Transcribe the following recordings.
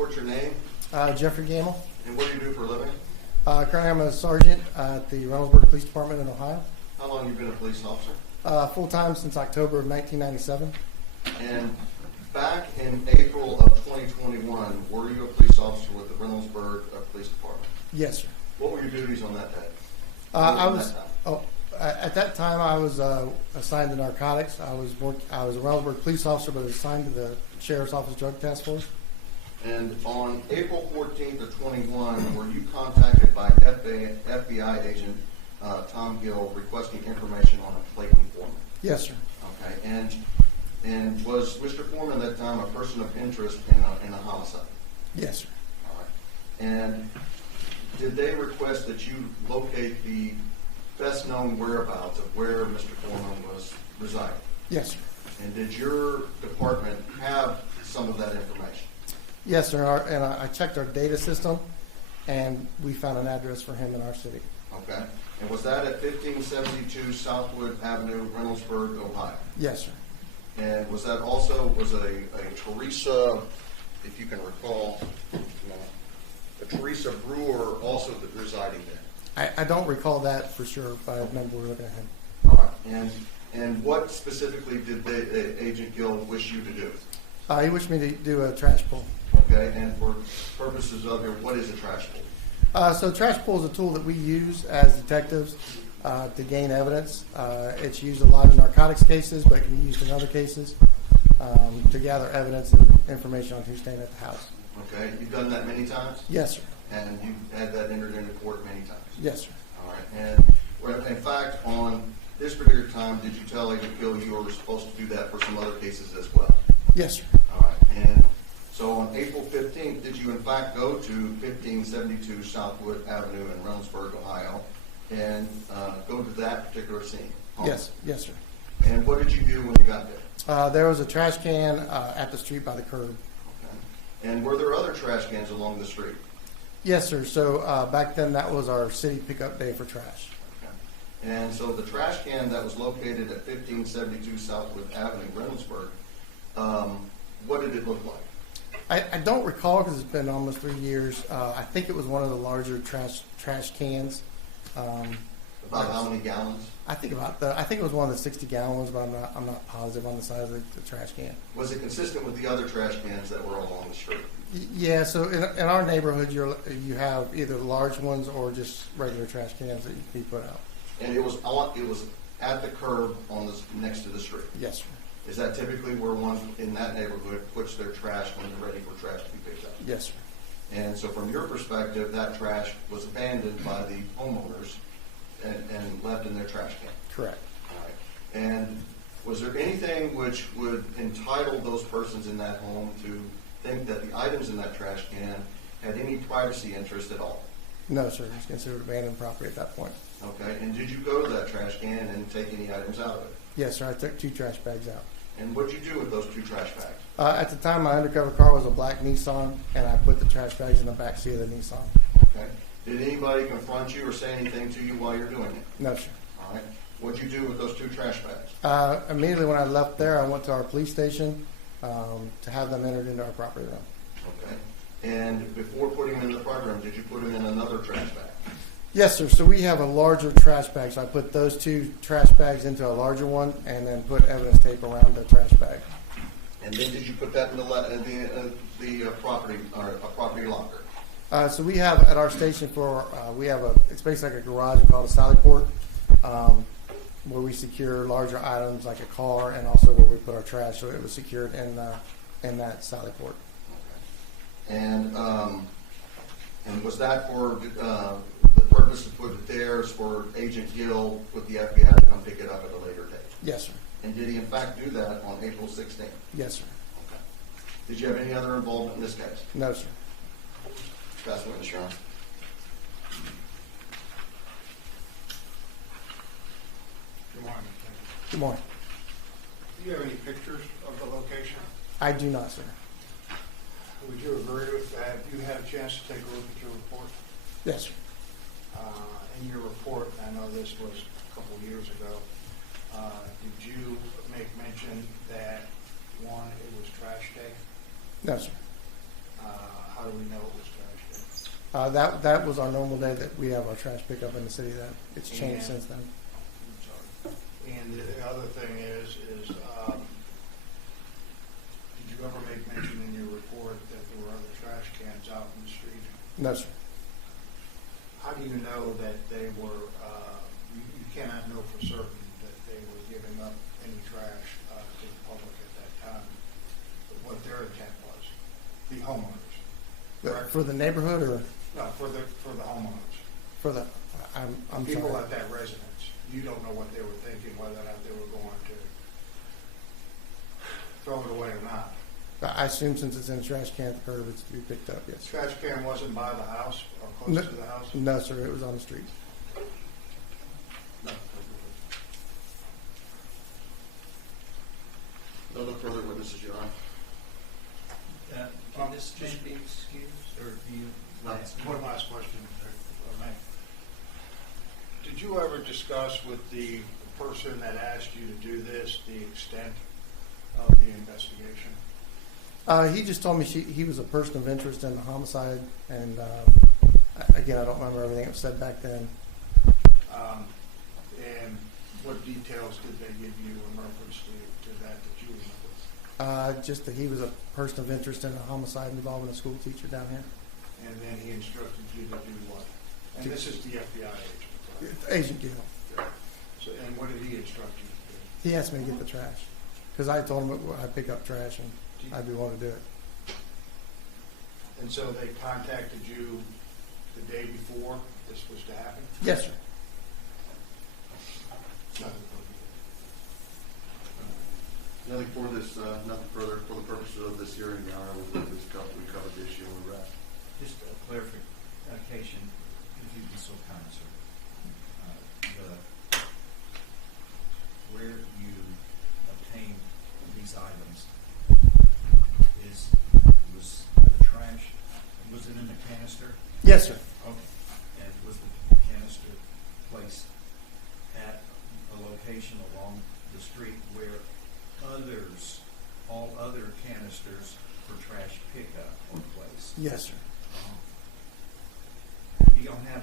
report your name Jeffrey Gamble. and what do you do for a living? Currently, I'm a sergeant at the Reynoldsburg Police Department in Ohio. How long have you been a police officer? Full-time since October of 1997. And back in April of 2021, were you a police officer with the Reynoldsburg Police Department? Yes, sir. What were your duties on that day? At that time, I was assigned to narcotics. I was a Reynoldsburg police officer, but assigned to the Sheriff's Office Drug Task Force. And on April 14th of 21, were you contacted by FBI agent Tom Gill requesting information on a Clayton Foreman? Yes, sir. Okay, and was Mr. Foreman at that time a person of interest in a homicide? Yes, sir. All right. And did they request that you locate the best known whereabouts of where Mr. Foreman was residing? Yes, sir. And did your department have some of that information? Yes, sir. And I checked our data system, and we found an address for him in our city. Okay. And was that at 1572 Southwood Avenue, Reynoldsburg, Ohio? Yes, sir. And was that also, was it a Teresa, if you can recall, a Teresa Brewer also residing there? I don't recall that for sure, but I remember we were looking at him. All right. And what specifically did Agent Gill wish you to do? He wished me to do a trash pull. Okay. And for purposes of here, what is a trash pull? So trash pull is a tool that we use as detectives to gain evidence. It's used a lot in narcotics cases, but it can be used in other cases to gather evidence and information on who's staying at the house. Okay. You've done that many times? Yes, sir. And you've had that entered into court many times? Yes, sir. All right. And in fact, on this particular time, did you tell Agent Gill you were supposed to do that for some other cases as well? Yes, sir. All right. And so on April 15th, did you in fact go to 1572 Southwood Avenue in Reynoldsburg, Ohio, and go to that particular scene? Yes, yes, sir. And what did you do when you got there? There was a trash can at the street by the curb. Okay. And were there other trash cans along the street? Yes, sir. So back then, that was our city pickup day for trash. Okay. And so the trash can that was located at 1572 Southwood Avenue, Reynoldsburg, what did it look like? I don't recall because it's been almost 3 years. I think it was one of the larger trash cans. About how many gallons? I think it was one of the 60-gallon ones, but I'm not positive on the size of the trash can. Was it consistent with the other trash cans that were along the street? Yeah. So in our neighborhood, you have either large ones or just regular trash cans that you can put out. And it was at the curb next to the street. Yes, sir. Is that typically where one in that neighborhood puts their trash when they're ready for trash to be picked up? Yes, sir. And so from your perspective, that trash was abandoned by the homeowners and left in their trash can? Correct. All right. And was there anything which would entitle those persons in that home to think that the items in that trash can had any privacy interest at all? No, sir. It's considered abandoned property at that point. Okay. And did you go to that trash can and take any items out of it? Yes, sir. I took 2 trash bags out. And what did you do with those 2 trash bags? At the time, my undercover car was a black Nissan, and I put the trash bags in the back seat of the Nissan. Okay. Did anybody confront you or say anything to you while you're doing it? No, sir. All right. What did you do with those 2 trash bags? Immediately when I left there, I went to our police station to have them entered into our property room. Okay. And before putting them in the property room, did you put them in another trash bag? Yes, sir. So we have a larger trash bag. So I put those 2 trash bags into a larger one and then put evidence tape around the trash bag. And then did you put that in the property locker? So we have at our station it's basically like a garage called a sally port, where we secure larger items like a car and also where we put our trash. So it was secured in that sally port. Okay. And was that for the purpose to put it there is for Agent Gill with the FBI to come pick it up at a later date? Yes, sir. And did he in fact do that on April 16th? Yes, sir. Okay. Did you have any other involvement in this case? No, sir. Pass the witness, Your Honor. Good morning. Good morning. Do you have any pictures of the location? I do not, sir. Would you agree with that? You had a chance to take a look at your report? Yes, sir. In your report, I know this was a couple of years ago, did you make mention that, one, it was trash day? No, sir. How do we know it was trash day? That was our normal day that we have our trash pickup in the city. That it's changed since then. I'm sorry. And the other thing is did you ever make mention in your report that there were other trash cans out in the street? No, sir. How do you know that they were, you cannot know for certain that they were giving up any trash to the public at that time, but what their intent was, the homeowners? Correct? For the neighborhood or No, for the homeowners. for the? I'm People sorry. at that residence, you don't know what they were thinking, whether or not they were going to throw it away or not. I assume since it's in a trash can at the curb, it's to be picked up. Yes. Trash can wasn't by the house or close No, to the house? no, sir. It was on the street. No. No further witnesses, Your Honor. Can this man be excused, or do you? One last question, if I may. Did you ever discuss with the person that asked you to do this the extent of the investigation? He just told me he was a person of interest in the homicide, and again, I don't remember everything that was said back then. And what details did they give you in reference to that you remember? Just that he was a person of interest in a homicide involving a school teacher down here. And then he instructed you to do what? And this is the FBI agent, correct? Agent Gill. So, and what did he instruct you to do? He asked me to get the trash because I told him I'd pick up trash and I'd be willing to do it. And so they contacted you the day before this was to happen? Yes, sir. Nothing for this, nothing further for the purposes of this hearing, Your Honor. We covered the issue on the rest. Just a clarification, if you'd be so kind, sir. Where you obtained these items was the trash, was it in a canister? Yes, sir. Okay. And was the canister placed at a location along the street where all other canisters for trash pickup are placed? Yes, sir. You don't have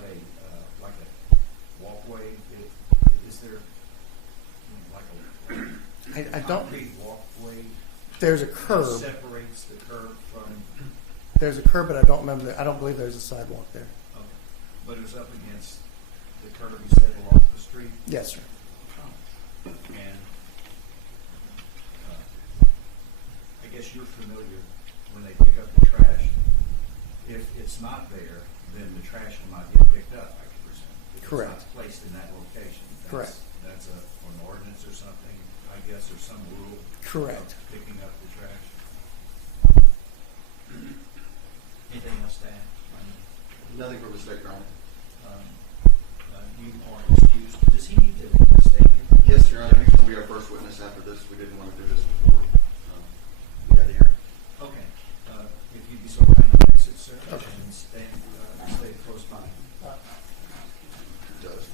like a walkway? Is there like I a don't. concrete walkway There's a that curb. separates the curb from? There's a curb, but I don't remember. I don't believe there's a sidewalk there. Okay. But it was up against the curb, you said, along the street? Yes, sir. And I guess you're familiar when they pick up the trash. If it's not there, then the trash will not get picked up, I can presume. If Correct. It's not placed in that location. Correct. That's an ordinance or something, I guess, or some rule. Correct. Of picking up the trash. Anything else to add? Nothing from the state, Your Honor. You are excused. Does he need to stay here? Yes, Your Honor. He's going to be our first witness after this. We didn't want to do this before we got here. Okay. If you'd be so kind to exit, sir, Okay. and stay close by. It does.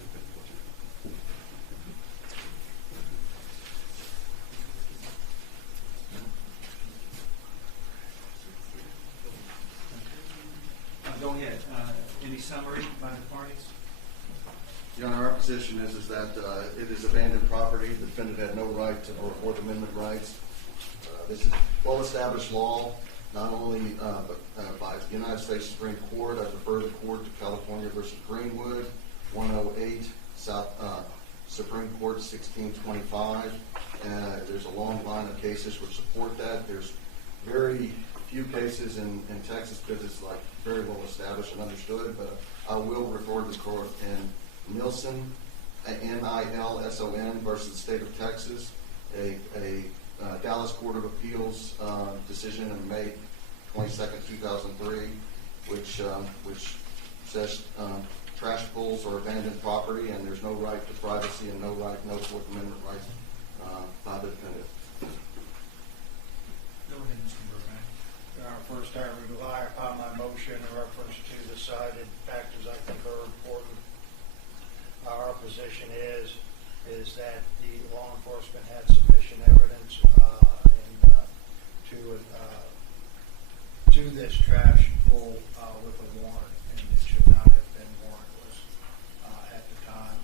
Go ahead. Any summary by the parties? Your Honor, our position is that it is abandoned property. The defendant had no right to or Fourth Amendment rights. This is well-established law, not only by the United States Supreme Court. I refer the court to California versus Greenwood, 108 South Supreme Court 1625. There's a long line of cases which support that. There's very few cases in Texas because it's like very well established and understood, but I will refer to the court in Nilson, Nilson versus the state of Texas, a Dallas Court of Appeals decision in May 22nd, 2003, which says trash pulls are abandoned property and there's no right to privacy and no Fourth Amendment rights by the defendant. Go ahead, Mr. Burbank. First, I rely upon my motion in reference to the cited factors I think are important. Our position is that the law enforcement had sufficient evidence to this trash pull with a warrant, and it should not have been warrantless at the time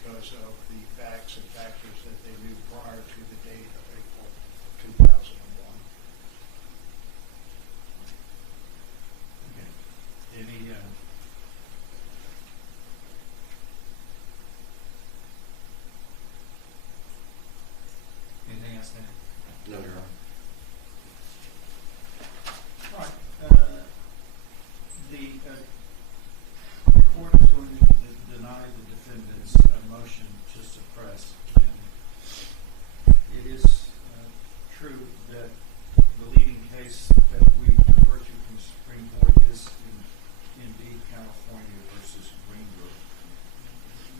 because of the facts and factors that they knew prior to the date of April 2001. Okay. Any, anything else, Dan? No, Your Honor. All right. The court is going to deny the defendant's motion to suppress. And it is true that the leading case that we refer to from the Supreme Court is indeed California versus Greenwood,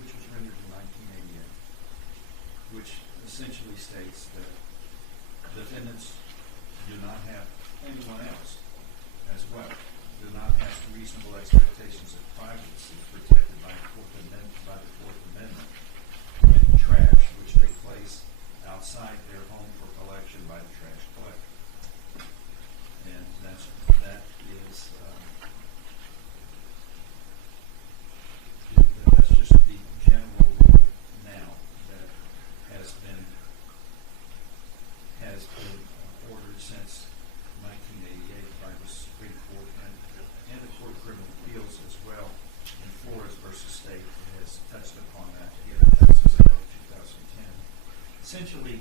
which was rendered in 1988, which essentially states that defendants do not have anyone else as well, do not have reasonable expectations of privacy protected by the Fourth Amendment when trash, which they place outside their home for collection by the trash collector. And that is that's just the general rule now that has been ordered since 1988 by the Supreme Court and the Court of Criminal Appeals as well. And Flores versus State has touched upon that in Texas in 2010. Essentially,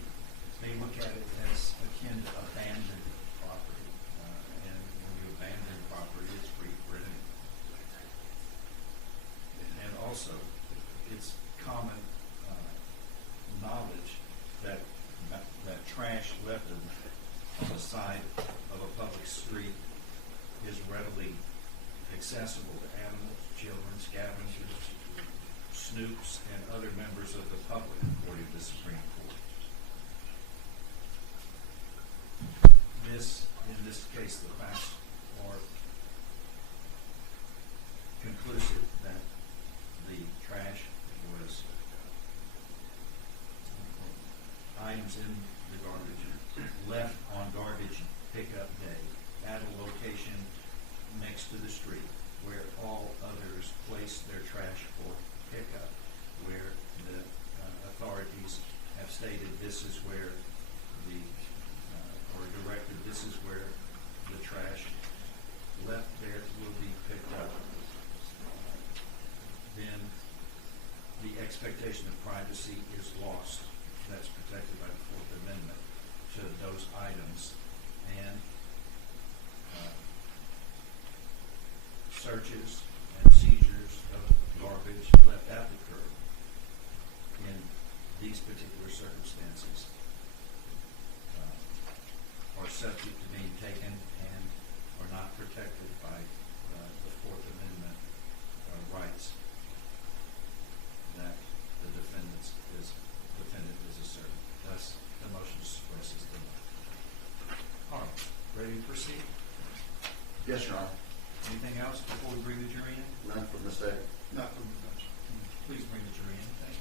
they look at it as akin to abandoned property, and when you abandon property, it's free for anyone. And also, it's common knowledge that trash left on the side of a public street is readily accessible to animals, children, scavengers, snoops, and other members of the public, according to the Supreme Court. In this case, the facts are conclusive that the trash was items in the garbage left on garbage pickup day at a location next to the street where all others place their trash for pickup, where the authorities have stated this is where or directed this is where the trash left there will be picked up. Then the expectation of privacy is lost. That's protected by the Fourth Amendment to those items, and searches and seizures of garbage left at the curb in these particular circumstances are subject to being taken and are not protected by the Fourth Amendment rights that the defendant is asserting. Thus, the motion to suppress is denied. All right, ready to proceed? Yes, Your Honor. Anything else before we bring the jury in? None from the state. Not from the bench. Please bring the jury in. Thank you.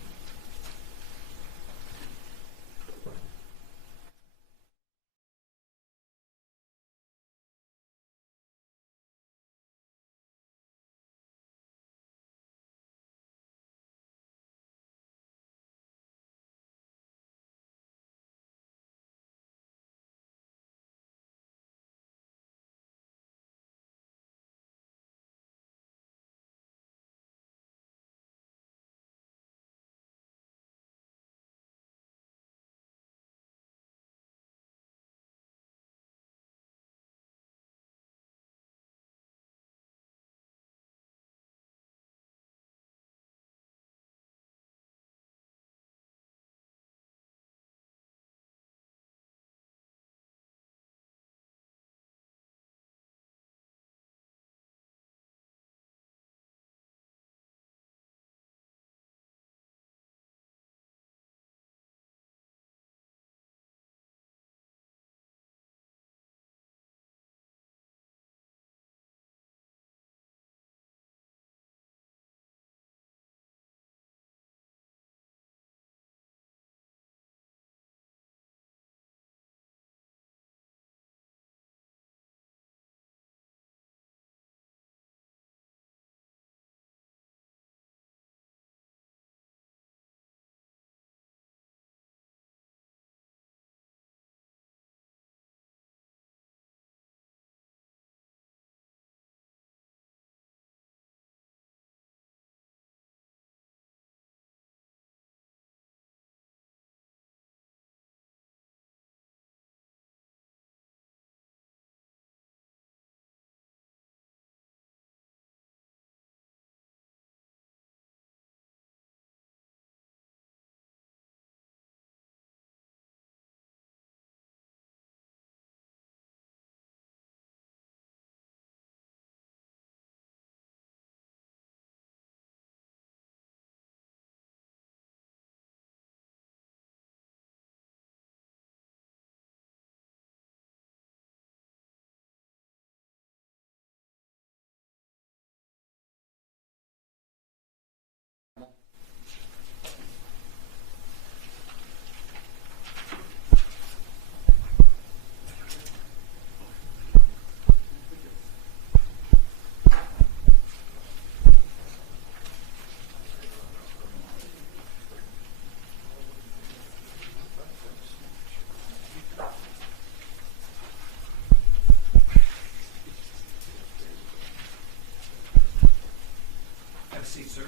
sir.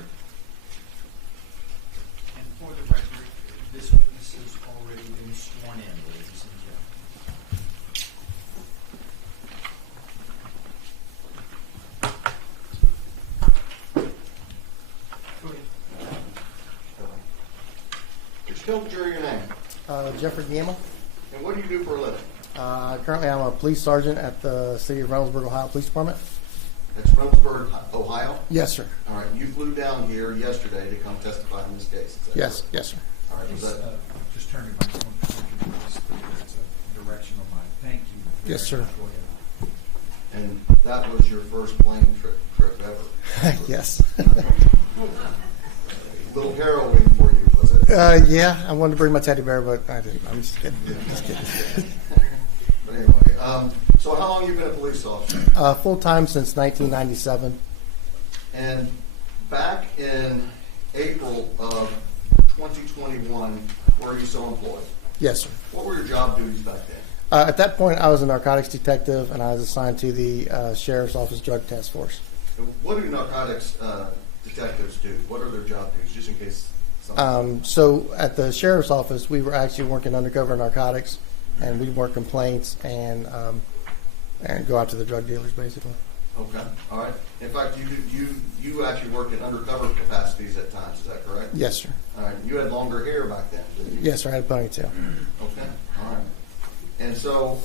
And for the record, this witness has already been sworn in, ladies and gentlemen. Go ahead. Could you tell the jury your name? Jeffrey Gamble. And what do you do for a living? Currently, I'm a police sergeant at the City of Reynoldsburg, Ohio Police Department. That's Reynoldsburg, Ohio? Yes, sir. All right, you flew down here yesterday to come testify in this case. Is that Yes, correct? yes, sir. All right, was that, Just turn your microphone. It's a directional mic. Thank you. Yes, sir. Go ahead. and that was your first plane trip ever? Yes. A little harrowing for you, was it? Yeah, I wanted to bring my teddy bear, but I didn't. I'm just kidding. Just kidding. But anyway, so how long have you been a police officer? Full time since 1997. And back in April of 2021, were you so employed? Yes, sir. What were your job duties back then? At that point, I was a narcotics detective, and I was assigned to the Sheriff's Office Drug Task Force. And what do narcotics detectives do? What are their job duties, just in case something... So at the Sheriff's Office, we were actually working undercover narcotics, and we'd work complaints and go out to the drug dealers, basically. Okay, all right. In fact, you actually worked in undercover capacities at times, is that correct? Yes, sir. All right, you had longer hair back then, didn't you? Yes, sir. I had a ponytail. Okay, all right. And so,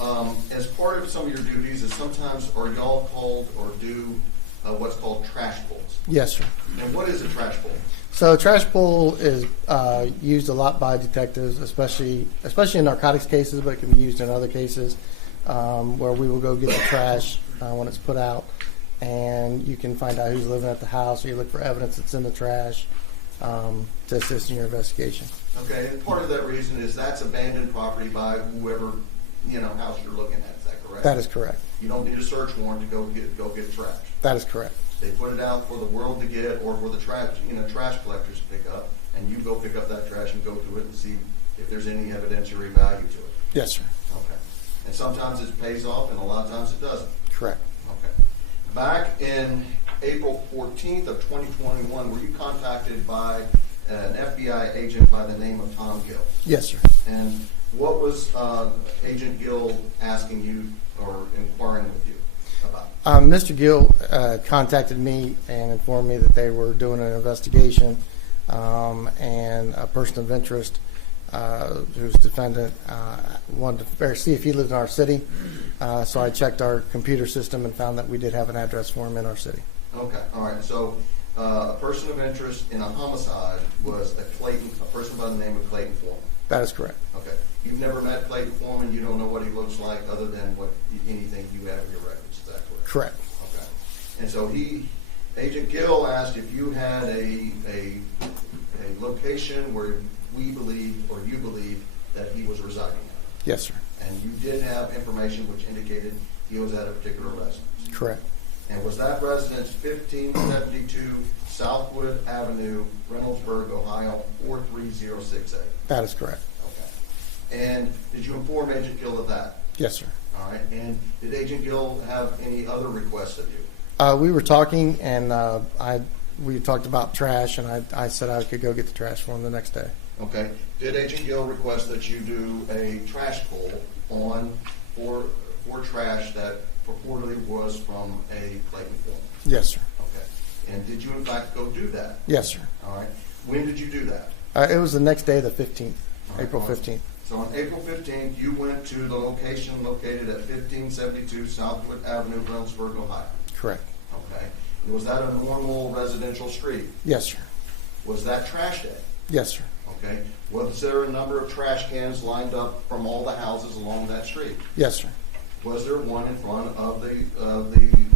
as part of some of your duties is sometimes are y'all called or do what's called trash pulls. Yes, sir. And what is a trash pull? So a trash pull is used a lot by detectives, especially in narcotics cases, but it can be used in other cases where we will go get the trash when it's put out, and you can find out who's living at the house, or you look for evidence that's in the trash to assist in your investigation. Okay, and part of that reason is that's abandoned property by whoever, house you're looking at, is that correct? That is correct. You don't need a search warrant to go get trash. That is correct. They put it out for the world to get or for the trash collectors to pick up, and you go pick up that trash and go through it and see if there's any evidentiary value to it. Yes, sir. Okay. And sometimes it pays off and a lot of times it doesn't. Correct. Okay. Back in April 14th of 2021, were you contacted by an FBI agent by the name of Tom Gill? Yes, sir. And what was Agent Gill asking you or inquiring with you about? Mr. Gill contacted me and informed me that they were doing an investigation, and a person of interest, who's defendant, wanted to see if he lived in our city. So I checked our computer system and found that we did have an address for him in our city. Okay, all right. So a person of interest in a homicide was a person by the name of Clayton Foreman. That is correct. Okay. You've never met Clayton Foreman. You don't know what he looks like other than anything you have in your records. Is that correct? Correct. Okay. And so Agent Gill asked if you had a location where you believe that he was residing at. Yes, sir. And you did have information which indicated he was at a particular residence. Correct. And was that residence 1572 Southwood Avenue, Reynoldsburg, Ohio, 43068? That is correct. Okay. And did you inform Agent Gill of that? Yes, sir. All right. And did Agent Gill have any other requests of you? We were talking, and we talked about trash, and I said I could go get the trash for him the next day. Okay. Did Agent Gill request that you do a trash pull for trash that purportedly was from a Clayton Foreman? Yes, sir. Okay. And did you in fact go do that? Yes, sir. All right. When did you do that? It was the next day, the 15th, All right. April 15th. So on April 15th, you went to the location located at 1572 Southwood Avenue, Reynoldsburg, Ohio. Correct. Okay. And was that a normal residential street? Yes, sir. Was that trash day? Yes, sir. Okay. Was there a number of trash cans lined up from all the houses along that street? Yes, sir. Was there one in front of the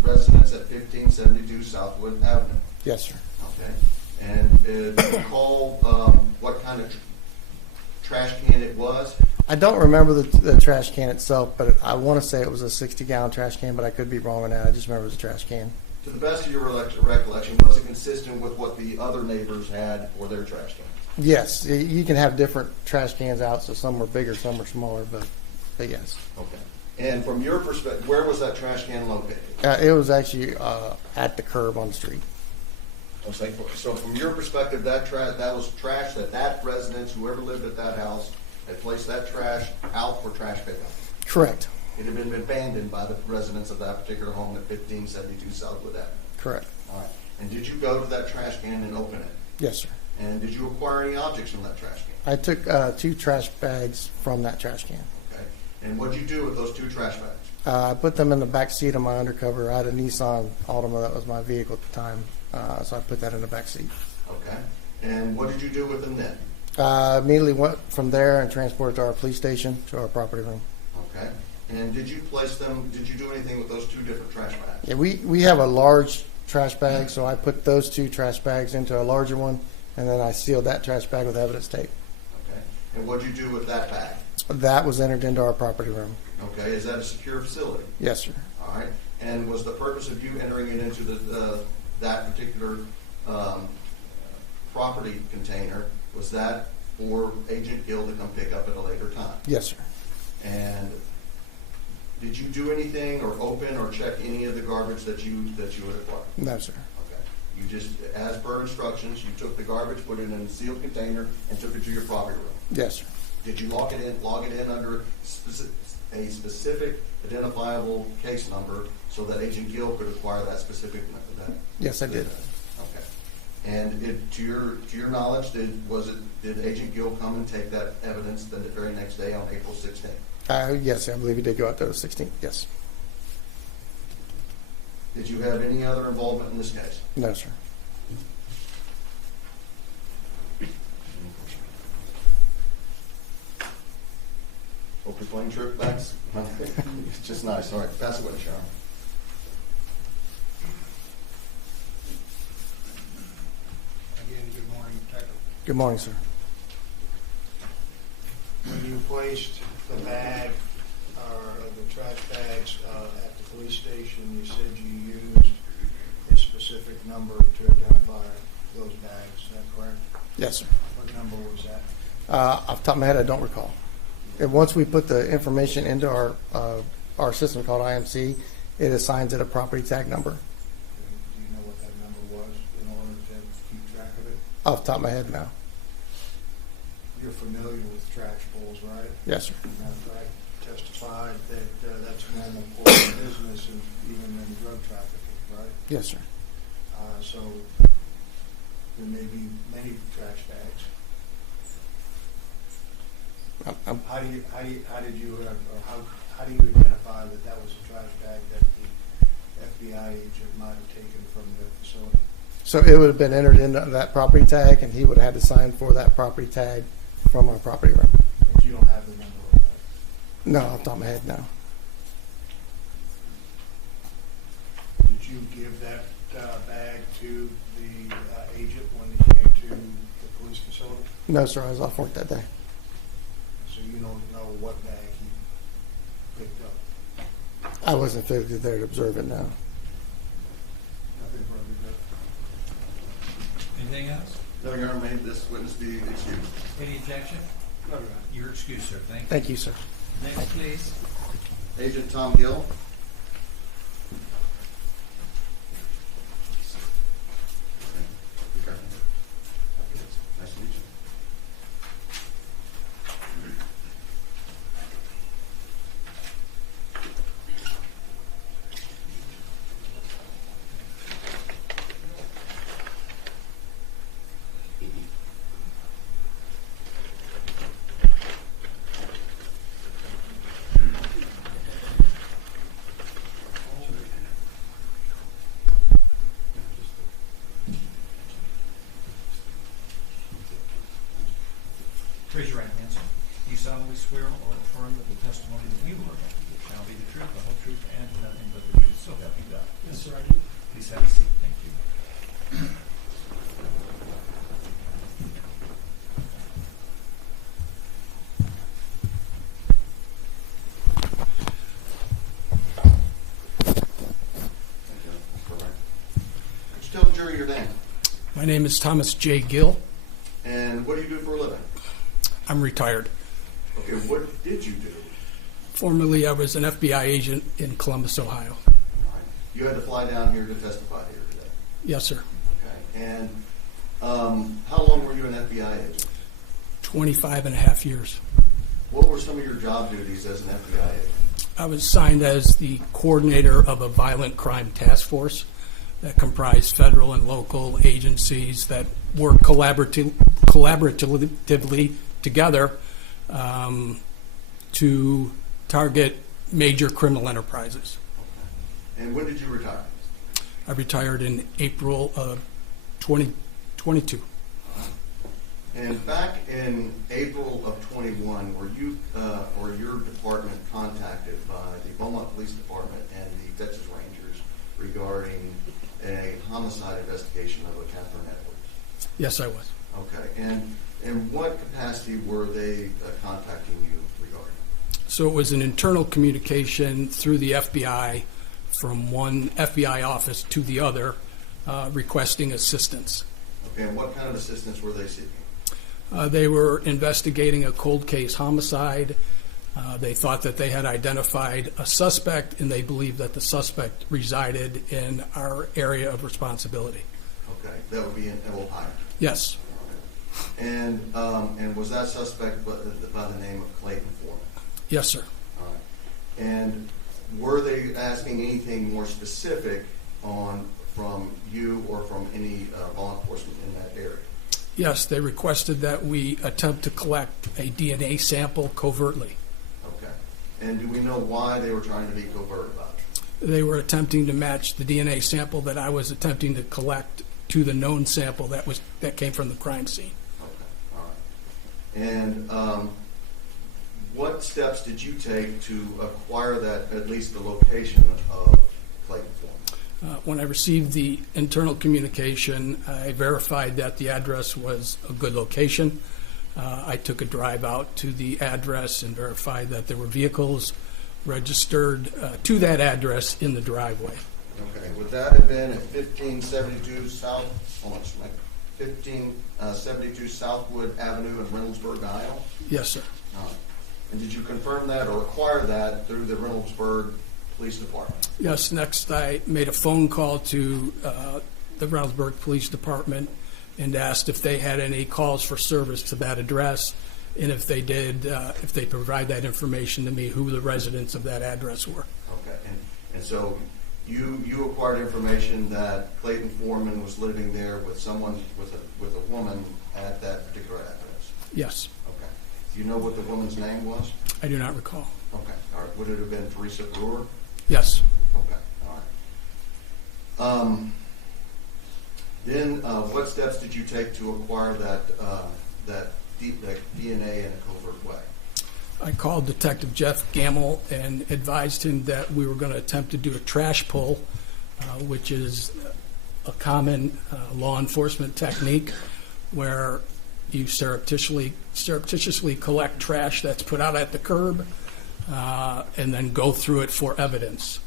residence at 1572 Southwood Avenue? Yes, sir. Okay. And do you recall what kind of trash can it was? I don't remember the trash can itself, but I want to say it was a 60-gallon trash can, but I could be wrong on that. I just remember it was a trash can. To the best of your recollection, was it consistent with what the other neighbors had for their trash cans? Yes, you can have different trash cans out, so some were bigger, some were smaller, but yes. Okay. And from your perspective, where was that trash can located? It was actually at the curb on the street. So from your perspective, that was trash that residence, whoever lived at that house, had placed that trash out for trash pickup. Correct. It had been abandoned by the residents of that particular home at 1572 Southwood Avenue. Correct. All right. And did you go to that trash can and open it? Yes, sir. And did you acquire any objects from that trash can? I took 2 trash bags from that trash can. Okay. And what did you do with those 2 trash bags? I put them in the back seat of my undercover. I had a Nissan Altima. That was my vehicle at the time. So I put that in the back seat. Okay. And what did you do with them then? Immediately went from there and transported to our police station, to our property room. Okay. And did you do anything with those 2 different trash bags? Yeah, we have a large trash bag, so I put those 2 trash bags into a larger one, and then I sealed that trash bag with evidence tape. Okay. And what did you do with that bag? That was entered into our property room. Okay. Is that a secure facility? Yes, sir. All right. And was the purpose of you entering it into that particular property container, was that for Agent Gill to come pick up at a later time? Yes, sir. And did you do anything or open or check any of the garbage that you had acquired? No, sir. Okay. You just, as per instructions, you took the garbage, put it in a sealed container, and took it to your property room. Yes, sir. Did you log it in under a specific identifiable case number so that Agent Gill could acquire that specific? Yes, I did. Okay. And to your knowledge, did Agent Gill come and take that evidence the very next day on April 16th? Yes, I believe he did go out there the 16th. Yes. Did you have any other involvement in this case? No, sir. Hope you're playing trick backs. It's just nice. All right, pass it away, Sharon. Again, good morning, Detective. Good morning, sir. When you placed the bag, or the trash bags at the police station, you said you used a specific number to identify those bags. Is that correct? Yes, sir. What number was that? Off the top of my head, I don't recall. And once we put the information into our system called IMC, it assigns it a property tag number. Do you know what that number was in order to keep track of it? Off the top of my head now. You're familiar with trash pulls, right? Yes, sir. I testified that that's a normal course of business, and even in drug trafficking, right? Yes, sir. So there may be many trash bags. How do you identify that was a trash bag that the FBI agent might have taken from the facility? So it would have been entered into that property tag, and he would have had to sign for that property tag from our property room. But you don't have the number of that. No, off the top of my head, no. Did you give that bag to the agent when he came to the police facility? No, sir. I was off work that day. So you don't know what bag he picked up? I wasn't physically there to observe it, no. Nothing further, Jeff. Anything else? No, Your Honor, may this witness be excused. Any objection? No, Your Honor. You're excused, sir. Thank you. Thank you, sir. Next, please. Agent Tom Gill. Nice to meet you. Raise your right hand, sir. Do you solemnly swear or affirm that the testimony that you will give shall be the truth, the whole truth, and nothing but the truth? So help you God. Yes, sir, I do. Please have a seat. Thank you. Could you tell the jury your name? My name is Thomas J. Gill. And what do you do for a living? I'm retired. Okay, what did you do? Formerly, I was an FBI agent in Columbus, Ohio. All right. You had to fly down here to testify here today. Yes, sir. Okay. And how long were you an FBI agent? 25 and a half years. What were some of your job duties as an FBI agent? I was assigned as the coordinator of a violent crime task force that comprised federal and local agencies that work collaboratively together to target major criminal enterprises. And when did you retire? I retired in April of 2022. And back in April of 21, were you or your department contacted by the Beaumont Police Department and the Texas Rangers regarding a homicide investigation of a Catherine Edwards? Yes, I was. Okay. And in what capacity were they contacting you regarding? So it was an internal communication through the FBI from one FBI office to the other requesting assistance. Okay. And what kind of assistance were they seeking? They were investigating a cold case homicide. They thought that they had identified a suspect, and they believed that the suspect resided in our area of responsibility. Okay. That would be in Ohio. Yes. And was that suspect by the name of Clayton Foreman? Yes, sir. All right. And were they asking anything more specific from you or from any law enforcement in that area? Yes, they requested that we attempt to collect a DNA sample covertly. Okay. And do we know why they were trying to be covert about it? They were attempting to match the DNA sample that I was attempting to collect to the known sample that came from the crime scene. Okay. All right. And what steps did you take to acquire that, at least the location of Clayton Foreman? When I received the internal communication, I verified that the address was a good location. I took a drive out to the address and verified that there were vehicles registered to that address in the driveway. Okay. Would that have been at 1572 1572 Southwood Avenue in Reynoldsburg, Iowa? Yes, sir. All right. And did you confirm that or acquire that through the Reynoldsburg Police Department? Yes, next I made a phone call to the Reynoldsburg Police Department and asked if they had any calls for service to that address, and if they did, if they provide that information to me, who the residents of that address were. Okay. And so you acquired information that Clayton Foreman was living there with someone, with a woman at that particular address? Yes. Okay. Do you know what the woman's name was? I do not recall. Okay. All right. Would it have been Teresa Brewer? Yes. Okay. All right. Then what steps did you take to acquire that DNA in a covert way? I called Detective Jeff Gamble and advised him that we were going to attempt to do a trash pull, which is a common law enforcement technique where you surreptitiously collect trash that's put out at the curb and then go through it for evidence.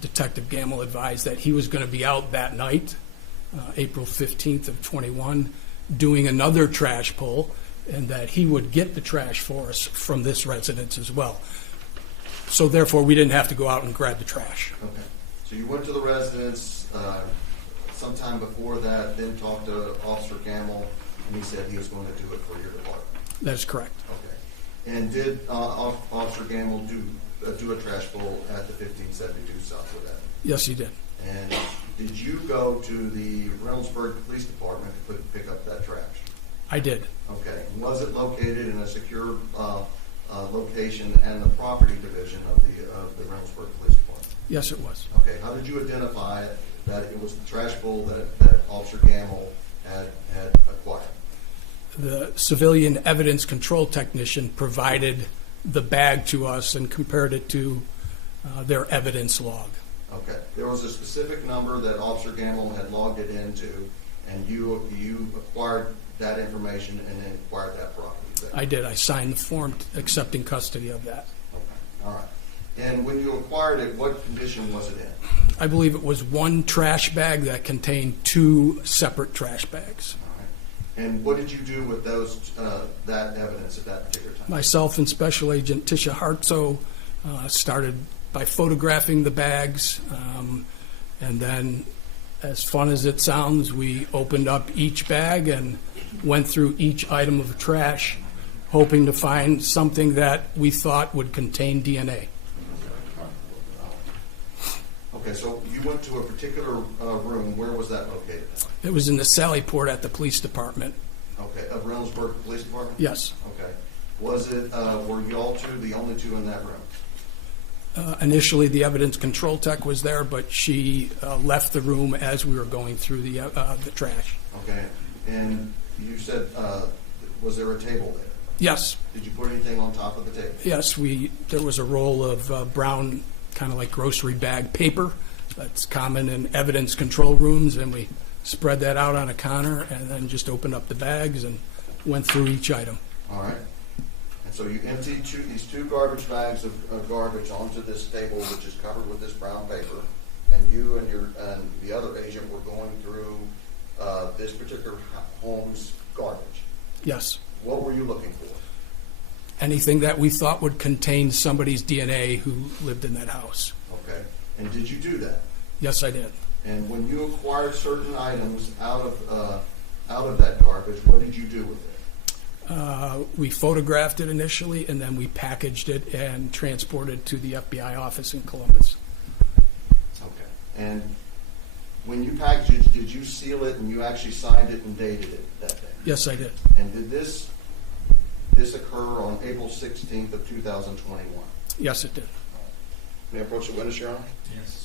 Detective Gamble advised that he was going to be out that night, April 15th of 21, doing another trash pull, and that he would get the trash for us from this residence as well. So therefore, we didn't have to go out and grab the trash. Okay. So you went to the residence sometime before that, then talked to Officer Gamble, and he said he was going to do it for your department. That's correct. Okay. And did Officer Gamble do a trash pull at the 1572 Southwood Avenue? Yes, he did. And did you go to the Reynoldsburg Police Department to pick up that trash? I did. Okay. Was it located in a secure location and the property division of the Reynoldsburg Police Department? Yes, it was. Okay. How did you identify that it was the trash pull that Officer Gamble had acquired? The civilian evidence control technician provided the bag to us and compared it to their evidence log. Okay. There was a specific number that Officer Gamble had logged it into, and you acquired that information and then acquired that property. I did. I signed the form accepting custody of that. Okay. All right. And when you acquired it, what condition was it in? I believe it was one trash bag that contained two separate trash bags. All right. And what did you do with that evidence at that particular time? Myself and Special Agent Tisha Hartso started by photographing the bags, and then as fun as it sounds, we opened up each bag and went through each item of trash, hoping to find something that we thought would contain DNA. Okay, so you went to a particular room. Where was that located? It was in the Sally Port at the police department. Okay, of Reynoldsburg Police Department? Yes. Okay. Was it, were y'all two the only two in that room? Initially, the evidence control tech was there, but she left the room as we were going through the trash. Okay, and you said, was there a table there? Yes, Did you put anything on top of the table? yes. There was a roll of brown, kind of like grocery bag paper that's common in evidence control rooms, and we spread that out on a counter and then just opened up the bags and went through each item. All right. And so you emptied these two garbage bags of garbage onto this table, which is covered with this brown paper, and you and the other agent were going through this particular home's garbage. Yes. What were you looking for? Anything that we thought would contain somebody's DNA who lived in that house. Okay. And did you do that? Yes, I did. And when you acquired certain items out of that garbage, what did you do with it? We photographed it initially, and then we packaged it and transported it to the FBI office in Columbus. Okay. And when you packaged it, did you seal it and you actually signed it and dated it that day? Yes, I did. And did this occur on April 16th of 2021? Yes, it did. May I approach the witness, Your Honor? Yes.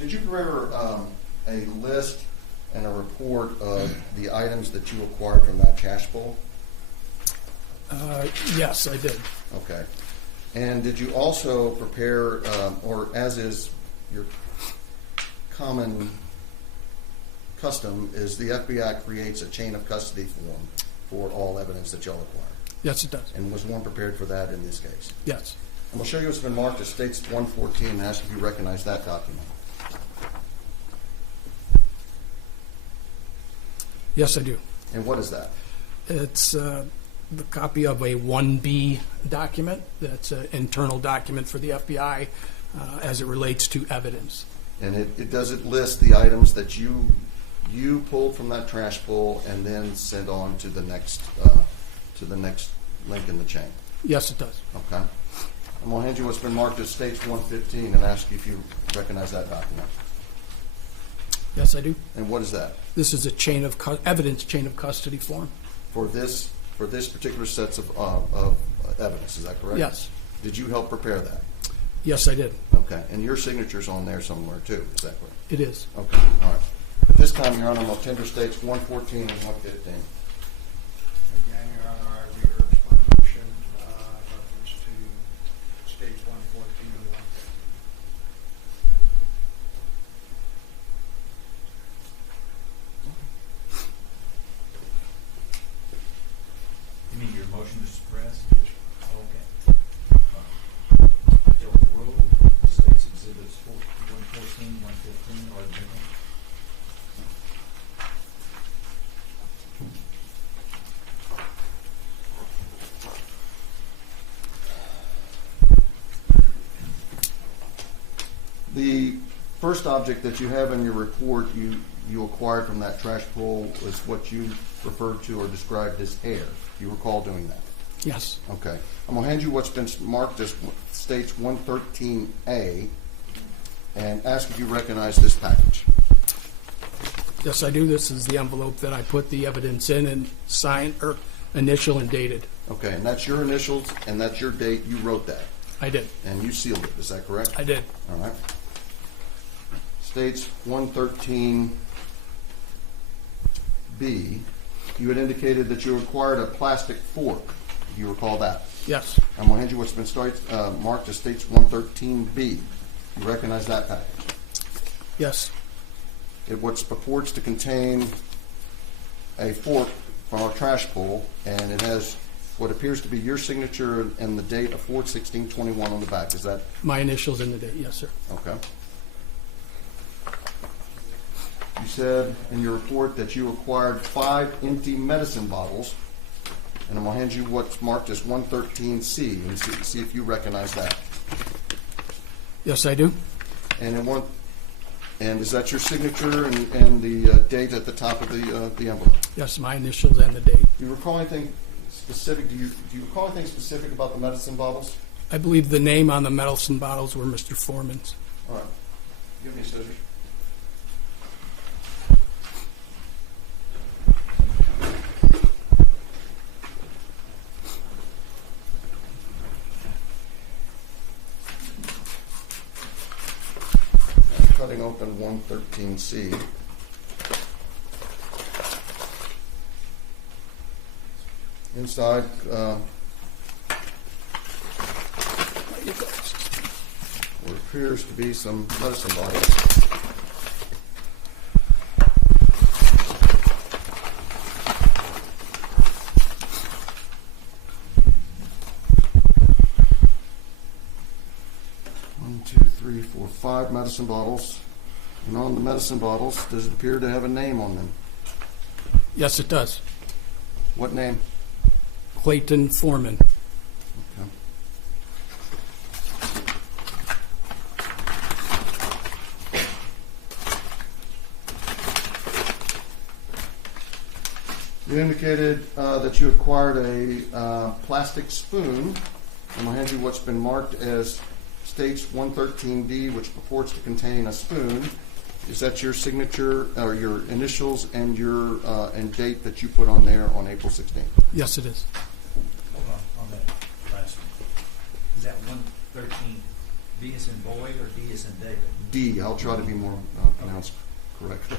Did you prepare a list and a report of the items that you acquired from that cash pool? Yes, I did. Okay. And did you also prepare, or as is your common custom, is the FBI creates a chain of custody form for all evidence that y'all acquire? Yes, it does. And was one prepared for that in this case? Yes. And we'll show you what's been marked as States 114 and ask if you recognize that document. Yes, I do. And what is that? It's the copy of a 1B document. That's an internal document for the FBI as it relates to evidence. And it does it list the items that you pulled from that trash pull and then send on to the next link in the chain. Yes, it does. Okay. I'm going to hand you what's been marked as States 115 and ask you if you recognize that document. Yes, I do. And what is that? This is a evidence chain of custody form. For this particular sets of evidence, is that correct? Yes. Did you help prepare that? Yes, I did. Okay. And your signature's on there somewhere too, is that correct? It is. Okay. All right. At this time, Your Honor, I'm going to tender States 114 and 115. Again, Your Honor, I reurge my motion, reference to States 114 and 115. You mean your motion to suppress? Okay. Bill Rule, States Exhibits 114, 115 are admitted. The first object that you have in your report you acquired from that trash pull was what you referred to or described as hair. You recall doing that? Yes. Okay. I'm going to hand you what's been marked as States 113A and ask if you recognize this package. Yes, I do. This is the envelope that I put the evidence in and signed or initial and dated. Okay, and that's your initials and that's your date. You wrote that. I did. And you sealed it. Is that correct? I did. All right. States 113B you had indicated that you acquired a plastic fork. Do you recall that? Yes, I'm going to hand you what's been marked as States 113B. You recognize that package? yes, It what purports to contain a fork from our trash pull, and it has what appears to be your signature and the date of 4/16/21 on the back. Is that my initials in the date, yes, sir. okay? You said in your report that you acquired 5 empty medicine bottles, and I'm going to hand you what's marked as 113C and see if you recognize that. Yes, I do. And is that your signature and the date at the top of the envelope? Yes, my initials and the date. Do you recall anything specific? Do you recall anything specific about the medicine bottles? I believe the name on the medicine bottles were Mr. Foreman's. All right. Give me scissors. I'm cutting open 113C. Inside, what appears to be some medicine bottles. One, two, three, four, 5 medicine bottles. And on the medicine bottles, does it appear to have a name on them? Yes, it does. What name? Clayton Foreman. Okay. You indicated that you acquired a plastic spoon. I'm going to hand you what's been marked as States 113D, which purports to contain a spoon. Is that your signature or your initials and your and date that you put on there on April 16th? Yes, it is. Hold on that last one. Is that 113 B as in boy or D as in David? D. I'll try to be more pronounced correctly.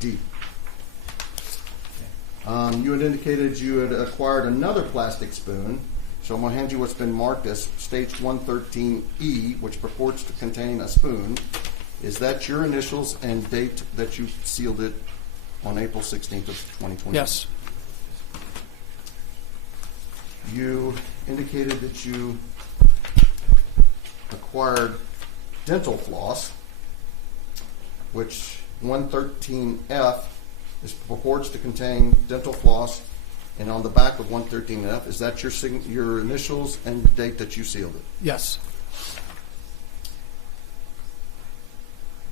D. You had indicated you had acquired another plastic spoon, so I'm going to hand you what's been marked as States 113E, which purports to contain a spoon. Is that your initials and date that you sealed it on April 16th of 2020? Yes, You indicated that you acquired dental floss, which 113F purports to contain dental floss, and on the back of 113F, is that your initials and the date that you sealed it? yes,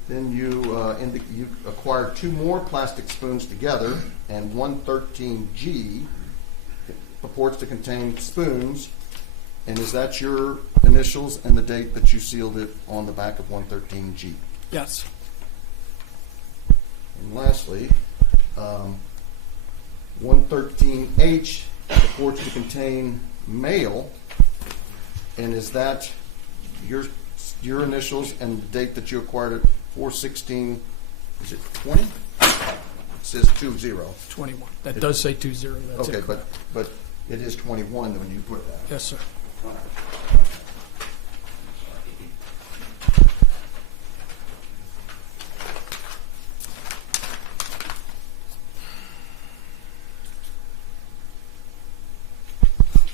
Then you acquired 2 more plastic spoons together, and 113G purports to contain spoons, and is that your initials and the date that you sealed it on the back of 113G? yes, And lastly, 113H purports to contain mail, and is that your initials and the date that you acquired it, 4/16, is it 20? It says 20. 21. That does say 20. That's Okay, it. but it is 21 when you put that. Yes, sir. All right.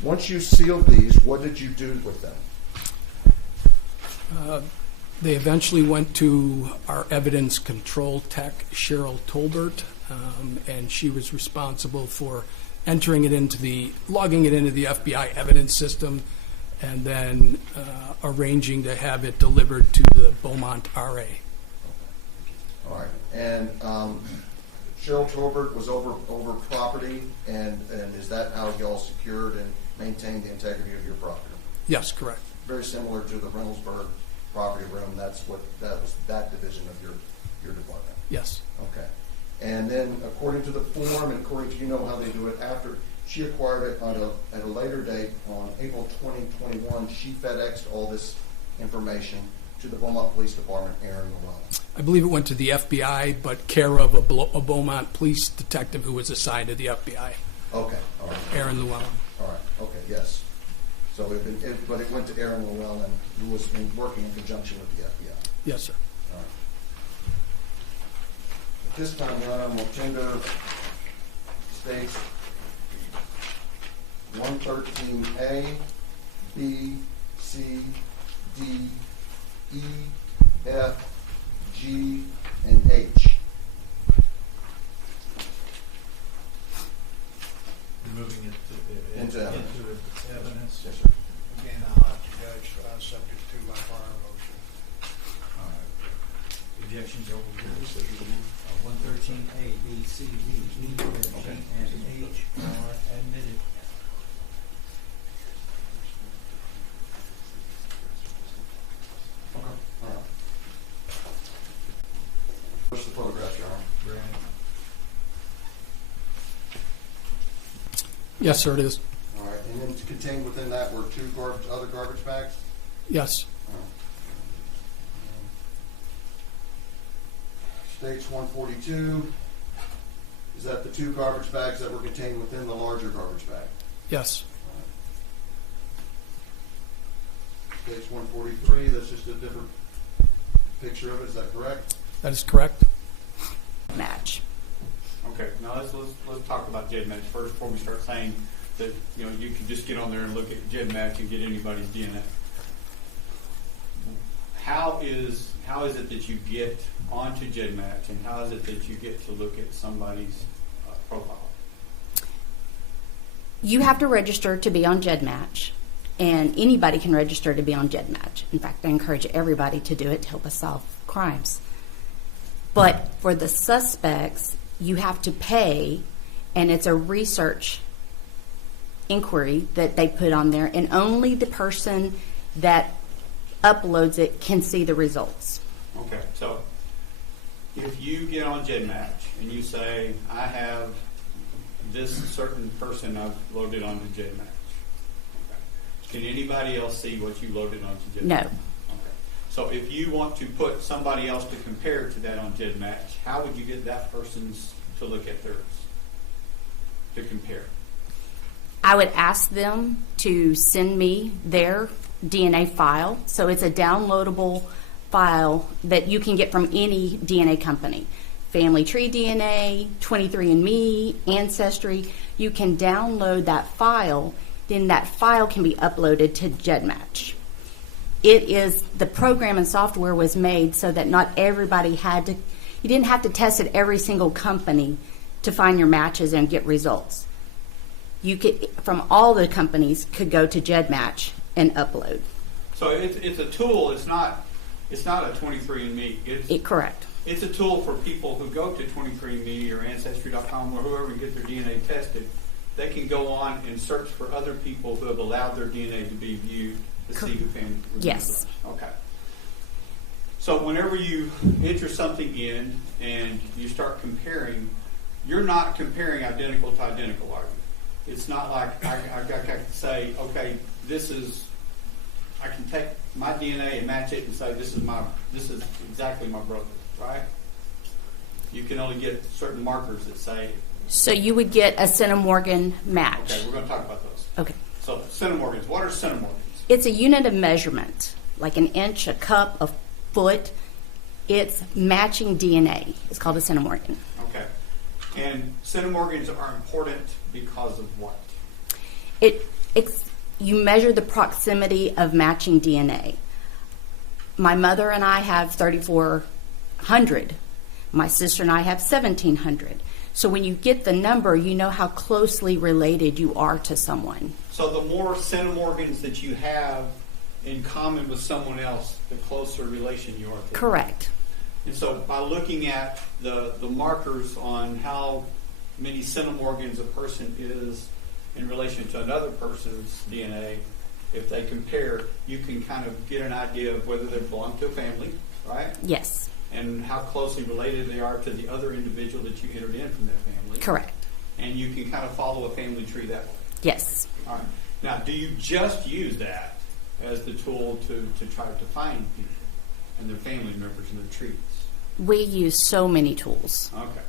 Once you sealed these, what did you do with them? They eventually went to our evidence control tech, Cheryl Tolbert, and she was responsible for logging it into the FBI evidence system, and then arranging to have it delivered to the Beaumont RA. All right. And Cheryl Tolbert was over property, and is that how y'all secured and maintained the integrity of your property? Yes, correct. Very similar to the Reynoldsburg property room. That was that division of your department. Yes, Okay. And then according to the form and according to how they do it, after she acquired it at a later date on April 2021, she FedExed all this information to the Beaumont Police Department, Aaron Llewellyn. I believe it went to the FBI, but care of a Beaumont police detective who was assigned to the FBI, Okay, all right, Aaron Llewellyn. all right, okay, yes. So but it went to Aaron Llewellyn, who was working in conjunction with the FBI. Yes, sir. All right. At this time, Your Honor, tender states 113A, B, C, D, E, F, G, and H. Moving it to Into evidence. evidence. Yes, sir. Again, I'll have to judge, subject to my prior motion. All right. Objections over here. 113A, B, C, D, E, F, G, and H are admitted. Okay, all right. What's the photograph, Your Honor? Brad? Yes, sir, it is. All right, and then contained within that were two other garbage bags? Yes. States 142, is that the two garbage bags that were contained within the larger garbage bag? Yes. States 143, that's just a different picture of it, is that correct? That is correct. Match. Okay, now let's talk about GEDmatch first before we start saying that, you know, you can just get on there and look at GEDmatch and get anybody's DNA. How is it that you get onto GEDmatch, and how is it that you get to look at somebody's profile? You have to register to be on GEDmatch, and anybody can register to be on GEDmatch. In fact, I encourage everybody to do it to help us solve crimes. But for the suspects, you have to pay, and it's a research inquiry that they put on there, and only the person that uploads it can see the results. Okay, so if you get on GEDmatch and you say, I have this certain person I've loaded onto GEDmatch, okay, can anybody else see what you loaded onto GEDmatch? No. Okay. So if you want to put somebody else to compare to that on GEDmatch, how would you get that person's to look at theirs to compare? I would ask them to send me their DNA file. So it's a downloadable file that you can get from any DNA company. Family Tree DNA, 23andMe, Ancestry. You can download that file, then that file can be uploaded to GEDmatch. It is, the program and software was made so that not everybody had to, you didn't have to test at every single company to find your matches and get results. You could, from all the companies, could go to GEDmatch and upload. So it's a tool. It's not a 23andMe. Correct. It's a tool for people who go to 23andMe or Ancestry.com or whoever and get their DNA tested. They can go on and search for other people who have allowed their DNA to be viewed to see who family members Yes. are. Okay. So whenever you enter something in and you start comparing, you're not comparing identical to identical, are you? It's not like I can say, okay, I can take my DNA and match it and say this is exactly my brother, right? You can only get certain markers that say. So you would get a centimorgan match. Okay, we're going to talk about those. Okay. So centimorgans. What are centimorgans? It's a unit of measurement, like an inch, a cup, a foot. It's matching DNA. It's called a centimorgan. Okay. And centimorgans are important because of what? You measure the proximity of matching DNA. My mother and I have 3,400. My sister and I have 1,700. So when you get the number, you know how closely related you are to someone. So the more centimorgans that you have in common with someone else, the closer relation you are to them. Correct. And so by looking at the markers on how many centimorgans a person is in relation to another person's DNA, if they compare, you can kind of get an idea of whether they belong to a family, right? Yes. And how closely related they are to the other individual that you entered in from that family. Correct. And you can kind of follow a family tree that way. Yes. All right. Now, do you just use that as the tool to try to find people and their family members and their trees? We use so many tools. Okay.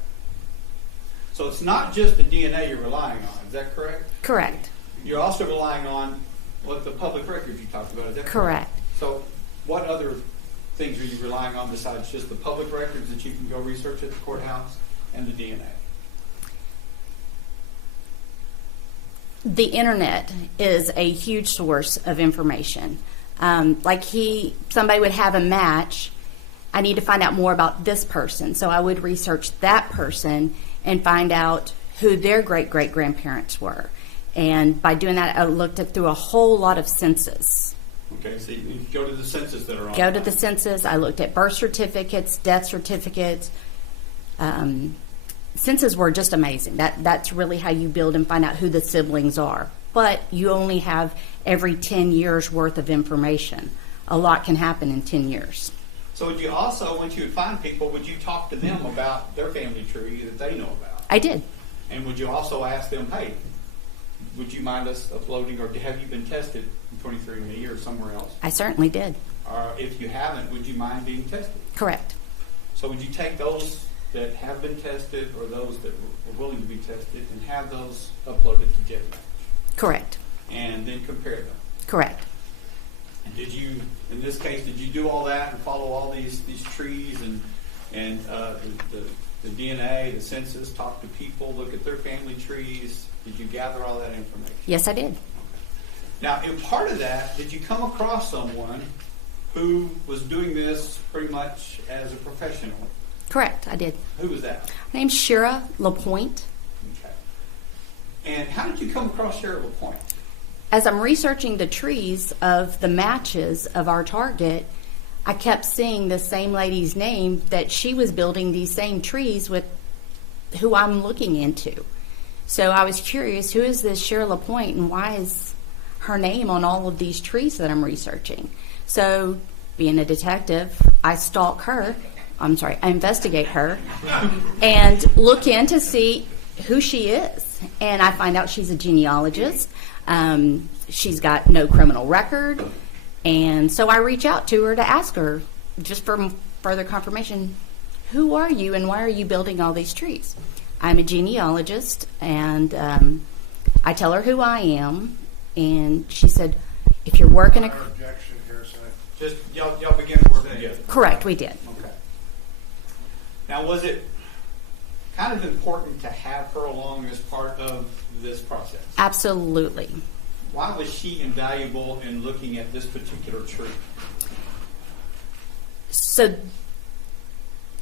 So it's not just the DNA you're relying on, is that correct? Correct. You're also relying on what the public records you talked about, is that Correct. So what other things are you relying on besides just the public records that you can go research at the courthouse and the DNA? The internet is a huge source of information. Somebody would have a match. I need to find out more about this person. So I would research that person and find out who their great-great-grandparents were. And by doing that, I looked through a whole lot of census. Okay, so you go to the census that are on. Go to the census. I looked at birth certificates, death certificates. Census were just amazing. That's really how you build and find out who the siblings are. But you only have every 10 years worth of information. A lot can happen in 10 years. So would you also, once you would find people, would you talk to them about their family tree that they know about? I did. And would you also ask them, hey, would you mind us uploading, or have you been tested in 23andMe or somewhere else? I certainly did. Or if you haven't, would you mind being tested? Correct. So would you take those that have been tested or those that were willing to be tested and have those uploaded to JetMatch? Correct. And then compare them? Correct. And did you, in this case, did you do all that and follow all these trees and the DNA, the census, talk to people, look at their family trees? Did you gather all that information? Yes, I did. Now, in part of that, did you come across someone who was doing this pretty much as a professional? Correct, I did. Who was that? Her name's Shira LaPointe. Okay. And how did you come across Shira LaPointe? As I'm researching the trees of the matches of our target, I kept seeing the same lady's name that she was building these same trees with who I'm looking into. So I was curious, who is this Shira LaPointe and why is her name on all of these trees that I'm researching? So being a detective, I stalk her. I investigate her and look in to see who she is. And I find out she's a genealogist. She's got no criminal record. And so I reach out to her to ask her, just for further confirmation, who are you and why are you building all these trees? I'm a genealogist, and I tell her who I am. And she said, if you're working a... Objection here, sir. Just y'all began working together. Correct, we did. Okay. Now, was it kind of important to have her along as part of this process? Absolutely. Why was she invaluable in looking at this particular tree? So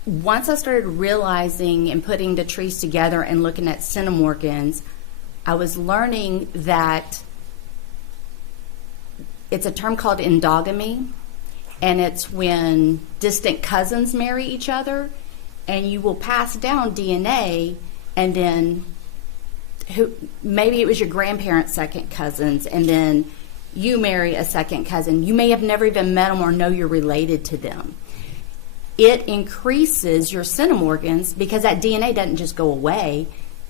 once I started realizing and putting the trees together and looking at centimorgans, I was learning that it's a term called endogamy, and it's when distant cousins marry each other, and you will pass down DNA, and then maybe it was your grandparents' second cousins, and then you marry a second cousin. You may have never even met them or know you're related to them. It increases your centimorgans because that DNA doesn't just go away.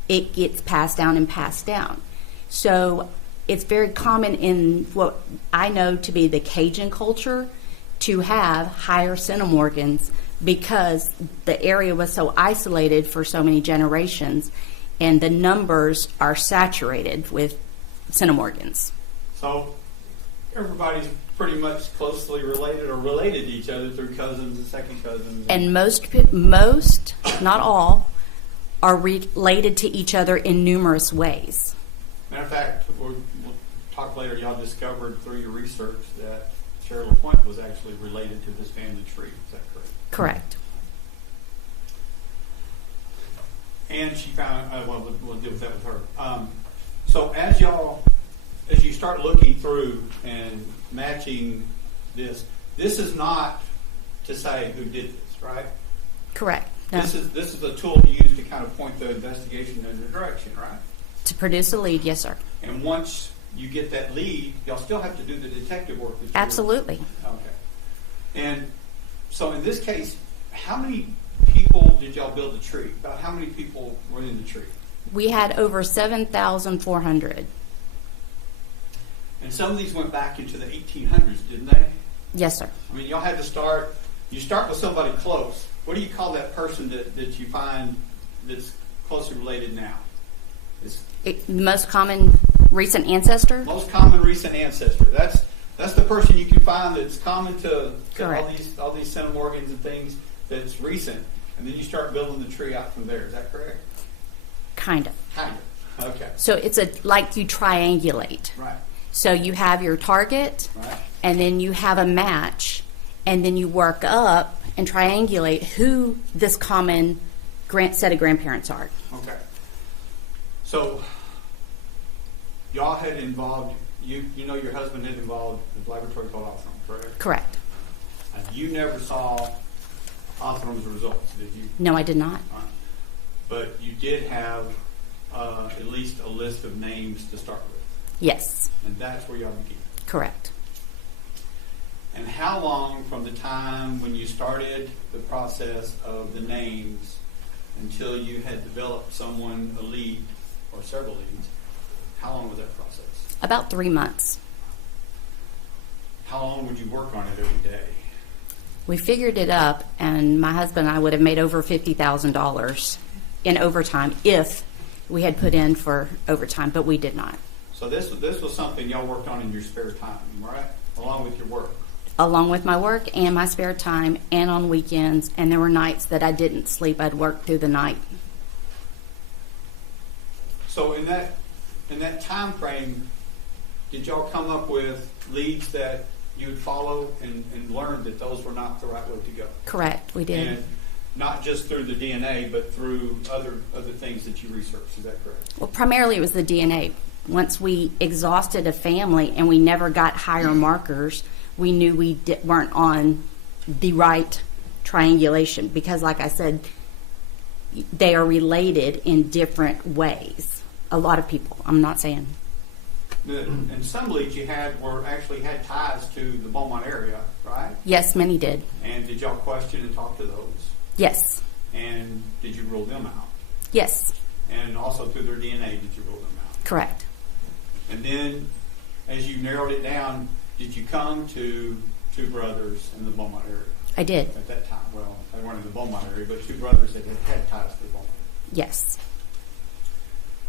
It gets passed down and passed down. So it's very common in what I know to be the Cajun culture to have higher centimorgans because the area was so isolated for so many generations, and the numbers are saturated with centimorgans. So everybody's pretty much closely related or related to each other through cousins and second cousins. And most, not all, are related to each other in numerous ways. Matter of fact, we'll talk later, y'all discovered through your research that Shira LaPointe was actually related to this family tree. Is that correct? Correct. And she found, we'll deal with that with her. So as you start looking through and matching this is not to say who did this, right? Correct. No. This is a tool to use to kind of point the investigation in a direction, right? To produce a lead, yes, sir. And once you get that lead, y'all still have to do the detective work. Absolutely. Okay. And so in this case, how many people did y'all build the tree? About how many people were in the tree? We had over 7,400. And some of these went back into the 1800s, didn't they? Yes, sir. I mean, y'all had to start with somebody close what do you call that person that you find that's closely related now? It's The most common recent ancestor? most common recent ancestor. That's the person you can find that's common to Correct. all these centimorgans and things that's recent, and then you start building the tree out from there. Is that correct? Kind of. Kind of. Okay. So it's like you triangulate. Right. So you have your target, Right. and then you have a match, and then you work up and triangulate who this common set of grandparents are. Okay. So y'all had involved you know your husband had involved the laboratory called Othram, correct? Correct. And you never saw Othram's results, did you? No, I did not. All right. But you did have at least a list of names to start with, Yes, and that's where y'all began. correct. And how long from the time when you started the process of the names until you had developed someone, a lead, or several leads, how long was that process? About 3 months. How long would you work on it every day? We figured it up, and my husband and I would have made over $50,000 in overtime if we had put in for overtime, but we did not. So this was something y'all worked on in your spare time, right? Along with your work. Along with my work and my spare time and on weekends, and there were nights that I didn't sleep. I'd work through the night. So in that time frame, did y'all come up with leads that you would follow and learn that those were not the right way to go? Correct, we did. And not just through the DNA, but through other things that you researched. Is that correct? Well, primarily it was the DNA. Once we exhausted a family and we never got higher markers, we knew we weren't on the right triangulation because, like I said, they are related in different ways. A lot of people, I'm not saying. And some leads you had actually had ties to the Beaumont area, right? Yes, many did. And did y'all question and talk to those? Yes. And did you rule them out? Yes, And also through their DNA, did you rule them out? correct. And then, as you narrowed it down, did you come to two brothers in the Beaumont area I did. at that time? Well, they weren't in the Beaumont area, but two brothers that had ties to the Beaumont Yes.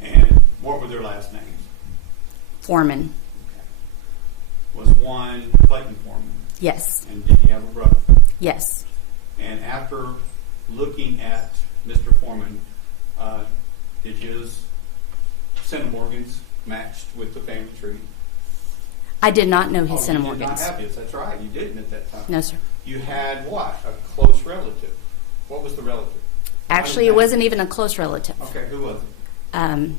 area. And what were their last names? Foreman. Was one Clayton Foreman? Yes. And did he have a brother? Yes. And after looking at Mr. Foreman, did his centimorgans matched with the family tree? I did not know his You did not centimorgans. have his. That's right. You didn't at that time. No, sir. You had what? A close relative. What was the relative? Actually, it wasn't even a close relative. Okay, who was it?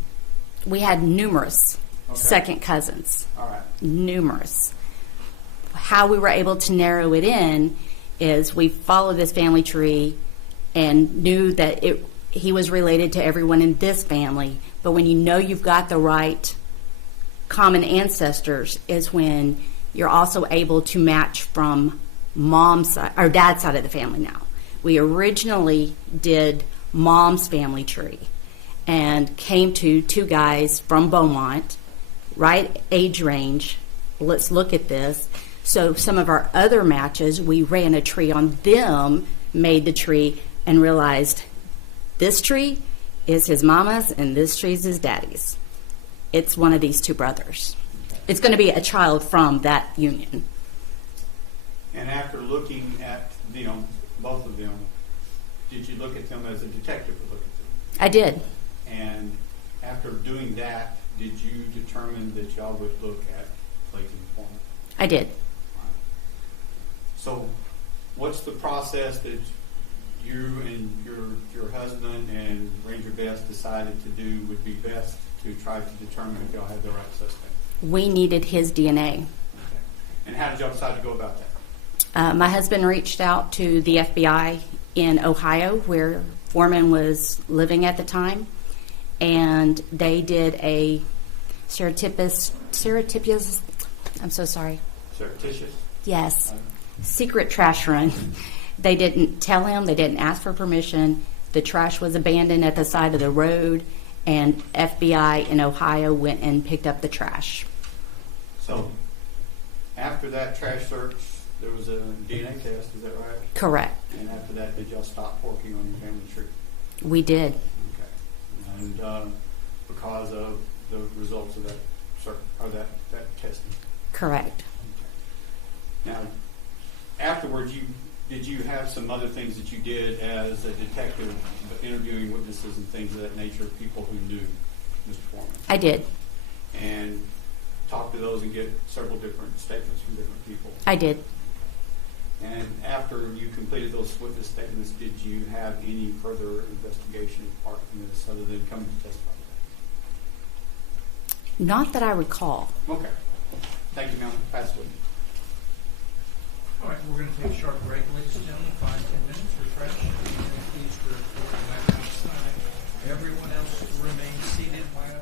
We had numerous Okay. second cousins. All right. Numerous. How we were able to narrow it in is we followed this family tree and knew that he was related to everyone in this family. But when you know you've got the right common ancestors is when you're also able to match from mom's side or dad's side of the family now. We originally did mom's family tree and came to two guys from Beaumont, right age range. Let's look at this. So some of our other matches, we ran a tree on them, made the tree, and realized this tree is his mama's and this tree is his daddy's. It's one of these two brothers. It's going to be a child from that union. And after looking at both of them, did you look at them as a detective would look at them? I did. And after doing that, did you determine that y'all would look at Clayton Foreman? I did. So, what's the process that you and your husband and Ranger Best decided to do would be best to try to determine if y'all had the right suspect? We needed his DNA. Okay. And how did y'all decide to go about that? My husband reached out to the FBI in Ohio, where Foreman was living at the time, and they did a surreptitious, I'm so sorry. Surreptitious? Yes. Secret trash run. They didn't tell him, they didn't ask for permission. The trash was abandoned at the side of the road, and FBI in Ohio went and picked up the trash. So, after that trash search, there was a DNA test, is that right? Correct. And after that, did y'all stop working on your family tree? We did. Okay. And because of the results of that, or that testing? Correct. Okay. Now, afterwards, did you have some other things that you did as a detective, interviewing witnesses and things of that nature, people who knew Mr. Foreman? I did. And talk to those and get several different statements from different people? I did. And after you completed those witness statements, did you have any further investigation apart from this other than coming to testify? Not that I recall. Okay. Thank you, ma'am. Pass it. All right, we're going to take a short break, ladies and gentlemen, 5-10 minutes, refresh, and please report back outside. Everyone else remain seated while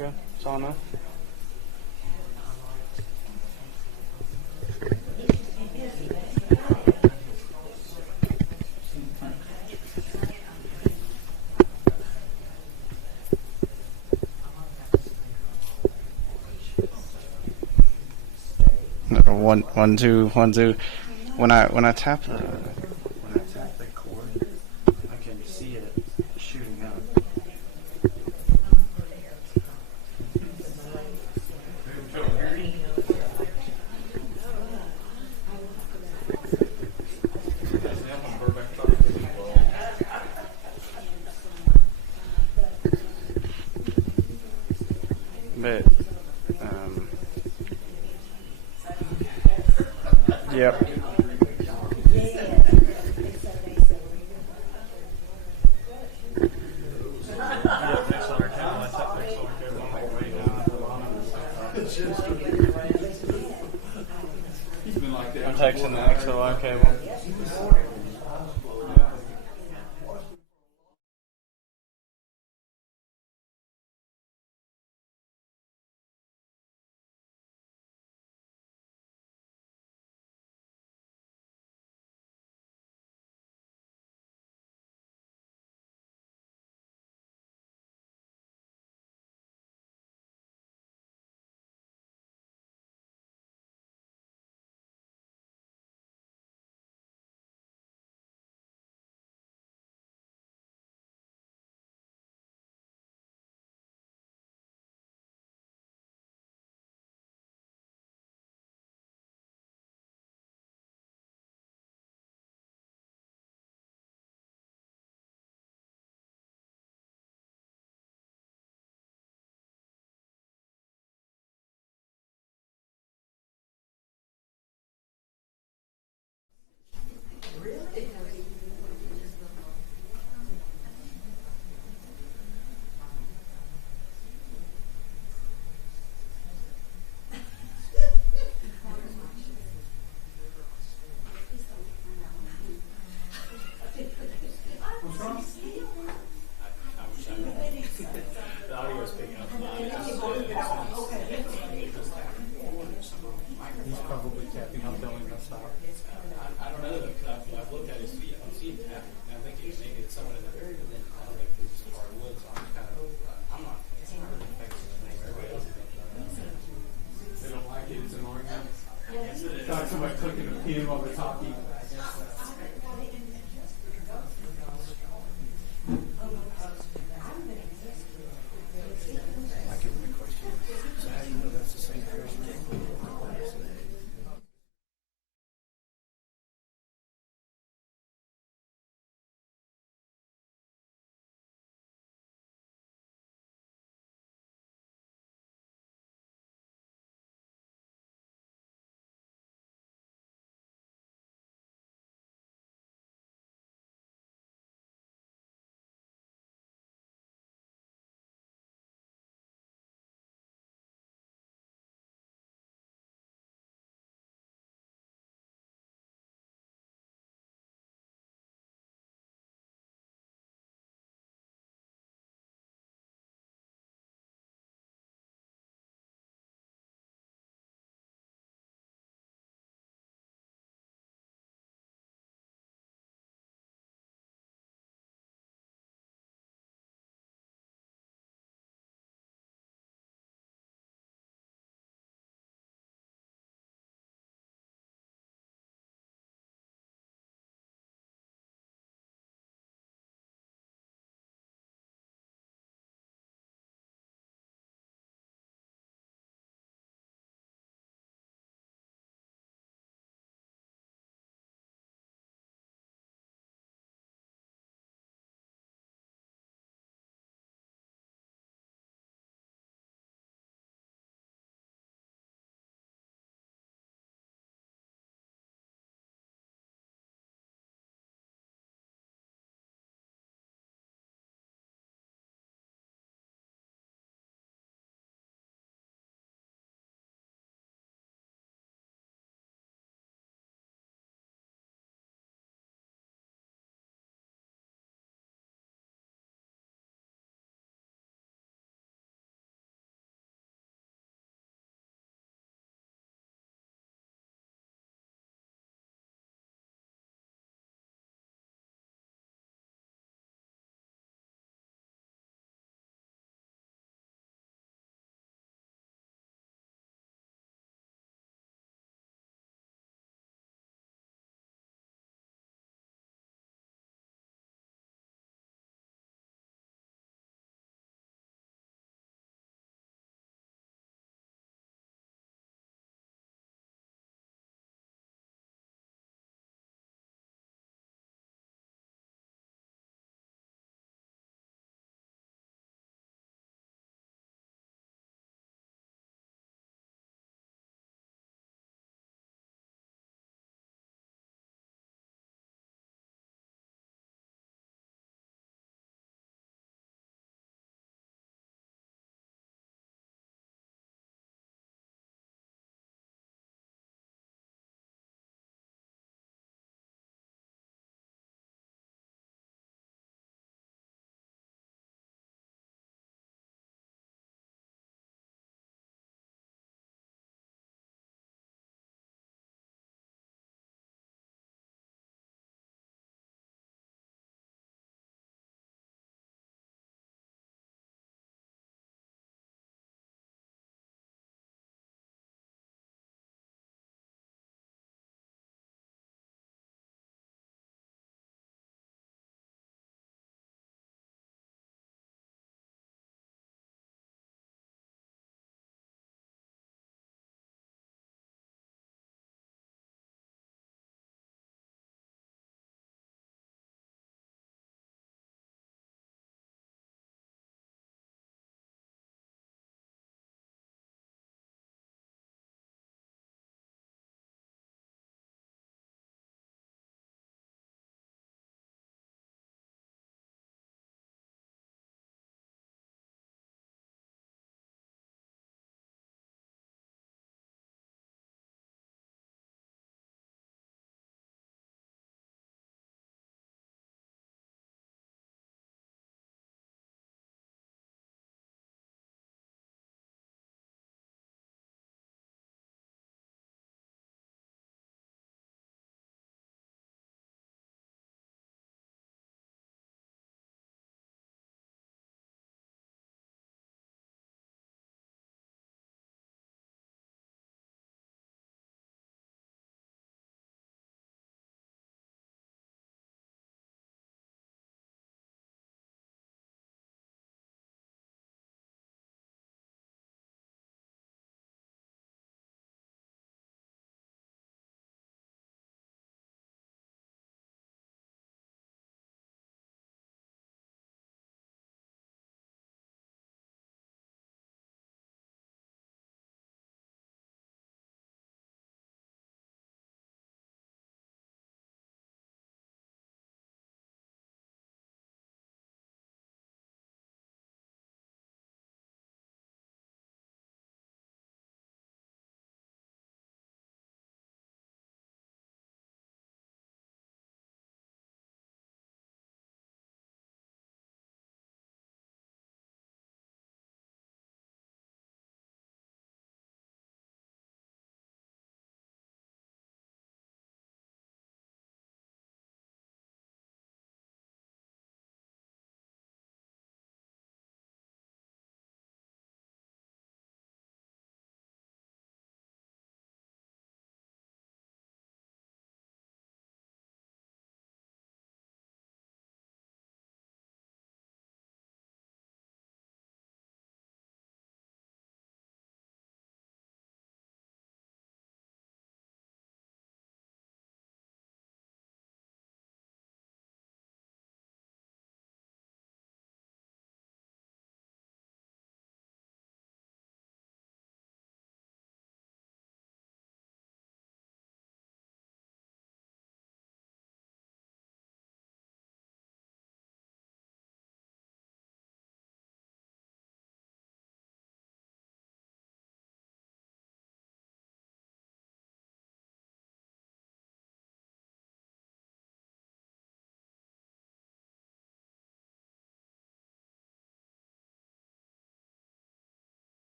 Okay, that's all I know. No, one, two, 1, 2. When I tap the cord, I can see it shooting up. But yep. He's been like that. I'm texting the XLR cable.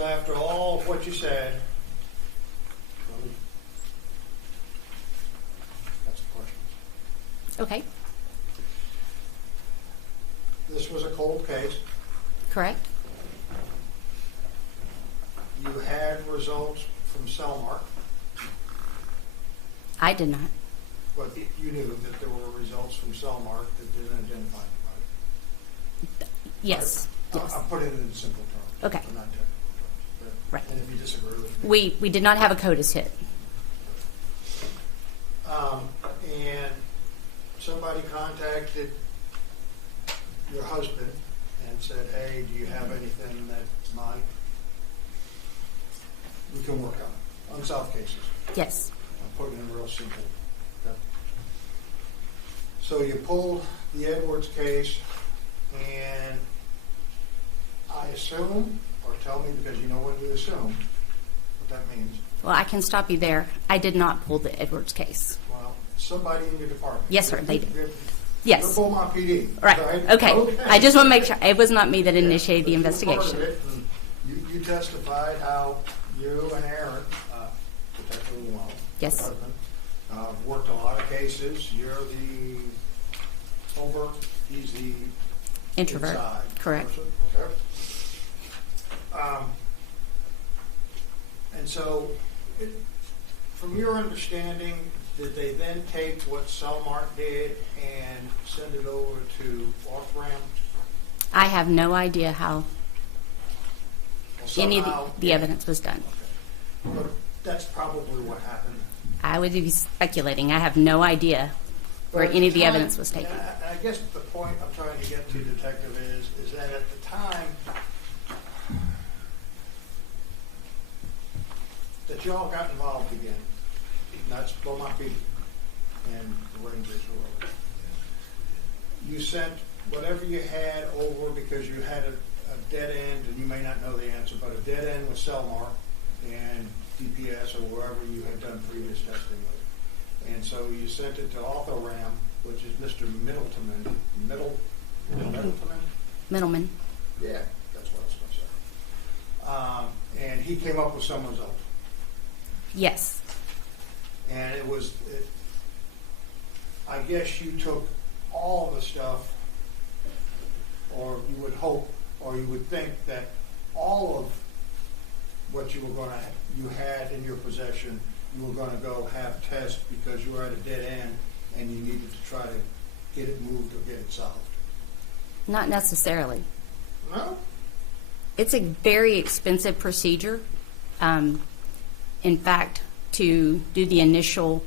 So after all of what you said, that's the question. Okay, This was a cold case. correct? You had results from Cellmark, I did not. but you knew that there were results from Cellmark that didn't identify anybody. Yes, Right? yes. I'll put it in simple terms. Okay. Not technical terms. But- Right. And if you disagree with me. We did not have a CODIS hit. And somebody contacted your husband and said, hey, do you have anything that might, we can work on, unsolved cases. Yes, I'm putting it real simple. Okay. So you pulled the Edwards case, and I assume, or tell me because you know what you assume, what that means. well, I can stop you there. I did not pull the Edwards case. Well, somebody in your department. Yes, sir, they did. You're Yes, Beaumont PD. right, okay. I just want to make sure, it was not me that initiated the But you were part of investigation. it, and You testified how you and Aaron, Detective Llewellyn, Yes. your husband, worked a lot of cases. You're the he's the Introvert, inside correct. person. Okay. And so, from your understanding, did they then take what Cellmark did and send it over to off-ramp? I have no idea how Well, any of somehow- the evidence was done. Okay. But that's probably what happened. I would be speculating. I have no idea where But at any of the time- evidence was taken. I guess the point I'm trying to get to, Detective, is that at the time that y'all got involved again, and that's Beaumont PD and the Rangers or whatever, you sent whatever you had over because you had a dead end, and you may not know the answer, but a dead end with Cellmark and DPS or wherever you had done previous testing with. And so you sent it to AuthoRam, which is Mr. Middleton. Middleman, Yeah, that's what I was going to say. And he came up with some result. yes, And I guess you took all of the stuff, or you would hope, or you would think that all of what you had in your possession, you were going to go have test because you were at a dead end and you needed to try to get it moved or get it solved. not necessarily. No? It's a very expensive procedure. In fact, to do the initial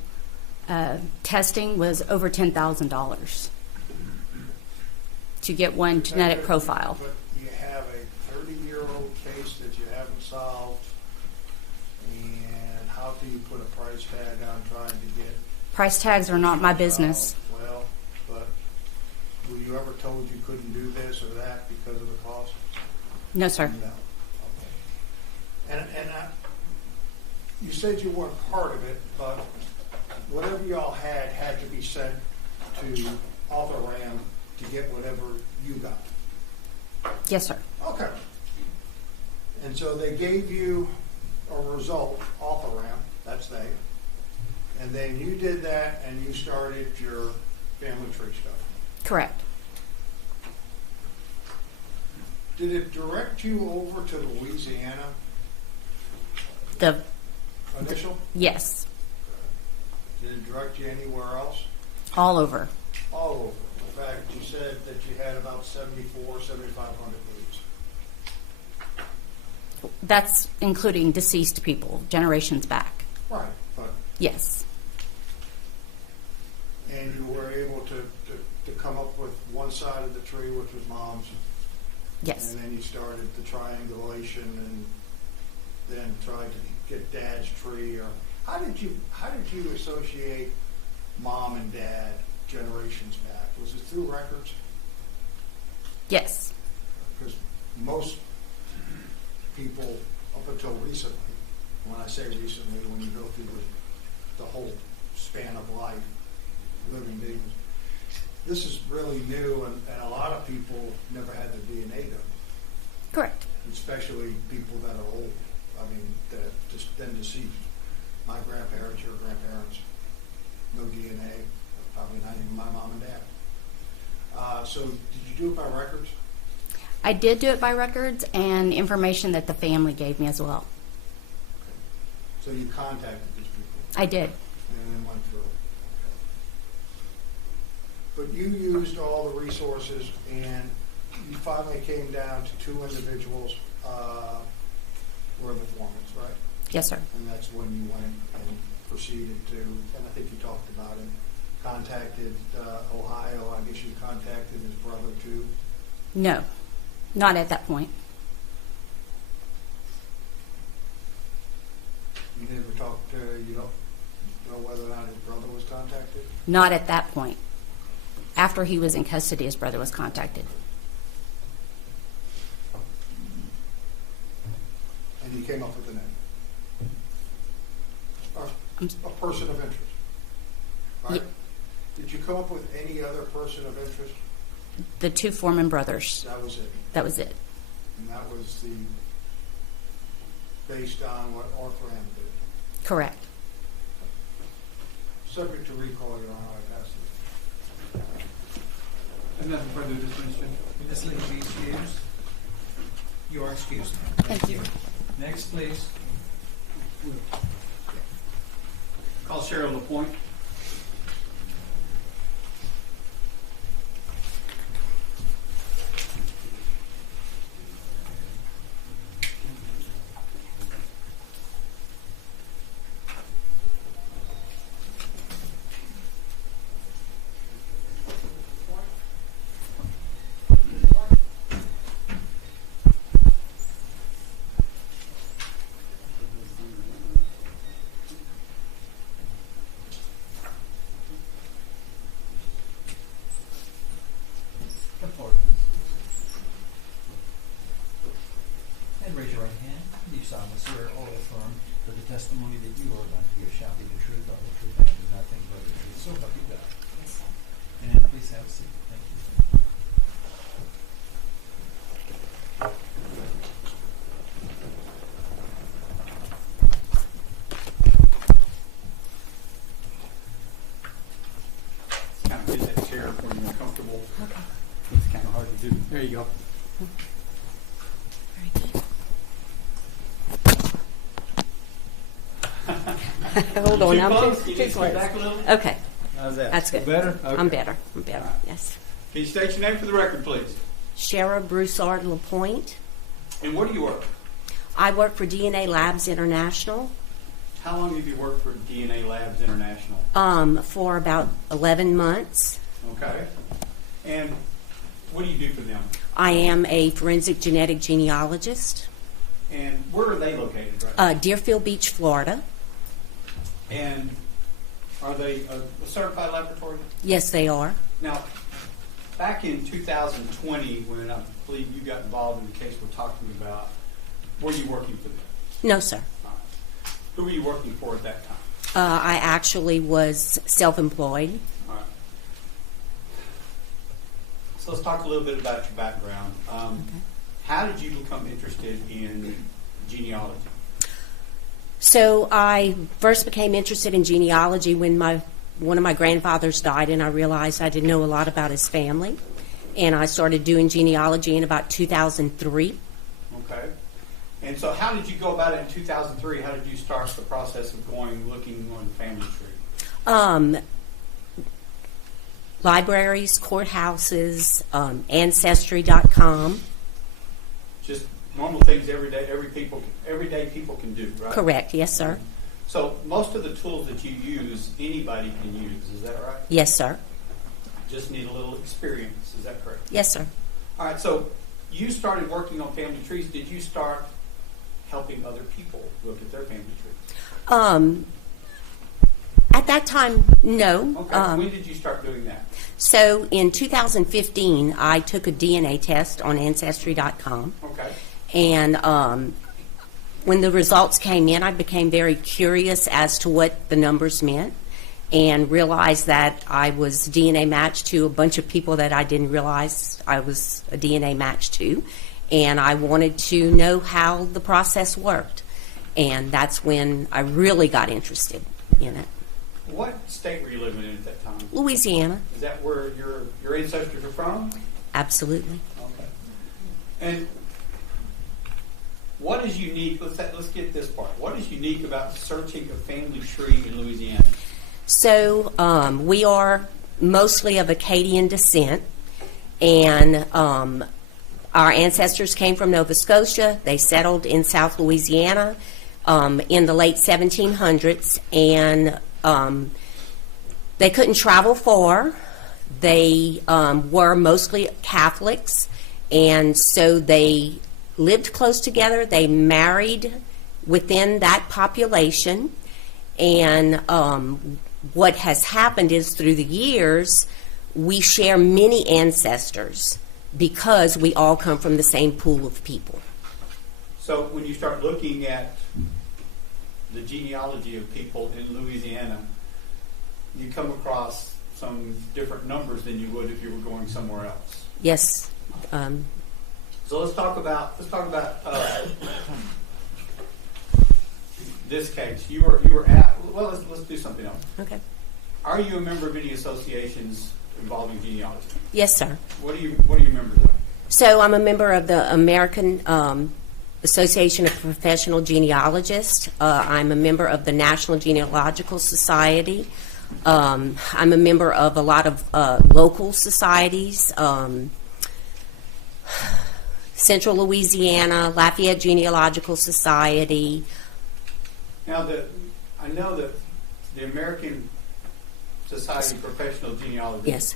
testing was over $10,000 to get one genetic profile. But you have a 30-year-old case that you haven't solved, and how can you put a price tag on trying to get... Price tags are not my business. Well, but were you ever told you couldn't do this or that because of the cost? No, sir. No. Okay. And you said you weren't part of it, but whatever y'all had to be sent to AuthoRam to get whatever you got. Yes, sir. Okay. And so they gave you a result, AuthoRam, that's they, and then you did that and you started your family tree stuff. Correct. Did it direct you over to Louisiana The initial? yes, Did it direct you anywhere else? all over. All over. In fact, you said that you had about 7,500 leads. That's including deceased people, generations back. Right. But, Yes, and you were able to come up with one side of the tree, which was mom's. yes, And then you started the triangulation and then tried to get dad's tree. Or how did you associate mom and dad generations back? Was it through records? yes, Because most people up until recently, when I say recently, when you go through the whole span of life, living beings, this is really new, and a lot of people never had their DNA done. correct. And especially people that are old. I mean, that have just been deceased. My grandparents, your grandparents, no DNA, probably not even my mom and dad. So did you do it by records? I did do it by records and information that the family gave me as well. So you contacted these people I did. and then went through it. Okay. But you used all the resources and you finally came down to two individuals who were the foremans, right? Yes, sir. And that's when you went and proceeded to, and I think you talked about it, contacted Ohio. I guess you contacted his brother too. No, not at that point. You never talked to, you don't know whether or not his brother was contacted? Not at that point. After he was in custody, his brother was contacted. And you came up with a name? A person of interest, right? Did you come up with any other person of interest? The two Foreman brothers. That was it. That was it. And that was based on what Arthur Ham did. Correct. Subject to recall, Your Honor, I pass it. And nothing further to dismiss, Judge. Ms. Lee, be excused. You are excused. Thank you. Next, please. Call Cheryl LaPointe. And raise your right hand. Do you solemnly swear or affirm that the testimony that you are about to give shall be the truth, all the truth, and nothing but the truth? So help you God. Yes, sir. And please have a seat. Thank you. Kind of get that chair when you're comfortable. Okay. It's kind of hard to do. There you go. Very good. Hold on. Too I'm close? too You need to close. sit back a little? Okay. How's that? That's good. Better? Okay. I'm better. I'm better. Yes. Can you state your name for the record, please? Shara Broussard LaPointe. And where do you work? I work for DNA Labs International How long have you worked for DNA Labs International? for about 11 months. Okay. And what do you do for them? I am a forensic genetic genealogist. And where are they located right now? Deerfield Beach, Florida. And are they a certified laboratory? Yes, they are. Now, back in 2020, when I believe you got involved in the case we're talking about, were you working for them? No, sir. Who were you working for at that time? I actually was self-employed. All right. So let's talk a little bit about your background. How did you become interested in genealogy? So I first became interested in genealogy when one of my grandfathers died, and I realized I didn't know a lot about his family. And I started doing genealogy in about 2003. Okay. And so how did you go about it in 2003? How did you start the process of looking on the family tree? Libraries, courthouses, Ancestry.com. Just normal things everyday people can do, right? Correct, yes, sir. So most of the tools that you use, anybody can use. Is that right? Yes, sir. Just need a little experience. Is that correct? Yes, sir. All right. So you started working on family trees. Did you start helping other people look at their family trees? At that time, no. Okay. When did you start doing that? So in 2015, I took a DNA test on Ancestry.com. Okay. And when the results came in, I became very curious as to what the numbers meant and realized that I was DNA matched to a bunch of people that I didn't realize I was a DNA match to. and I wanted to know how the process worked. And that's when I really got interested in it. What state were you living in at that time? Louisiana, Is that where your ancestors are from? absolutely. Okay. And what is unique? Let's get this part. What is unique about searching a family tree in Louisiana? So we are mostly of Acadian descent, and our ancestors came from Nova Scotia. They settled in South Louisiana in the late 1700s, and they couldn't travel far. They were mostly Catholics, and so they lived close together. They married within that population, and what has happened is through the years, we share many ancestors because we all come from the same pool of people. So when you start looking at the genealogy of people in Louisiana, you come across some different numbers than you would if you were going somewhere else. Yes. So let's talk about this case. You were at, well, let's do something else. Okay. Are you a member of any associations involving genealogy? Yes, sir. What do you members of? So I'm a member of the American Association of Professional Genealogists. I'm a member of the National Genealogical Society. I'm a member of a lot of local societies. Central Louisiana, Lafayette Genealogical Society. Now, I know that the American Society of Professional Genealogists. Yes.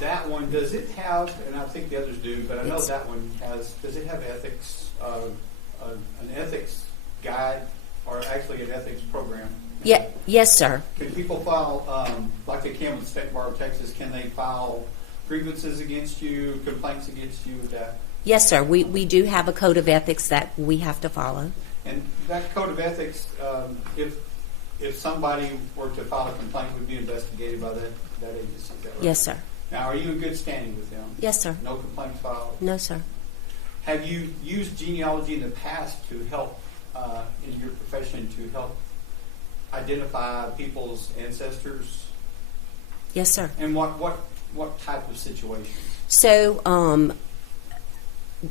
That one, does it have, and I think the others do, but I know Yes. that one has, does it have ethics, an ethics guide, or actually an ethics program? Yeah, yes, sir. Can people file, like they can with the State Bar of Texas, can they file grievances against you, complaints against you with that? Yes, sir. We do have a code of ethics that we have to follow. And that code of ethics, if somebody were to file a complaint, would be investigated by that agency, is that right? Yes, sir. Now, are you in good standing with them? Yes, sir. No complaints filed? No, sir. Have you used genealogy in the past to help, in your profession, to help identify people's ancestors? Yes, sir. And what type of situations? So,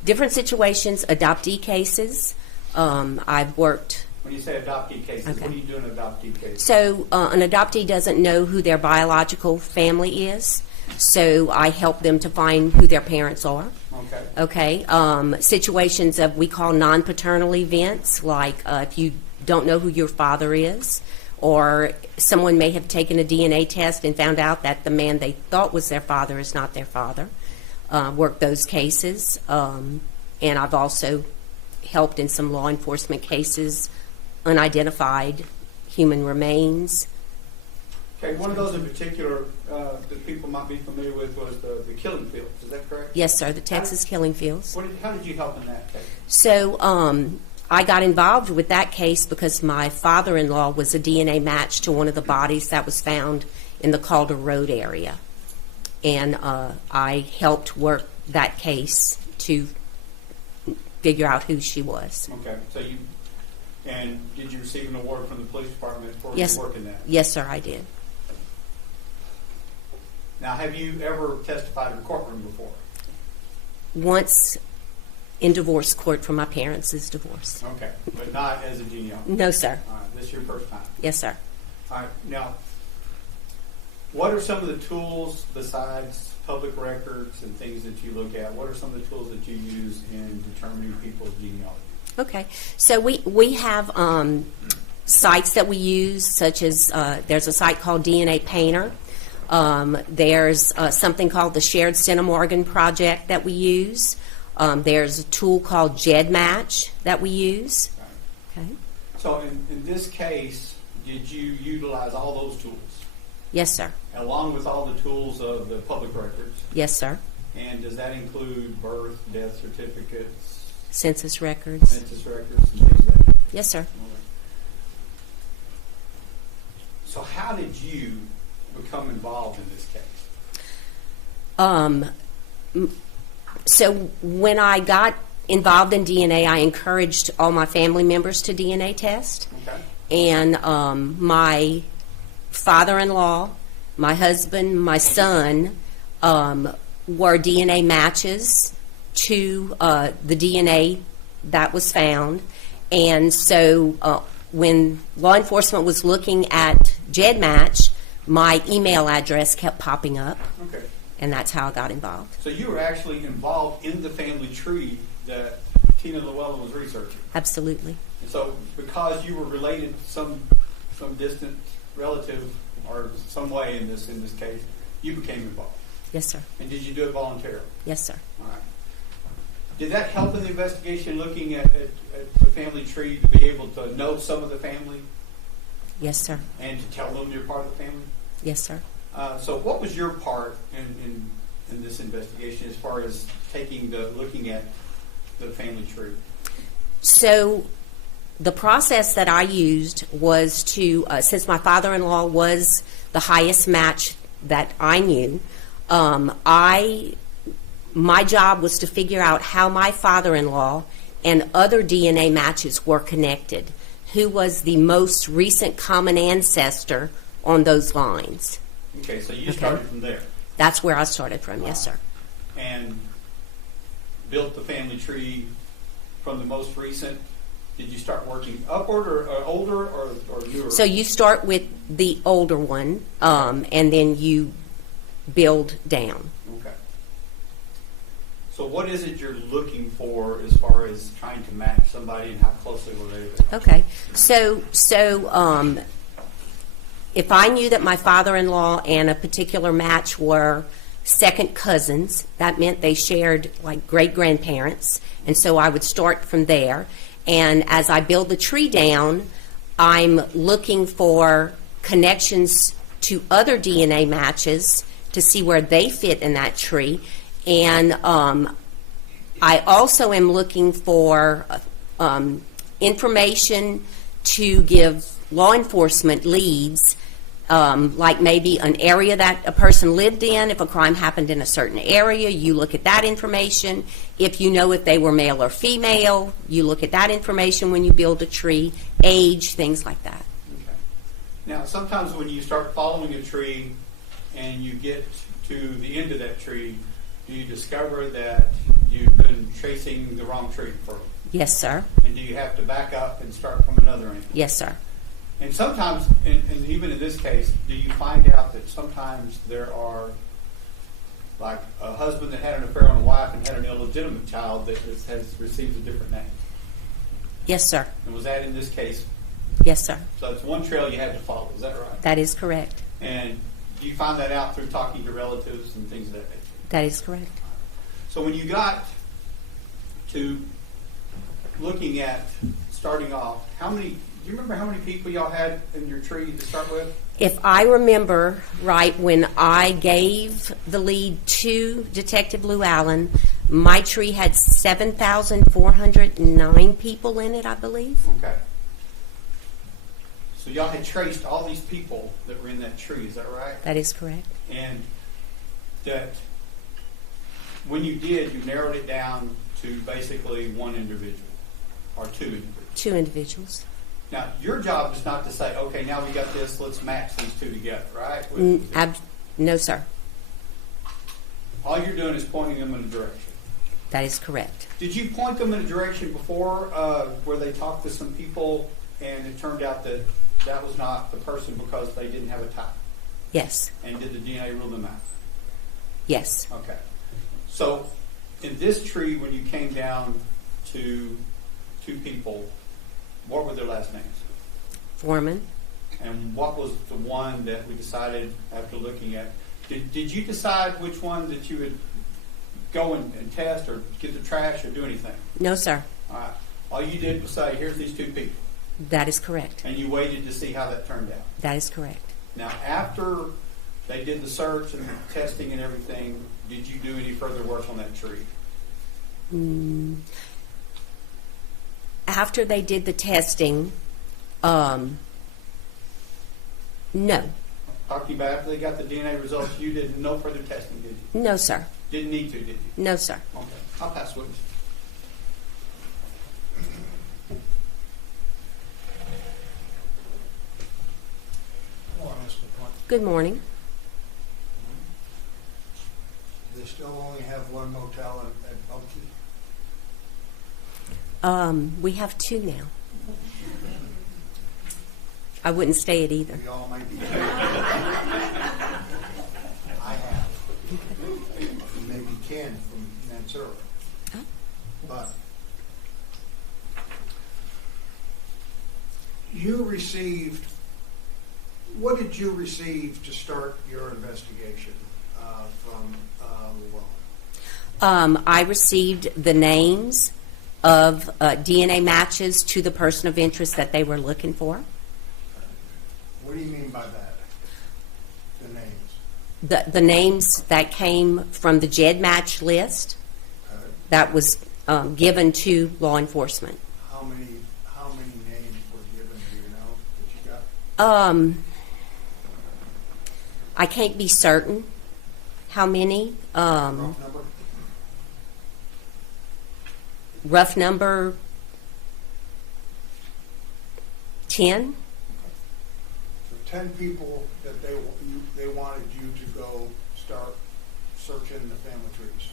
different situations, adoptee cases. I've worked. When you say adoptee cases, Okay. what do you do in adoptee cases? So, an adoptee doesn't know who their biological family is. So, I help them to find who their parents are. Okay. Okay. Situations of we call non-paternal events, like if you don't know who your father is, or someone may have taken a DNA test and found out that the man they thought was their father is not their father. Work those cases. And I've also helped in some law enforcement cases, unidentified human remains. Okay, one of those in particular that people might be familiar with was the killing fields. Is that correct? Yes, sir, the Texas killing fields. How did you help in that case? So I got involved with that case because my father-in-law was a DNA match to one of the bodies that was found in the Calder Road area. And I helped work that case to figure out who she was. Okay, so did you receive an award from the police department for Yes. your work in that? Yes, sir, I did. Now, have you ever testified in a courtroom before? Once in divorce court for my parents' divorce. Okay, but not as a genealogist? No, sir. All right, this is your first time? Yes, sir. All right, now, what are some of the tools besides public records and things that you look at? What are some of the tools that you use in determining people's genealogy? Okay, so we have sites that we use, such as there's a site called DNA Painter. There's something called the Shared Centimorgan Project that we use. There's a tool called GEDmatch that we use. Right. Okay. So in this case, did you utilize all those tools? Yes, sir. Along with all the tools of the public records? Yes, sir. And does that include birth, death certificates, Census records. census records, and things like that? Yes, sir. So how did you become involved in this case? So when I got involved in DNA, I encouraged all my family members to DNA test. Okay. And my father-in-law, my husband, my son were DNA matches to the DNA that was found. And so when law enforcement was looking at GEDmatch, my email address kept popping up, Okay. and that's how I got involved. So you were actually involved in the family tree that Tina Llewellyn was researching. Absolutely. And so because you were related to some distant relative or some way in this case, you became involved. Yes, sir. And did you do it voluntarily? Yes, sir. All right. Did that help in the investigation, looking at the family tree, to be able to know some of the family Yes, sir. and to tell them you're part of the family? Yes, sir. So what was your part in this investigation as far as looking at the family tree? So the process that I used was to, since my father-in-law was the highest match that I knew, my job was to figure out how my father-in-law and other DNA matches were connected. Who was the most recent common ancestor on those lines? Okay, so you Okay. started from there That's where I started from, yes, sir. and built the family tree from the most recent. Did you start working upward or older or newer? So you start with the older one, and then you build down. Okay. So what is it you're looking for as far as trying to match somebody and how closely related they are? Okay. So if I knew that my father-in-law and a particular match were second cousins, that meant they shared like great-grandparents, and so I would start from there. And as I build the tree down, I'm looking for connections to other DNA matches to see where they fit in that tree. And I also am looking for information to give law enforcement leads, like maybe an area that a person lived in. If a crime happened in a certain area, you look at that information. If you know if they were male or female, you look at that information when you build a tree, age, things like that. Okay. Now, sometimes when you start following a tree and you get to the end of that tree, do you discover that you've been tracing the wrong tree for? Yes, sir. And do you have to back up and start from another end? Yes, sir. And sometimes, and even in this case, do you find out that sometimes there are, like a husband that had an affair on a wife and had an illegitimate child that has received a different name? Yes, sir. And was that in this case? Yes, sir. So it's one trail you had to follow, is that right? That is correct. And do you find that out through talking to relatives and things of that nature? That is correct. So when you got to looking at starting off, do you remember how many people y'all had in your tree to start with? If I remember right, when I gave the lead to Detective Lou Allen, my tree had 7,409 people in it, I believe. Okay. So y'all had traced all these people that were in that tree, is that right? That is correct. And that when you did, you narrowed it down to basically one individual or two individuals. 2 individuals. Now, your job is not to say, okay, now we got this, let's match these two together, right? No, sir. All you're doing is pointing them in a direction. That is correct. Did you point them in a direction before where they talked to some people and it turned out that that was not the person because they didn't have a tie? Yes. And did the DNA rule them out? Yes. Okay. So in this tree, when you came down to 2 people, what were their last names? Foreman. And what was the one that we decided after looking at? Did you decide which one that you would go and test or get the trash or do anything? No, sir. All right. All you did was say, here's these 2 people. That is correct. And you waited to see how that turned out. That is correct. Now, after they did the search and the testing and everything, did you do any further work on that tree? After they did the testing, no. Talking about after they got the DNA results, you did no further testing, did you? No, sir. Didn't need to, did you? No, sir. Okay. I'll pass witness. Good morning. They still only have one motel at Bunkie? We have 2 now. I wouldn't stay at either. We all might be. I have. Maybe Ken from Mansura. Oh. But you received, what did you receive to start your investigation from Llewellyn? I received the names of DNA matches to the person of interest that they were looking for. What do you mean by that? The names? The names that came from the JED match list Okay. that was given to law enforcement. How many names were given, do you know, that you got? I can't be certain how many. Rough number? Rough number 10. So 10 people that they wanted you to go start searching the family trees.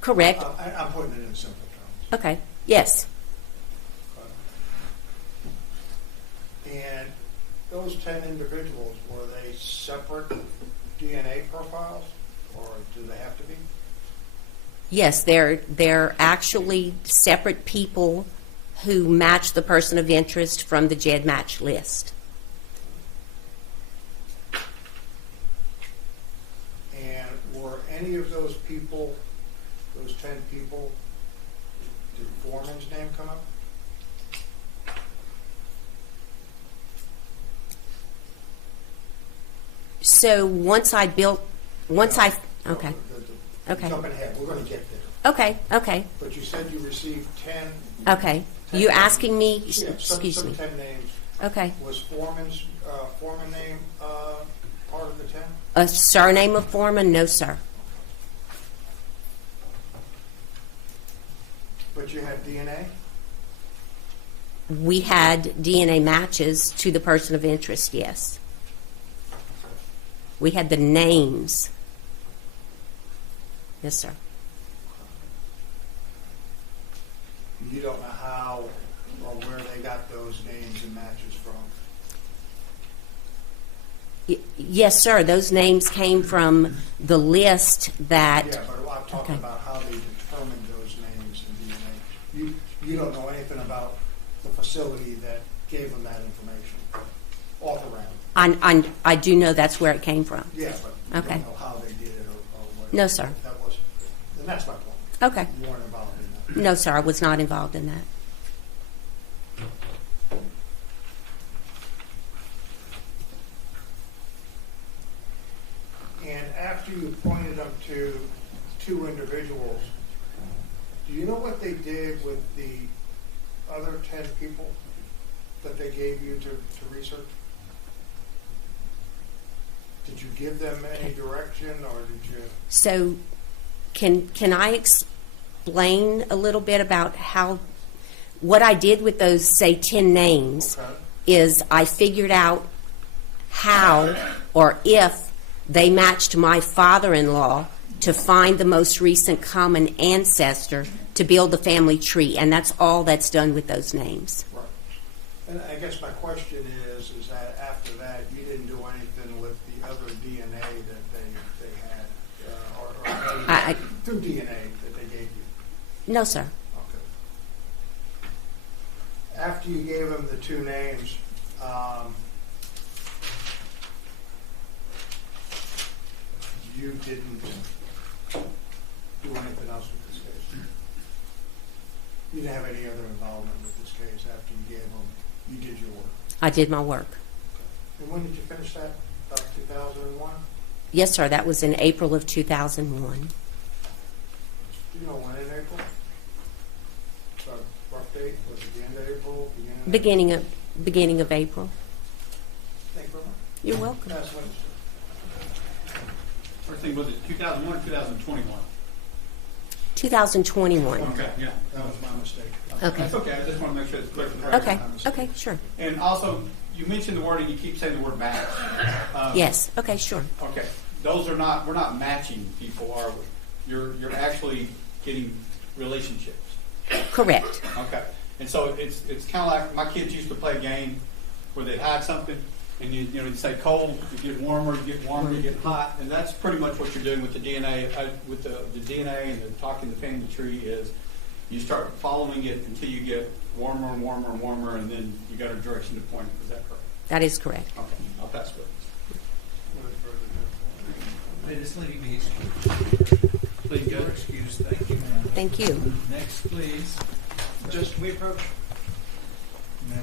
Correct. I'm putting it in simple terms. Okay. Yes. And those 10 individuals, were they separate DNA profiles, or do they have to be? Yes, they're actually separate people who match the person of interest from the JED match list. And were any of those people, those 10 people, did Foreman's name come up? So once I okay. Okay. Jumping ahead, we're going to get there. Okay, okay, But you said you received 10. okay. You asking me? Yeah, Excuse some me. 10 names. Okay. Was Foreman name part of the 10? A surname of Foreman? No, sir. But you had DNA? We had DNA matches to the person of interest. Yes. We had the names. Yes, sir. You don't know how or where they got those names and matches from? Yes, sir. Those names came from the list that. Yeah, but I'm talking about how they determined those names and DNA. You don't know anything about the facility that gave them that information off around. I do know that's where it came from. Yeah, but you Okay. don't know how they did it or what. No, sir. That wasn't. And that's my point. Okay. You weren't involved in that. No, sir. I was not involved in that. And after you pointed them to 2 individuals, do you know what they did with the other 10 people that they gave you to research? Did you give them any direction, or did you? So, can I explain a little bit about what I did with those, say, 10 names? Okay. Is I figured out how or if they matched my father-in-law to find the most recent common ancestor to build the family tree, and that's all that's done with those names. Right. And I guess my question is that after that, you didn't do anything with the other DNA that they had, or through DNA that they gave you? No, sir. Okay. After you gave them the 2 names, you didn't do anything else with this case? You didn't have any other involvement with this case after you gave them, you did your work? I did my work. And when did you finish that? About 2001? Yes, sir. That was in April of 2001. Do you know when in April? Rough date? Was it the end of April? Beginning of April. Thank you very much. You're welcome. That's when. First thing, was it 2001 or 2021? 2021. Okay, yeah. That was my mistake. Okay. That's okay, I just want to make sure it's clear for the record. Okay. Okay. Sure. And also, you mentioned the word and you keep saying the word match. Yes, okay, sure. Okay, those are not, we're not matching people, are we? You're actually getting relationships. Correct. Okay, and so it's kind of like my kids used to play a game where they'd hide something, and you'd say cold, you get warmer, you get hot, and that's pretty much what you're doing with the DNA. With the DNA and the talking the family tree is, you start following it until you get warmer and warmer and warmer, and then you got a direction to point it. Is that correct? That is correct. Okay, I'll pass it. May this lady be excused. Please go. You're excused. Thank you, ma'am. Thank you. Next, please. Just, can we approach? No.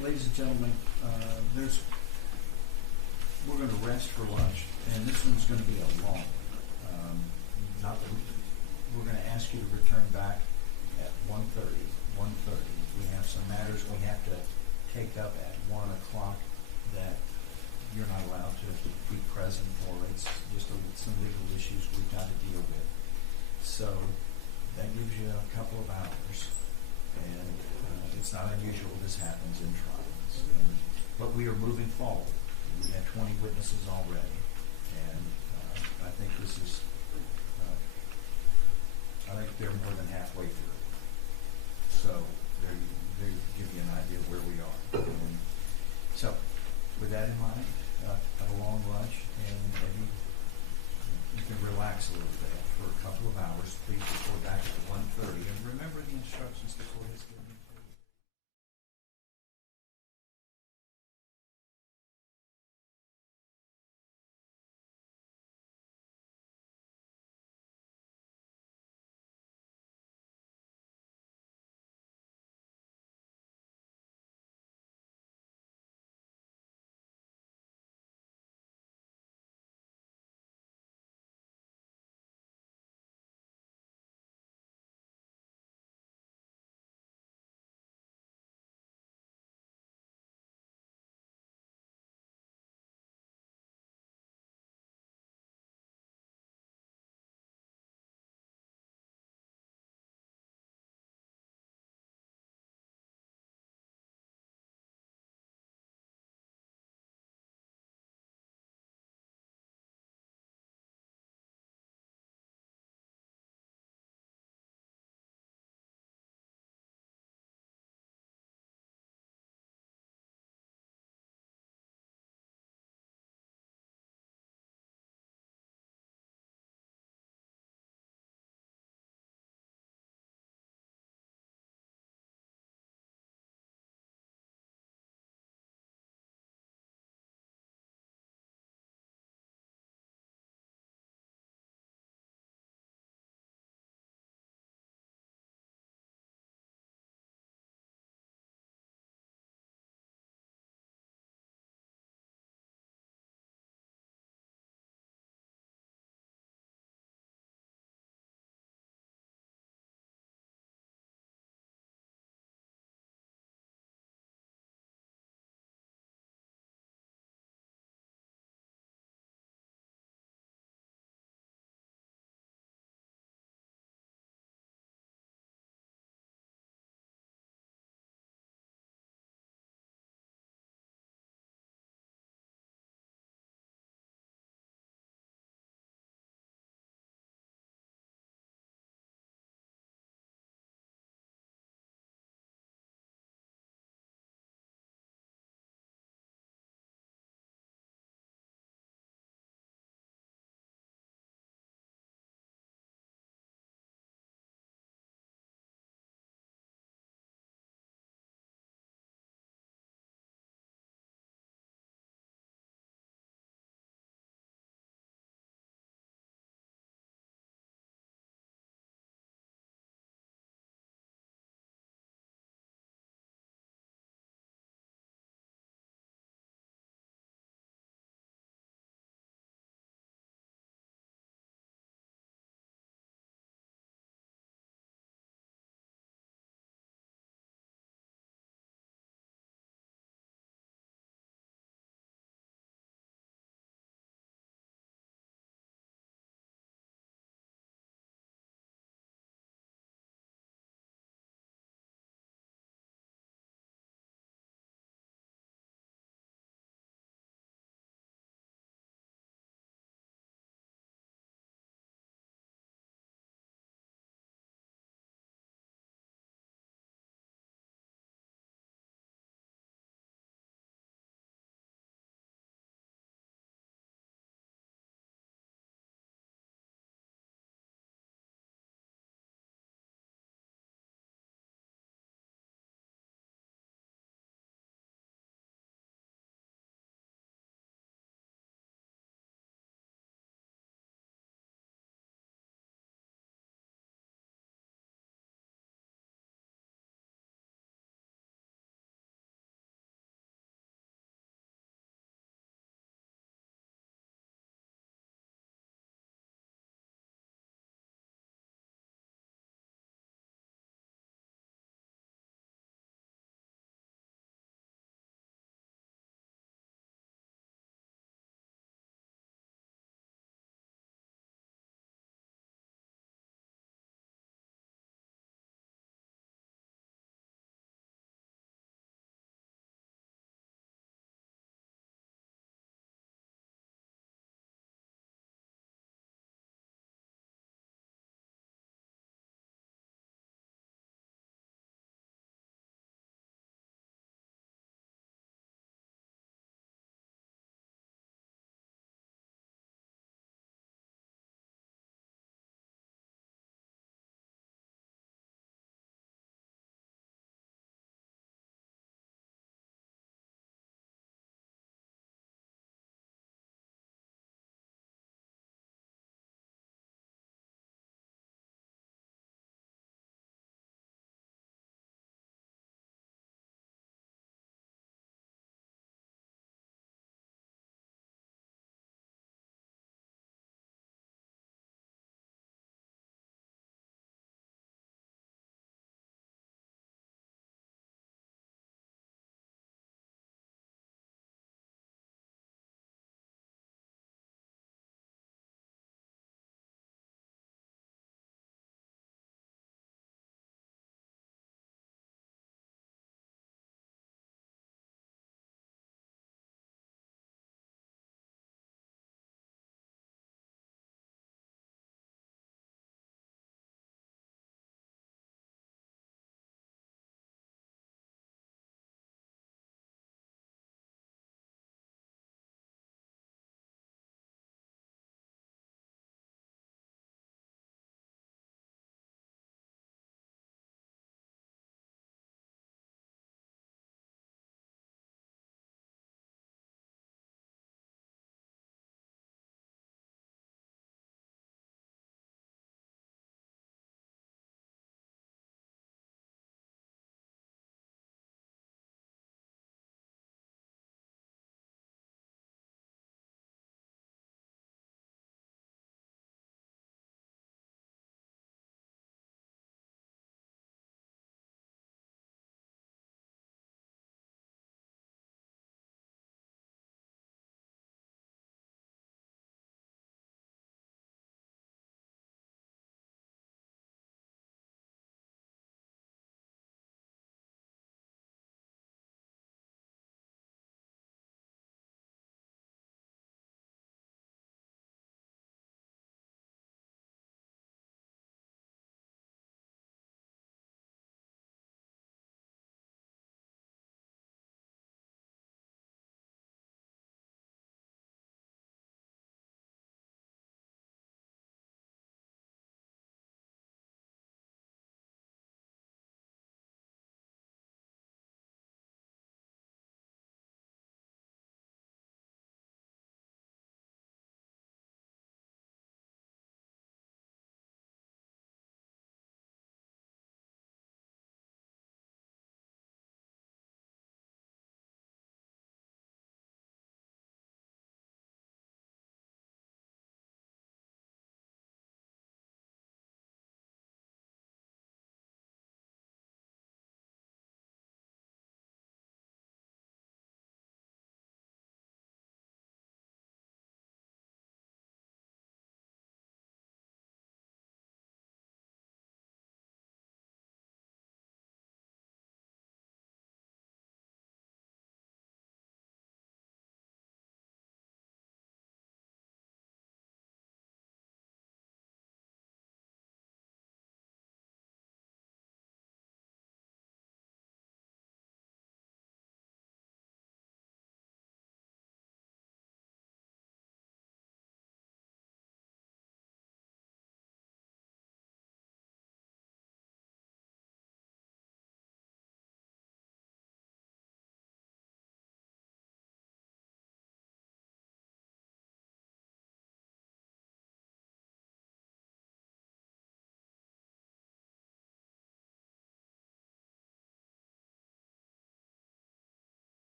Ladies and gentlemen, we're going to rest for lunch, and this one's going to be a long one. We're going to ask you to return back at 1:30. We have some matters we have to take up at 1 o'clock that you're not allowed to be present for. It's just some legal issues we've got to deal with. So that gives you a couple of hours, and it's not unusual. This happens in trials. But we are moving forward. We have 20 witnesses already, and I think this is, I think they're more than halfway through. So they give you an idea of where we are. So with that in mind, have a long lunch, and maybe you can relax a little bit for a couple of hours. Please report back at 1:30, and remember the instructions the court has given.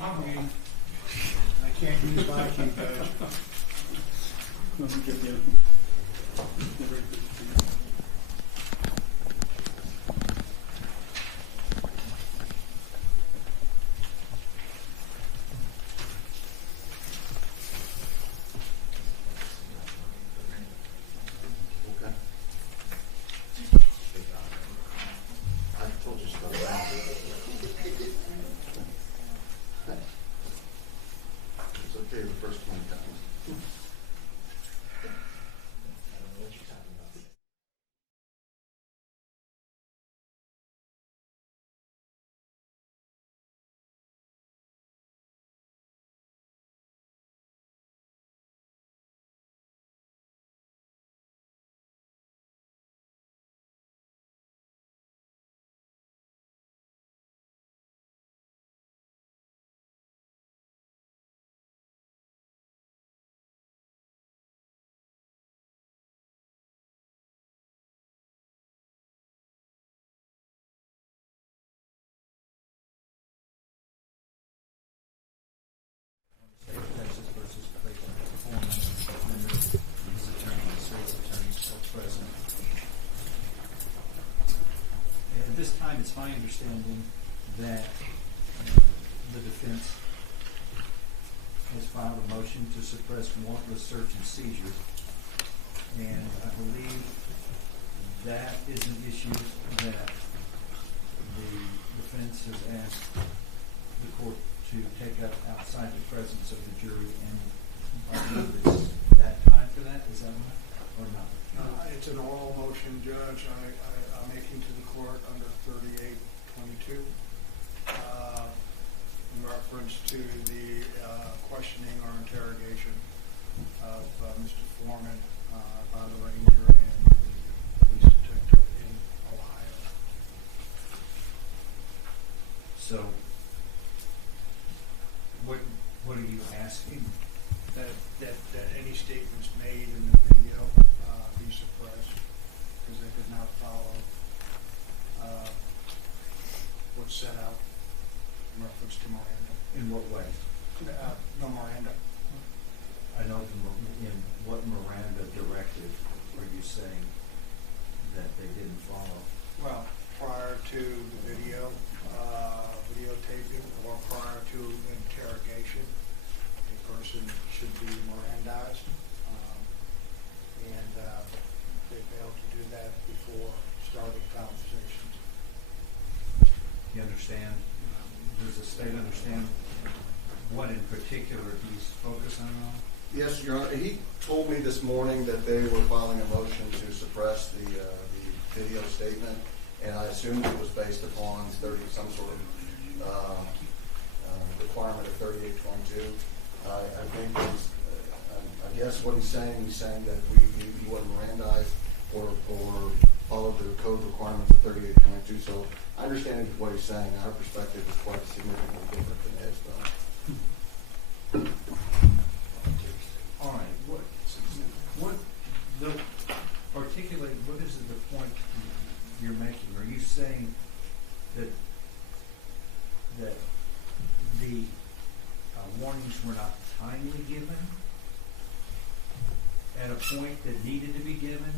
I'm reading. I can't use my key, Judge. Okay. I told you so. It's okay the first 20 times. State of Texas versus Clayton Foreman, defendant, his attorney, the state's attorney, still present. And at this time, it's my understanding that the defense has filed a motion to suppress warrantless search and seizure. And I believe that is an issue that the defense has asked the court to take up outside the presence of the jury, and I believe it's that time for that, is that right, or not? It's an oral motion, Judge. I'm making to the court under 3822 in reference to the questioning or interrogation of Mr. Foreman by the ranger and the police detective in Ohio. So, what are you asking? That any statements made in the video be suppressed because they did not follow what's set out in reference to Miranda. In what way? No Miranda. I know in what Miranda directive are you saying that they didn't follow? Well, prior to the videotaping or prior to interrogation, a person should be Mirandized, and they failed to do that before starting conversations. You understand? Does the state understand what in particular he's focusing on? Yes, Your Honor. He told me this morning that they were filing a motion to suppress the video statement, and I assumed it was based upon some sort of requirement of 3822. I think I guess what he's saying that he wasn't Mirandized or followed the code requirements of 3822. So I understand what he's saying. Our perspective is quite significantly different than his, though. All right. Articulate, what is the point you're making? Are you saying that the warnings were not timely given at a point that needed to be given?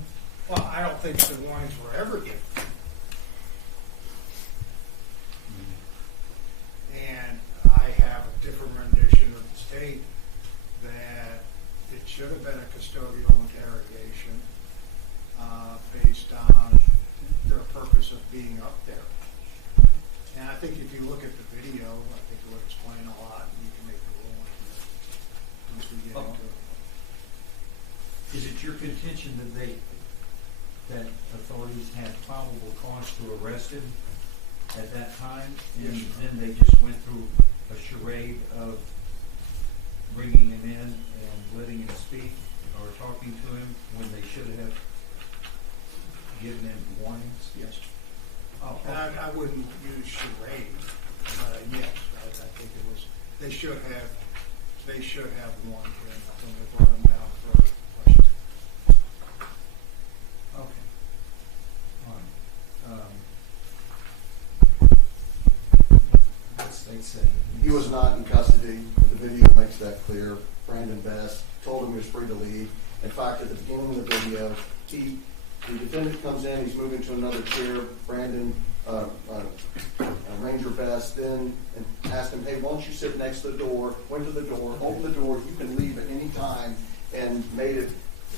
Well, I don't think the warnings were ever given. And I have a different rendition of the state that it should have been a custodial interrogation based on their purpose of being up there. And I think if you look at the video, I think it would explain a lot, and you can make a ruling once we get into it. Is it your contention that authorities had probable cause to arrest him at that time, and Yes, then they just went through a charade of bringing him in and letting him speak or talking to him when they should have given him warnings? Yes. Oh, And I wouldn't use charade, but yes, I think it was, they should have warned him when they brought him down for questioning. okay. All right. Let's State say. He was not in custody. The video makes that clear. Brandon Best told him he was free to leave. In fact, at the beginning of the video, the defendant comes in, he's moving to another chair. Brandon, Ranger Best, then asked him, hey, why don't you sit next to the door? Went to the door, opened the door, you can leave at any time, and made it,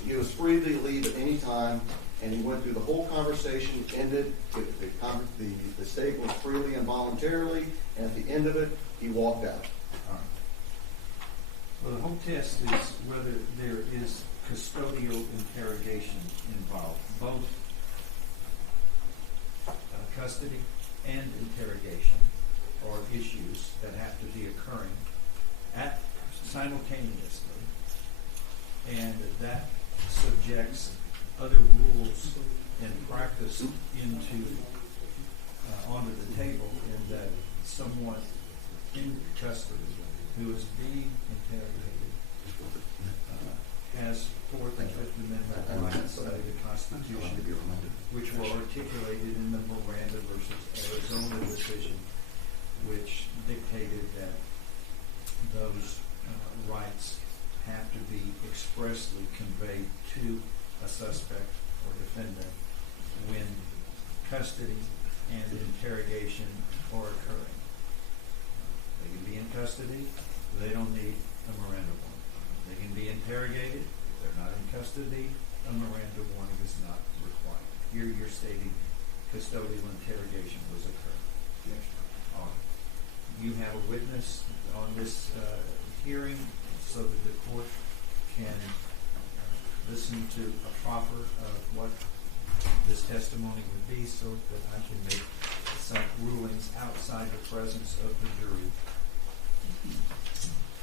he was free to leave at any time, and he went through the whole conversation, ended, the statement was freely and voluntarily, and at the end of it, he walked out. All right. Well, the whole test is whether there is custodial interrogation involved, both custody and interrogation are issues that have to be occurring simultaneously, and that subjects other rules and practice onto the table, in that someone in custody who is being interrogated has Fourth and Fifth Amendment rights under the Constitution, which were articulated in the Miranda versus Arizona decision, which dictated that those rights have to be expressly conveyed to a suspect or defendant when custody and interrogation are occurring. They can be in custody, they don't need a Miranda warning. They can be interrogated, if they're not in custody, a Miranda warning is not required. Here you're stating custodial interrogation was occurring. Yes. All right. You have a witness on this hearing so that the court can listen to a proffer of what this testimony would be, so that I can make some rulings outside the presence of the jury.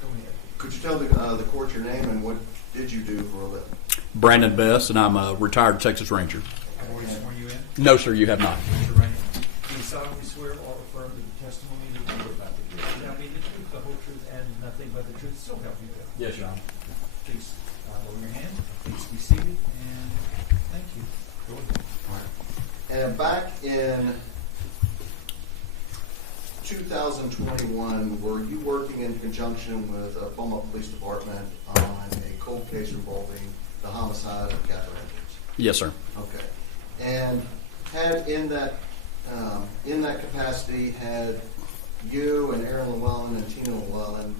Go ahead. Could you tell the court your name and what did you do for a living? Brandon Best, and I'm a retired Texas Ranger. Have we sworn you in? No, sir, you have not. Mr. Ranger, do you solemnly swear or affirm that the testimony that you are about to give shall be the truth, the whole truth, and nothing but the truth? So help you God. Yes, Your Honor. Please lower your hand. Please be seated. And thank you. Go ahead. And back in 2021, were you working in conjunction with Beaumont Police Department on a cold case involving the homicide of Catherine Edwards? Yes, sir. Okay. And had in that capacity, had you and Aaron Llewellyn and Tina Llewellyn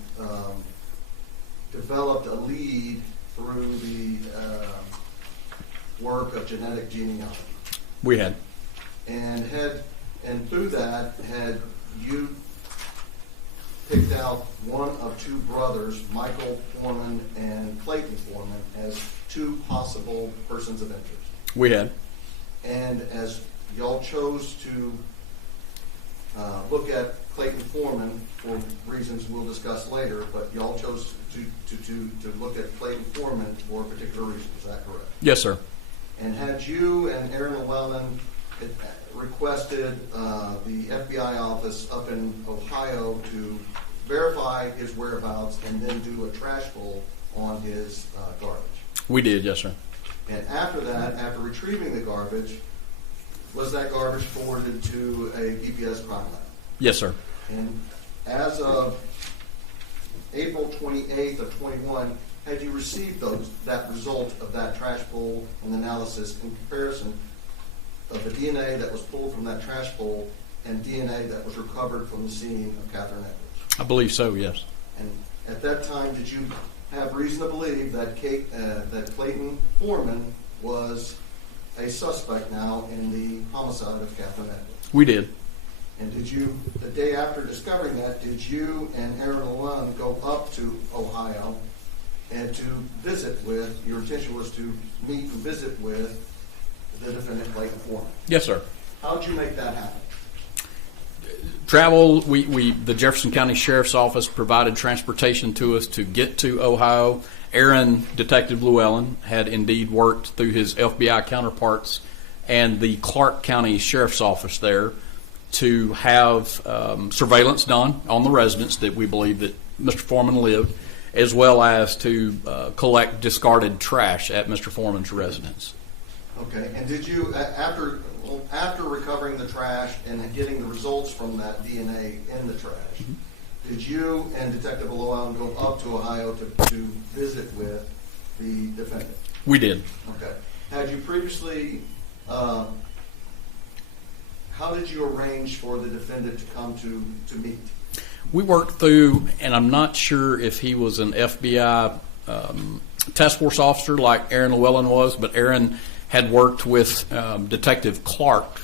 developed a lead through the work of genetic genealogy? We had. And through that, had you picked out one of two brothers, Michael Foreman and Clayton Foreman, as two possible persons of interest? We had. And as y'all chose to look at Clayton Foreman for reasons we'll discuss later, but y'all chose to look at Clayton Foreman for a particular reason. Is that correct? Yes, sir. And had you and Aaron Llewellyn requested the FBI office up in Ohio to verify his whereabouts and then do a trash pull on his garbage? We did, yes, sir. And after that, after retrieving the garbage, was that garbage forwarded to a DPS crime lab? Yes, sir. And as of April 28th of 21, had you received that result of that trash pull and analysis in comparison of the DNA that was pulled from that trash pull and DNA that was recovered from the scene of Catherine Edwards? I believe so, yes. And at that time, did you have reason to believe that that Clayton Foreman was a suspect now in the homicide of Catherine Edwards? We did. And did you, the day after discovering that, did you and Aaron Llewellyn go up to Ohio and to visit with, your intention was to meet and visit with the defendant Clayton Foreman? Yes, sir. How did you make that happen? Travel, the Jefferson County Sheriff's Office provided transportation to us to get to Ohio. Aaron, Detective Llewellyn, had indeed worked through his FBI counterparts and the Clark County Sheriff's Office there to have surveillance done on the residence that we believe that Mr. Foreman lived, as well as to collect discarded trash at Mr. Foreman's residence. Okay, and did you, after after recovering the trash and getting the results from that DNA in the trash, did you and Detective Llewellyn go up to Ohio to visit with the defendant? We did. Okay. Had you previously, how did you arrange for the defendant to come to meet? We worked through, and I'm not sure if he was an FBI task force officer like Aaron Llewellyn was, but Aaron had worked with Detective Clark.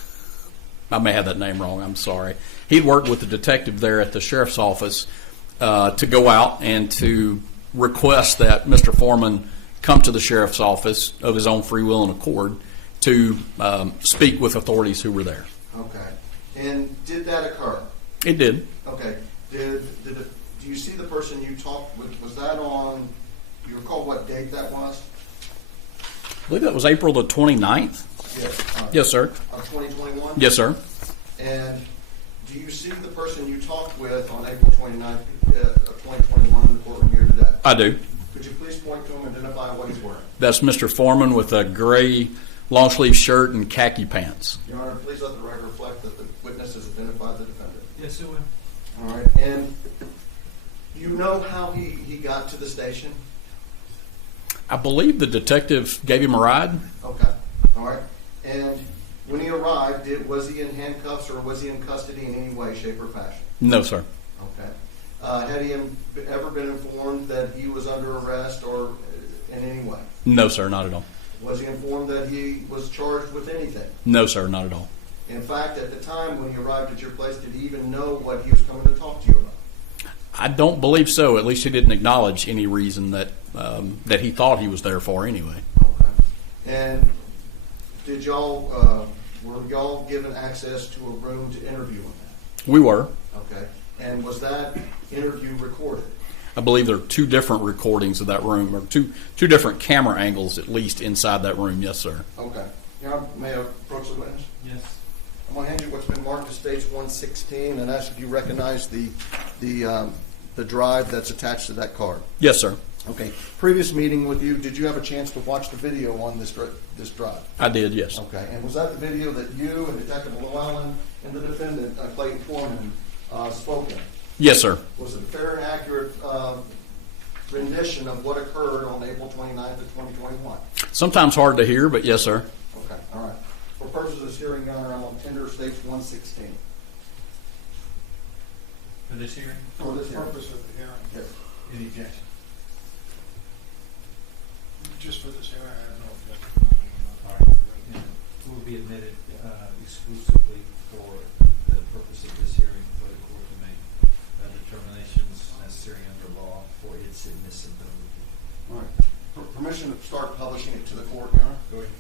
I may have that name wrong, I'm sorry. He'd worked with the detective there at the sheriff's office to go out and to request that Mr. Foreman come to the sheriff's office of his own free will and accord to speak with authorities who were there. Okay. And did that occur? It did. Okay. Do you see the person you talked with? Was that on, you recall what date that was? I believe that was April the 29th. Yes. Yes, sir. Of 2021? Yes, sir. And do you see the person you talked with on April 29th of 2021 in the courtroom here today? I do. Could you please point to him and identify what he's wearing? That's Mr. Foreman with a gray long sleeve shirt and khaki pants. Your Honor, please let the record reflect that the witness has identified the defendant. Yes, it will. All right. And you know how he got to the station? I believe the detective gave him a ride. Okay. All right. And when he arrived, was he in handcuffs or was he in custody in any way, shape, or fashion? No, sir. Okay. Had he ever been informed that he was under arrest or in any way? No, sir, not at all. Was he informed that he was charged with anything? No, sir, not at all. In fact, at the time when he arrived at your place, did he even know what he was coming to talk to you about? I don't believe so. At least he didn't acknowledge any reason that that he thought he was there for anyway. Okay. And did y'all were y'all given access to a room to interview him at? We were. Okay. And was that interview recorded? I believe there are two different recordings of that room, or two different camera angles at least inside that room. Yes, sir. Okay. Your Honor, may I approach the witness? Yes. I'm going to hand you what's been marked as stage 116 and ask if you recognize the drive that's attached to that card. Yes, sir. Okay. Previous meeting with you, did you have a chance to watch the video on this drive? I did, yes. Okay. And was that the video that you and Detective Llewellyn and the defendant, Clayton Foreman, spoke in? Yes, sir. Was it a fair and accurate rendition of what occurred on April 29th of 2021? Sometimes hard to hear, but yes, sir. Okay. All right. For purposes of this hearing, Your Honor, I'm on tender stage 116. For this hearing? For this the hearing. purpose of the hearing. Yes. Any objection? Just for this hearing, I have no objection. All right. Will be admitted exclusively for the purpose of this hearing for the court to make determinations necessary under law for its admissibility. All right. Permission to start publishing it to the court, Your Honor? Go ahead.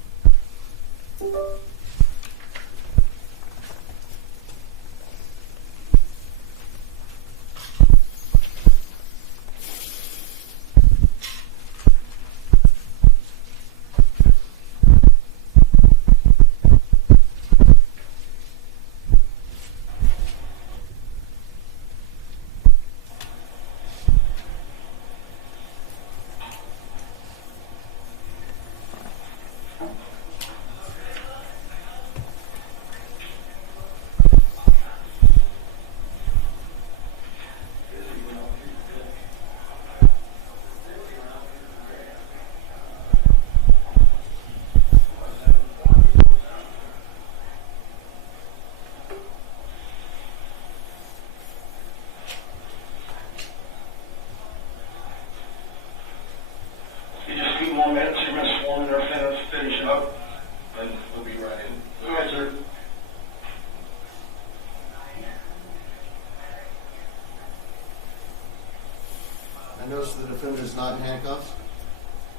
I notice the defendant is not in handcuffs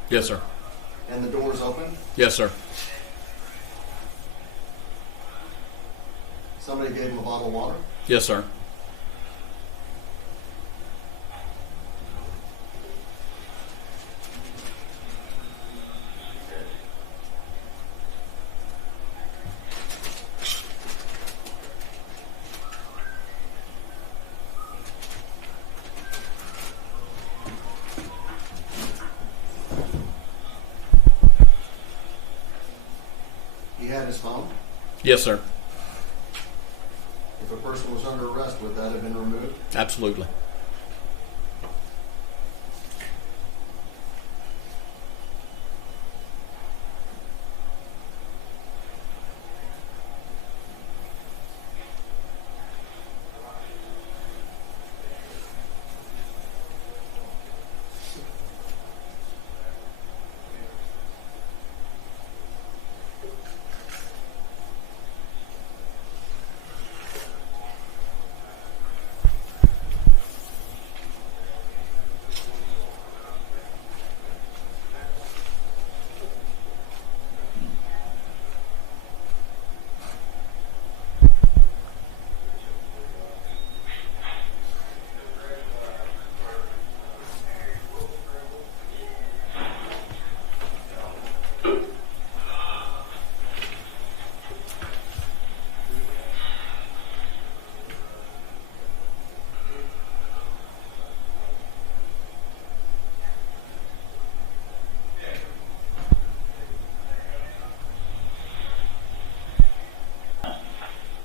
Yes, sir. and the door is open. Yes, sir. Somebody gave him a bottle of water. Yes, sir. He had his phone. Yes, sir. If a person was under arrest, would that have been removed? Absolutely.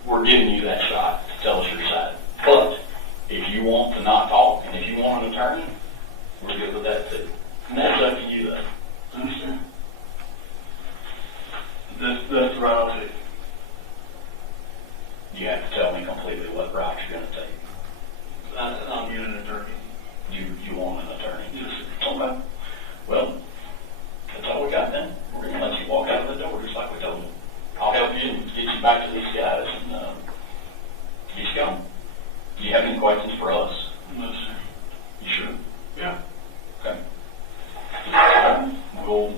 We're giving you that shot to tell us your side. But if you want to not talk and if you want an attorney, we're good with that too. And that's up to you though. Understand? That's the route I'll take. You have to tell me completely what route you're going to take. I'm getting an attorney. You want an attorney? Just okay. Well, that's all we got then. We're going to let you walk out of the door just like we told you. I'll help you and get you back to these guys and get you going. Do you have any questions for us? No, sir. You sure? Yeah. Okay. We'll,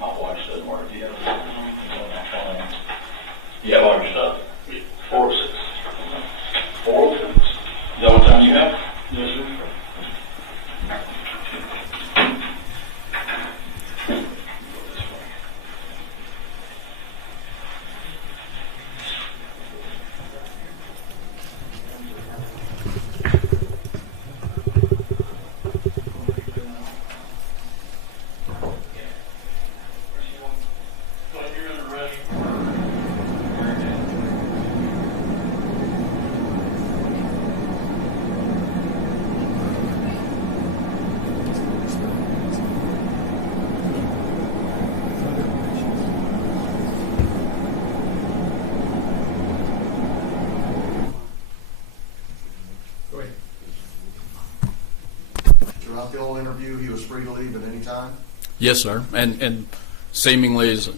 my watch doesn't work. Do you have you have all your stuff? 406. 406. Is that what time you have? Yes, sir. Throughout the whole interview, he was free to leave at any time? Yes, sir. And seemingly is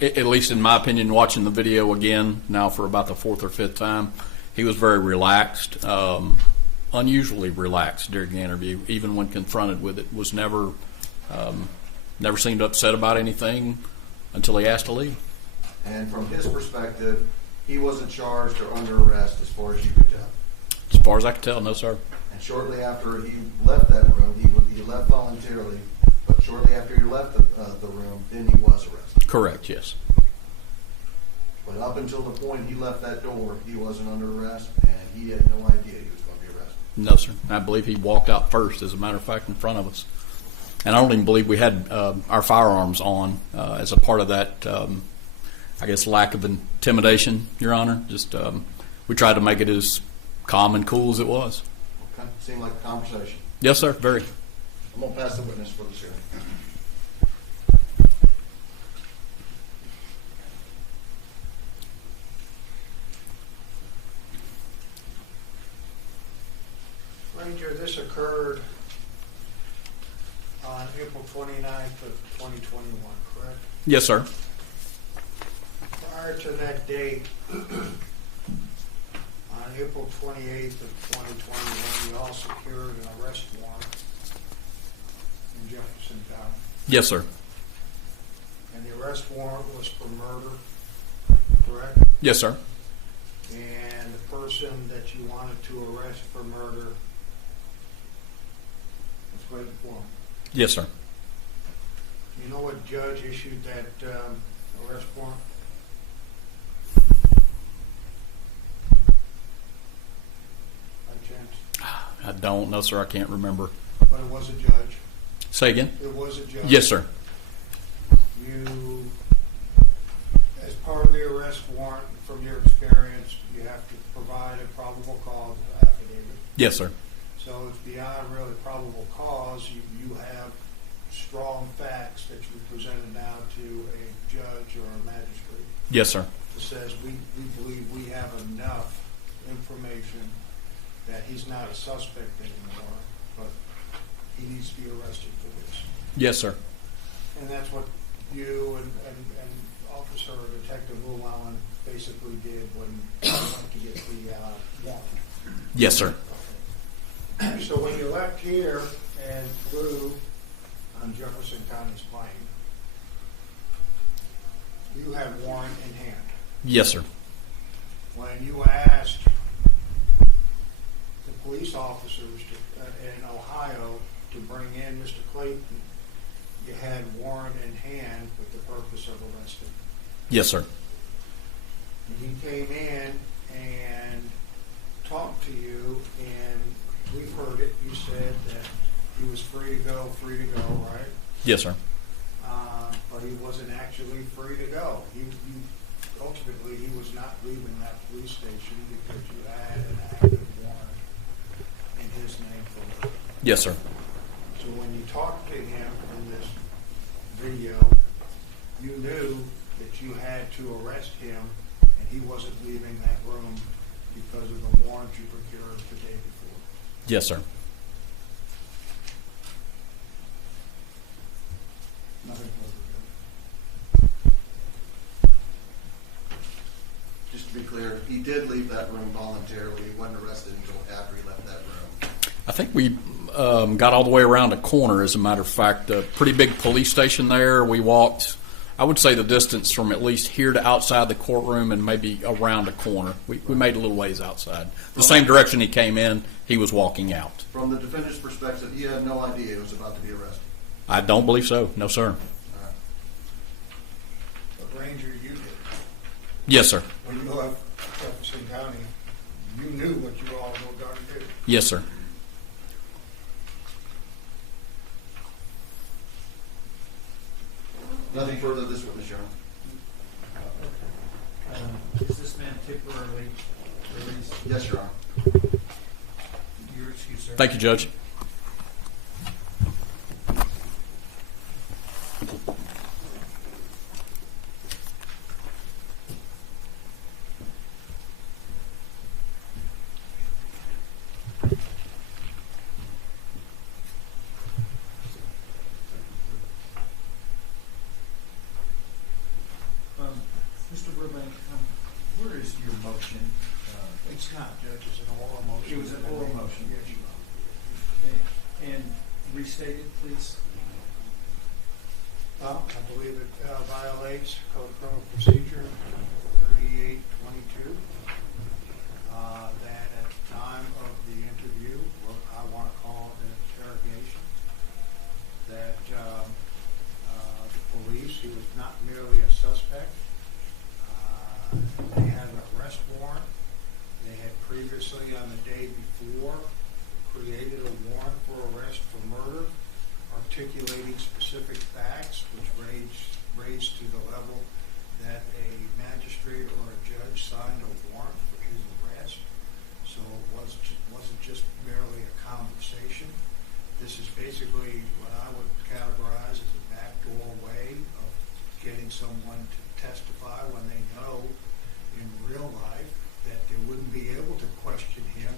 at least in my opinion, watching the video again now for about the fourth or fifth time, he was very relaxed, unusually relaxed during the interview. Even when confronted with it, was never seemed upset about anything until he asked to leave. And from his perspective, he wasn't charged or under arrest as far as you could tell. As far as I can tell, no, sir. And shortly after he left that room, he left voluntarily, but shortly after he left the room, then he was arrested. Correct, yes. But up until the point he left that door, he wasn't under arrest, and he had no idea he was going to be arrested. No, sir. I believe he walked out first, as a matter of fact, in front of us. And I don't even believe we had our firearms on as a part of that, I guess, lack of intimidation, Your Honor. Just we tried to make it as calm and cool as it was. Okay. Seemed like a conversation. Yes, sir. Very. I'm going to pass the witness for this hearing. Ranger, this occurred on April 29th of 2021, correct? Yes, sir. Prior to that date, on April 28th of 2021, you all secured an arrest warrant in Jefferson County. Yes, sir. And the arrest warrant was for murder, correct? Yes, sir. And the person that you wanted to arrest for murder was Clayton Foreman. Yes, sir. You know what judge issued that arrest warrant? By chance? I don't know, sir. I can't remember. But it was a judge. Say again? It was a judge. Yes, sir. You, as probable cause affidavit. Yes, sir. So it's beyond really probable cause. You have strong facts that you presented now to a judge or a magistrate Yes, sir. that says we believe we have enough information that he's not a suspect anymore, but he needs to be arrested for this. Yes, sir. And that's what you and Officer Detective Llewellyn basically did when you went to get the warrant. Yes, sir. Okay. So when you left here and flew on Jefferson County's plane, you had warrant in hand. Yes, sir. When you asked the police officers in Ohio to bring in Mr. Clayton, you had warrant in hand with the purpose of arresting. Yes, sir. And he came in and talked to you, and we've heard it. You said that he was free to go, right? Yes, sir. But he wasn't actually free to go. Ultimately, he was not leaving that police station because you had an active warrant in his name for murder. Yes, sir. So when you talked to him in this video, you knew that you had to arrest him, and he wasn't leaving that room because of the warrant you procured the day before. Yes, sir. Nothing further. Just to be clear, he did leave that room voluntarily. He wasn't arrested until after he left that room. I think we got all the way around a corner, as a matter of fact. A pretty big police station there. We walked, I would say, the distance from at least here to outside the courtroom and maybe around a corner. We made a little ways outside. The same direction he came in, he was walking out. From the defendant's perspective, he had no idea he was about to be arrested. I don't believe so. No, sir. All right. But Ranger, you did. Yes, sir. When you left Jefferson County, you knew what you were all going to do. Yes, sir. Nothing further this witness, Your Honor. Is this man temporarily released? Yes, Your Honor. Your excuse, sir. Thank you, Judge. Mr. Burbank, where is your motion? It's not, Judge, it's an oral motion. It was an oral motion. Yes, you are. Okay. And restate it, please. Well, I believe it violates Code of Criminal Procedure 3822. That at the time of the interview, what I want to call an interrogation, that the police, who was not merely a suspect, they had an arrest warrant. They had previously, on the day before, created a warrant for arrest for murder, articulating specific facts which raised to the level that a magistrate or a judge signed a warrant for his arrest. So it wasn't just merely a conversation. This is basically what I would categorize as a backdoor way of getting someone to testify when they know in real life that they wouldn't be able to question him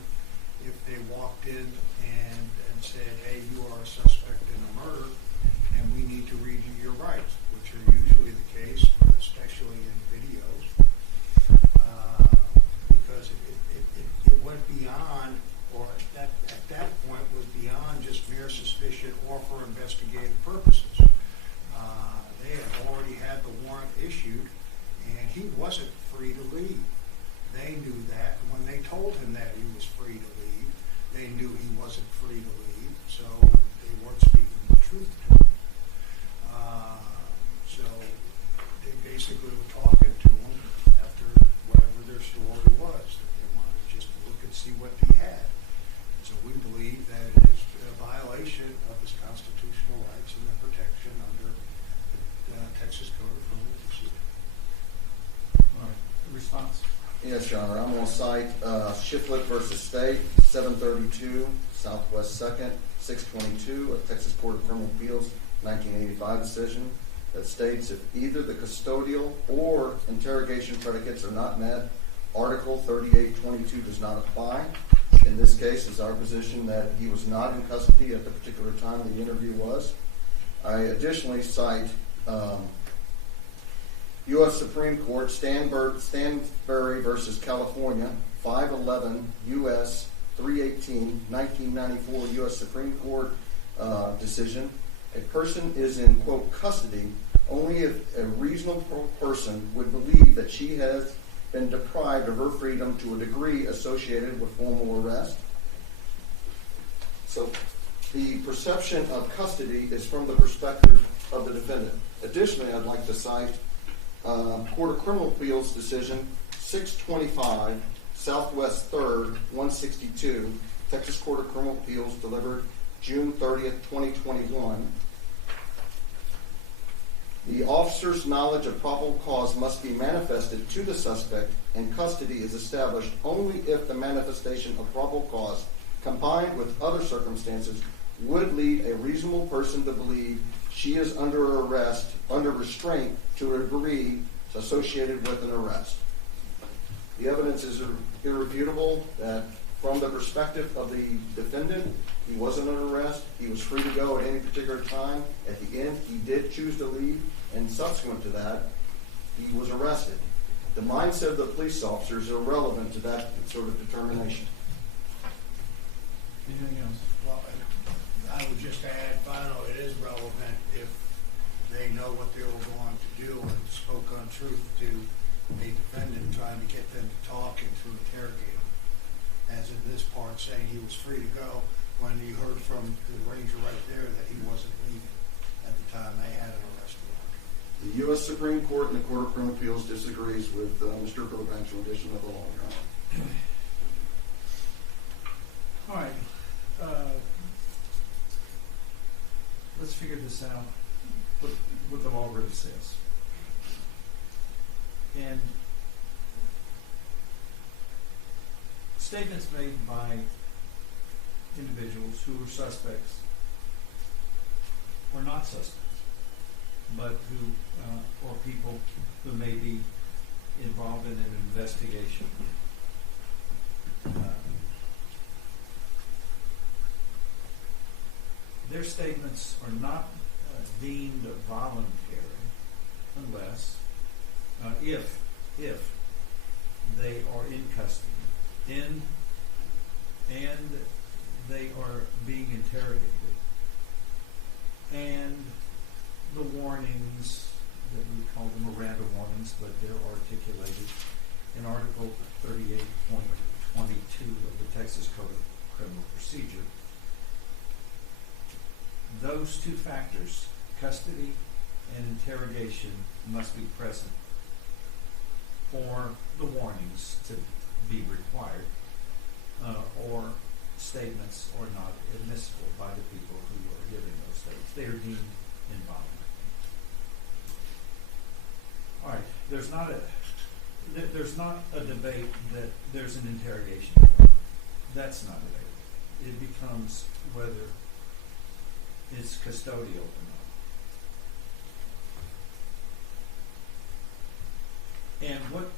if they walked in and said, hey, you are a suspect in a murder and we need to read you your rights, which are usually the case, especially in videos, because it went beyond, or at that point was beyond just mere suspicion or for investigative purposes. They had already had the warrant issued and he wasn't free to leave. They knew that. When they told him that he was free to leave, they knew he wasn't free to leave, so they weren't speaking the truth to him. So they basically were talking to him after whatever their story was, that they wanted just to look and see what he had. And so we believe that it is a violation of his constitutional rights and the protection under the Texas Code of Criminal Procedure. All right. Yes, Your Honor. I'm going to cite Shiflett versus State, 732 Southwest 2nd, 622, a Texas Court of Criminal Appeals, 1985 decision that states if either the custodial or interrogation predicates are not met, Article 3822 does not apply. In this case, it's our position that he was not in custody at the particular time the interview was. I additionally cite U.S. Supreme Court Stanbury versus California, 511 U.S. 318, 1994 U.S. Supreme Court decision. A person is in, quote, custody only if a reasonable person would believe that she has been deprived of her freedom to a degree associated with formal arrest. So the perception of custody is from the perspective of the defendant. Additionally, I'd like to cite Court of Criminal Appeals decision 625 Southwest 3rd 162 Texas Court of Criminal Appeals delivered June 30th 2021. The officer's knowledge of probable cause must be manifested to the suspect, and custody is established only if the manifestation of probable cause combined with other circumstances would lead a reasonable person to believe she is under arrest, under restraint to a degree associated with an arrest. The evidence is irrefutable that from the perspective of the defendant, he wasn't under arrest. He was free to go at any particular time. At the end, he did choose to leave, and subsequent to that, he was arrested. The mindset of the police officer is irrelevant to that sort of determination. Anything else? Well, I would just add, finally, it is relevant if they know what they were going to do and spoke untruth to a defendant trying to get them to talk and to interrogate him. As in this part saying he was free to go when you heard from the ranger right there that he wasn't leaving at the time they had an arrest warrant. The U.S. Supreme Court and the Court of Criminal Appeals disagrees with Mr. Burbank's rendition of the law, Your Honor. All right. Let's figure this out, what the law really says. And statements made by individuals who were suspects or not suspects, but who, or people who may be involved in an investigation. Their statements are not deemed voluntary unless, if they are in custody, and they are being interrogated, and the warnings that we call them Miranda warnings, but they're articulated in Article 38.22 of the Texas Code of Criminal Procedure. Those two factors, custody and interrogation, must be present for the warnings to be required, or statements are not admissible by the people who are giving those statements. They are deemed involuntary. All right, there's not a debate that there's an interrogation. That's not a debate. It becomes whether it's custodial or not. And what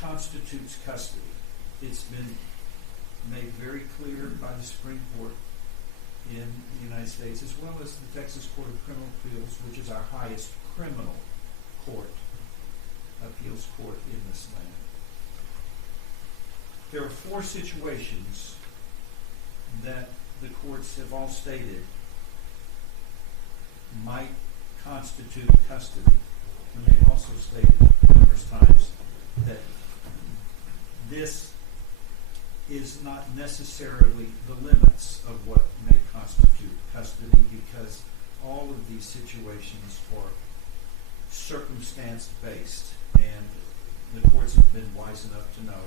constitutes custody? It's been made very clear by the Supreme Court in the United States, as well as the Texas Court of Criminal Appeals, which is our highest criminal court, appeals court in this land. There are 4 situations that the courts have all stated might constitute custody. And they also stated numerous times that this is not necessarily the limits of what may constitute custody, because all of these situations are circumstance-based, and the courts have been wise enough to know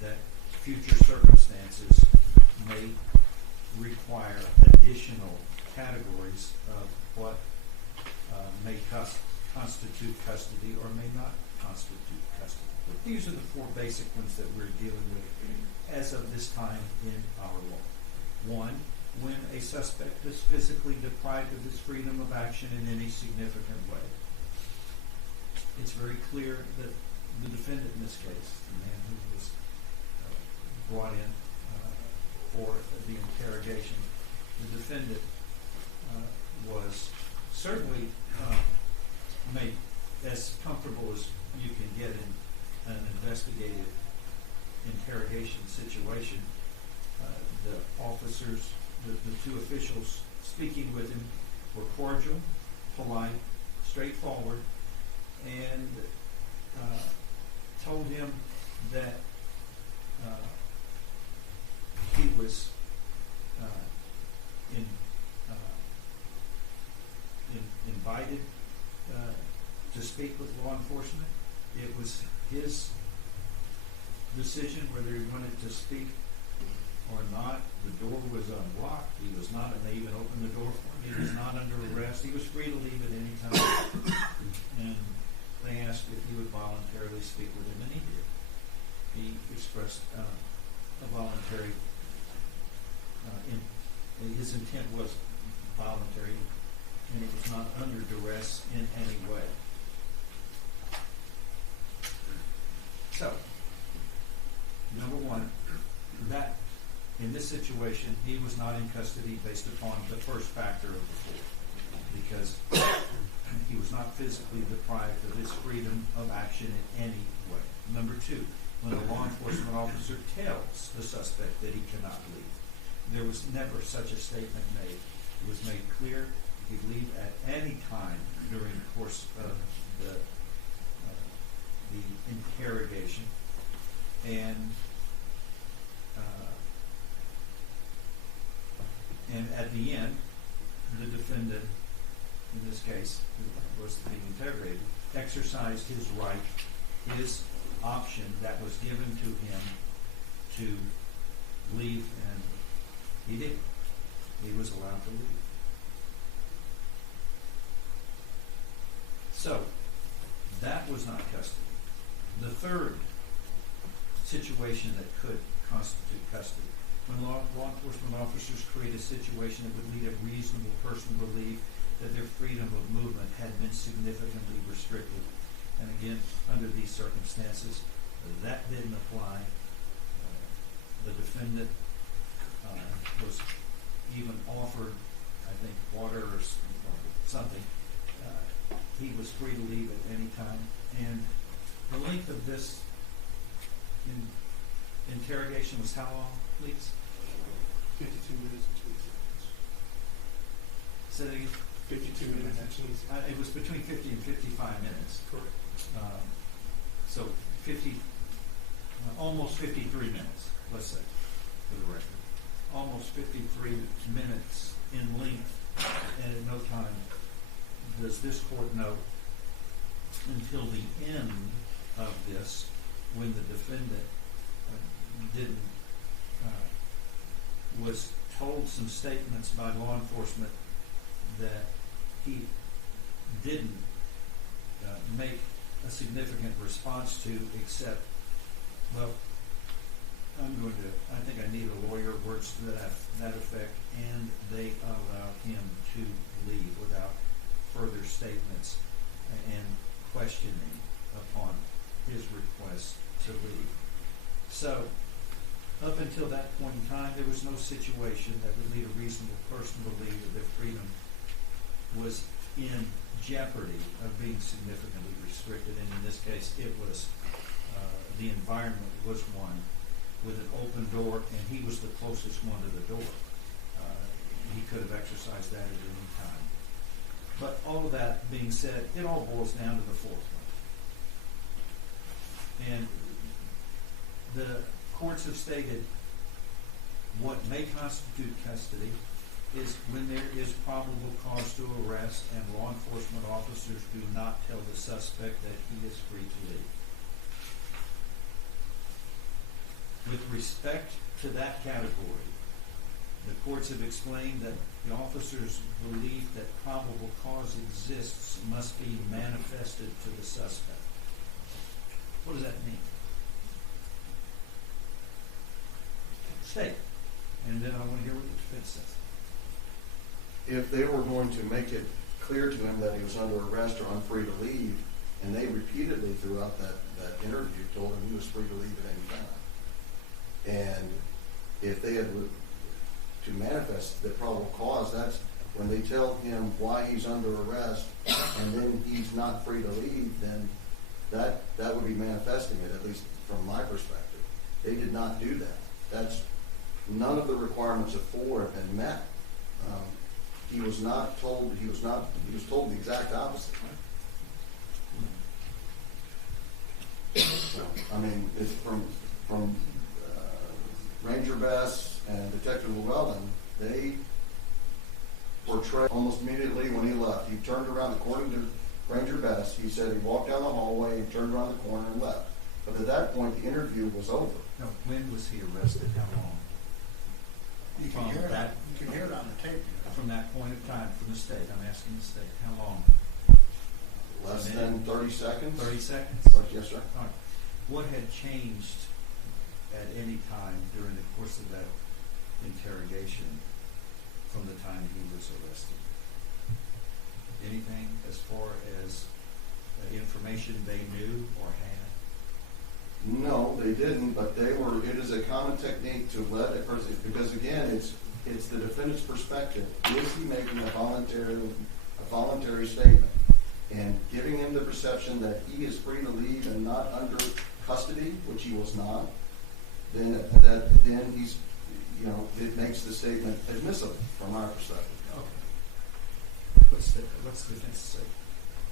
that future circumstances may require additional categories of what may constitute custody or may not constitute custody. But these are the four basic ones that we're dealing with as of this time in our law. One, when a suspect is physically deprived of his freedom of action in any significant way. It's very clear that the defendant in this case, the man who was brought in for the interrogation, the defendant was certainly made as comfortable as you can get in an investigative interrogation situation. The officers, the two officials speaking with him were cordial, polite, straightforward, and told him that he was invited to speak with law enforcement. It was his decision whether he wanted to speak or not. The door was unlocked. He was not, and they even opened the door for him. He was not under arrest. He was free to leave at any time. And they asked if he would voluntarily speak with him, and he did. He expressed a voluntary, his intent was voluntary, and it was not under duress in any way. So, number one, that in this situation, he was not in custody based upon the first factor of the four, because he was not physically deprived of his freedom of action in any way. Number two, when a law enforcement officer tells the suspect that he cannot leave, there was never such a statement made. It was made clear he could leave at any time during the course of the interrogation, and at the end, the defendant, in this case, who was being interrogated, exercised his right, his option that was given to him to leave, and he did. He was allowed to leave. So, that was not custody. The third situation that could constitute custody, when law enforcement officers create a situation that would lead a reasonable person to believe that their freedom of movement had been significantly restricted. And again, under these circumstances, that didn't apply. The defendant was even offered, I think, water or something. He was free to leave at any time. And the length of this interrogation was how long, please? 52 minutes and 20 seconds. Say that again? 52 minutes and 20 seconds. It was between 50 and 55 minutes. Correct. So 50, almost 53 minutes, let's say, for the record. Almost 53 minutes in length, and at no time does this court know until the end of this, when the defendant was told some statements by law enforcement that he didn't make a significant response to, except, well, I think I need a lawyer, words to that effect, and they allowed him to leave without further statements and questioning upon his request to leave. So, up until that point in time, there was no situation that would lead a reasonable person to believe that their freedom was in jeopardy of being significantly restricted. And in this case, it was, the environment was one with an open door, and he was the closest one to the door. He could have exercised that at any time. But all of that being said, it all boils down to the fourth one. And the courts have stated what may constitute custody is when there is probable cause to arrest and law enforcement officers do not tell the suspect that he is free to leave. With respect to that category, the courts have explained that the officer's belief that probable cause exists must be manifested to the suspect. What does that mean? State. And then I want to hear what the defense says. If they were going to make it clear to him that he was under arrest or unfree to leave, and they repeatedly throughout that interview told him he was free to leave at any time. And if they had to manifest the probable cause, that's when they tell him why he's under arrest and then he's not free to leave, then that would be manifesting it, at least from my perspective. They did not do that. That's none of the requirements of 4 have been met. He was not told. He was told the exact opposite. So, I mean, it's from Ranger Bess and Detective Llewellyn. They portrayed almost immediately when he left. He turned around, according to Ranger Bess, he said he walked down the hallway and turned around the corner and left. But at that point, the interview was over. No, when was he arrested? How long? You can hear it. You can hear it on the tape. From that point of time, from the state, I'm asking the state, how long? Less than 30 seconds. 30 seconds? Yes, sir. All right. What had changed at any time during the course of that interrogation from the time he was arrested? Anything as far as information they knew or had? No, they didn't, but it is a common technique to let a person, because again, it's the defendant's perspective. Is he making a voluntary statement? And giving him the perception that he is free to leave and not under custody, which he was not, then he's, it makes the statement admissible from our perspective. Okay. What's the defense say?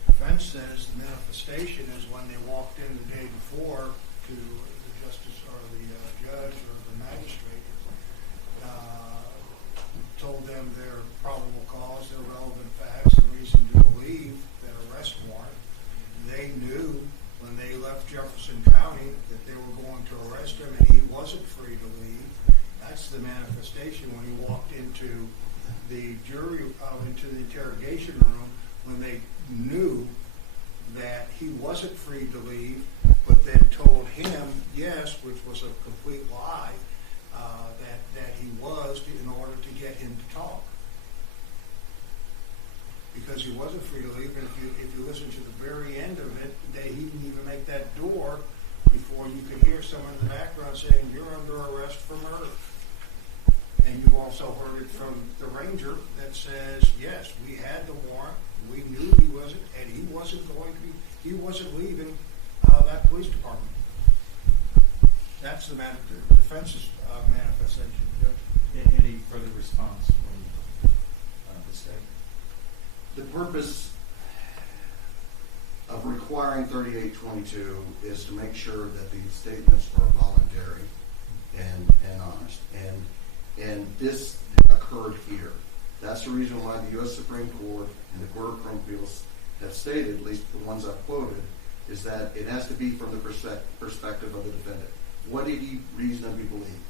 Defense says the manifestation is when they walked in the day before to the justice or the judge or the magistrate, told them their probable cause, their relevant facts, and reason to believe that arrest warrant. They knew when they left Jefferson County that they were going to arrest him and he wasn't free to leave. That's the manifestation when he walked into the into the interrogation room, when they knew that he wasn't free to leave, but then told him yes, which was a complete lie, that he was, in order to get him to talk. Because he wasn't free to leave, and if you listen to the very end of it, he didn't even make that door before you could hear someone in the background saying, "You're under arrest for murder." And you also heard it from the ranger that says, yes, we had the warrant, we knew he wasn't, and he wasn't leaving that police department. That's the defense's manifestation. Any further response from the state? The purpose of requiring 3822 is to make sure that the statements are voluntary and honest. And this occurred here. That's the reason why the U.S. Supreme Court and the Court of Criminal Appeals have stated, at least the ones I've quoted, is that it has to be from the perspective of the defendant. What did he reasonably believe?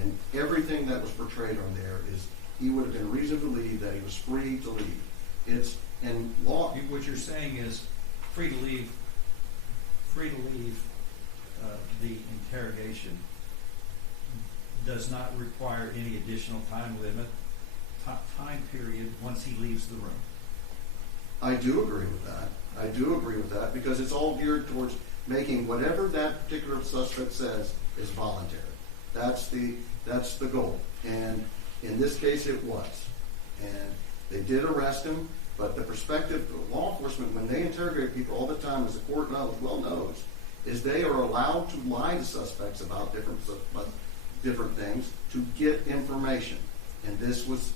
And everything that was portrayed on there is he would have been reasoned to believe that he was free to leave. It's in law. What you're saying is free to leave the interrogation does not require any additional time limit, time period once he leaves the room. I do agree with that. Because it's all geared towards making whatever that particular suspect says is voluntary. That's the goal. And in this case it was. And they did arrest him, but the perspective of law enforcement, when they interrogate people all the time, as the court well knows, is they are allowed to lie to suspects about different things to get information. And this was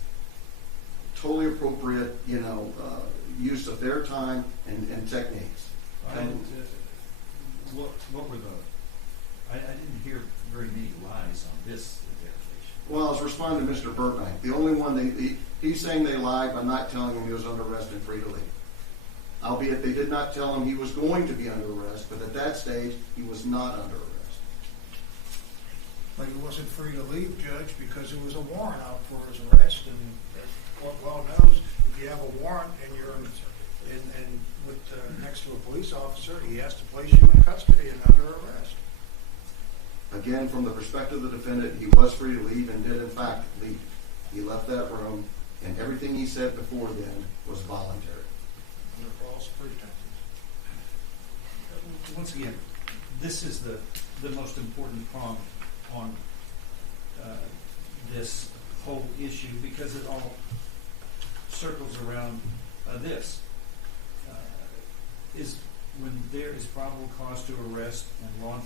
totally appropriate, use of their time and techniques. What were I didn't hear very many lies on this interrogation. Well, I was responding to Mr. Burbank. The only one he's saying they lied by not telling him he was under arrest and free to leave. Albeit they did not tell him he was going to be under arrest, but at that stage he was not under arrest. But he wasn't free to leave, Judge, because there was a warrant out for his arrest, and the court well knows if you have a warrant and you're with next to a police officer, he has to place you in custody and under arrest. Again, from the perspective of the defendant, he was free to leave and did in fact leave. He left that room, and everything he said before then was voluntary. Under false pretenses. Once again, this is the most important prong on this whole issue because it all circles around this. Is when there is probable cause to arrest and law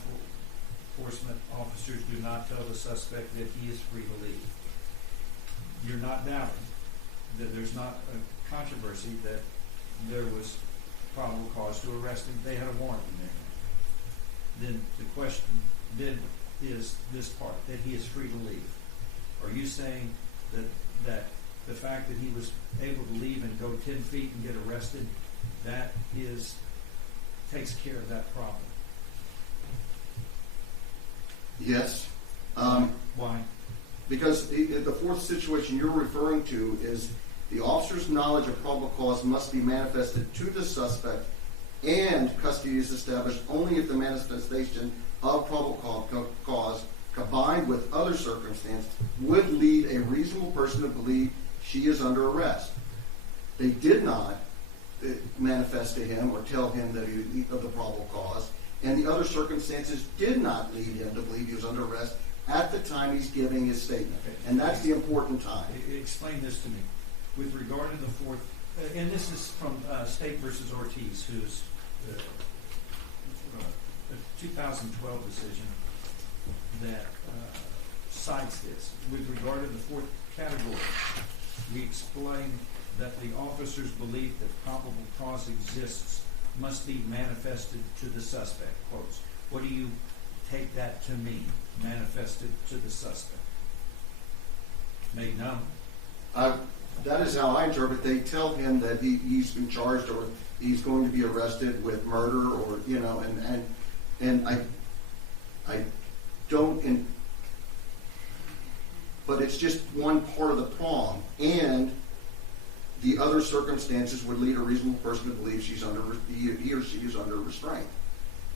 enforcement officers do not tell the suspect that he is free to leave. You're not doubting that there's not a controversy that there was probable cause to arrest him. They had a warrant in there. Then the question then is this part, that he is free to leave. Are you saying that the fact that he was able to leave and go 10 feet and get arrested, that takes care of that problem? Yes. Why? Because the fourth situation you're referring to is the officer's knowledge of probable cause must be manifested to the suspect, and custody is established only if the manifestation of probable cause combined with other circumstances would lead a reasonable person to believe she is under arrest. They did not manifest to him or tell him that he of the probable cause, and the other circumstances did not lead him to believe he was under arrest at the time he's giving his statement. Okay. And that's the important time. Explain this to me. With regard to the fourth, and this is from State versus Ortiz, who's a 2012 decision that cites this. With regard to the fourth category, we explain that the officer's belief that probable cause exists must be manifested to the suspect. Quotes. What do you take that to mean? Manifested to the suspect. Made known. That is how I interpret. They tell him that he's been charged or he's going to be arrested with murder, or and I don't. But it's just one part of the prong, and the other circumstances would lead a reasonable person to believe he or she is under restraint.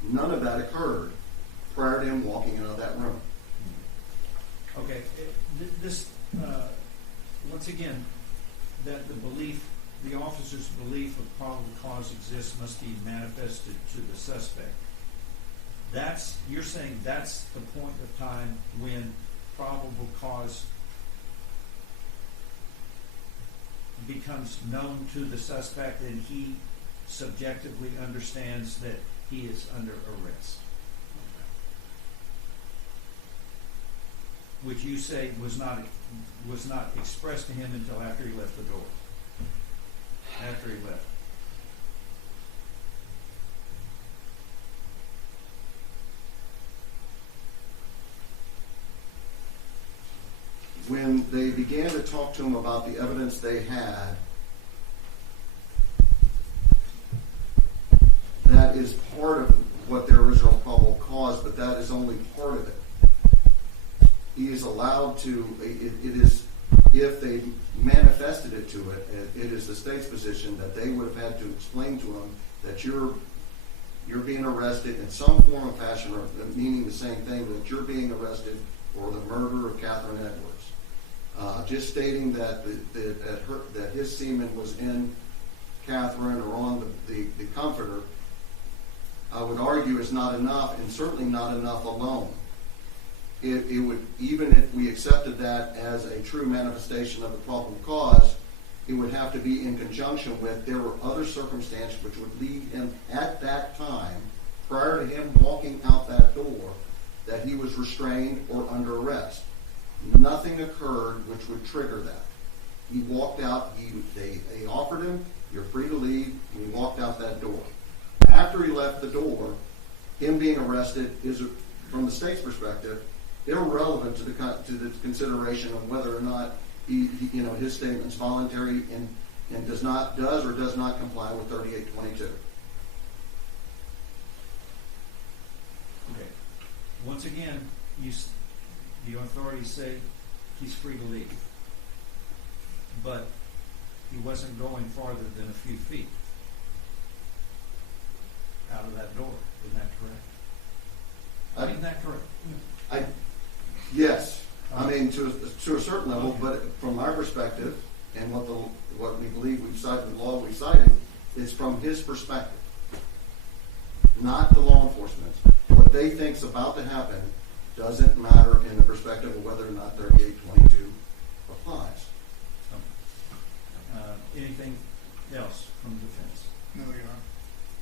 None of that occurred prior to him walking out of that room. Okay, this once again, that the officer's belief of probable cause exists must be manifested to the suspect. You're saying that's the point of time when probable cause becomes known to the suspect and he subjectively understands that he is under arrest. Which you say was not expressed to him until after he left the door. After he left. When they began to talk to him about the evidence they had, that is part of what their original probable cause, but that is only part of it. He is allowed to, it is, if they manifested it to it, it is the state's position that they would have had to explain to him that you're being arrested in some form or fashion, or meaning the same thing, that you're being arrested for the murder of Catherine Edwards. Just stating that that his semen was in Catherine or on the comforter, I would argue is not enough, and certainly not enough alone. It would, even if we accepted that as a true manifestation of the probable cause, it would have to be in conjunction with there were other circumstances which would lead him at that time, prior to him walking out that door, that he was restrained or under arrest. Nothing occurred which would trigger that. He walked out, they offered him, you're free to leave, and he walked out that door. After he left the door, him being arrested is, from the state's perspective, irrelevant to the consideration of whether or not his statement's voluntary and does or does not comply with 3822. Okay. Once again, the authorities say he's free to leave, but he wasn't going farther than a few feet. door. Isn't that correct? Isn't that correct? Yes, I mean, to a certain level, but from our perspective, and what we believe we've cited, the law we've cited, is from his perspective, not the law enforcement. What they think's about to happen doesn't matter in the perspective of whether or not 3822 applies. Anything else from the defense? No, Your Honor.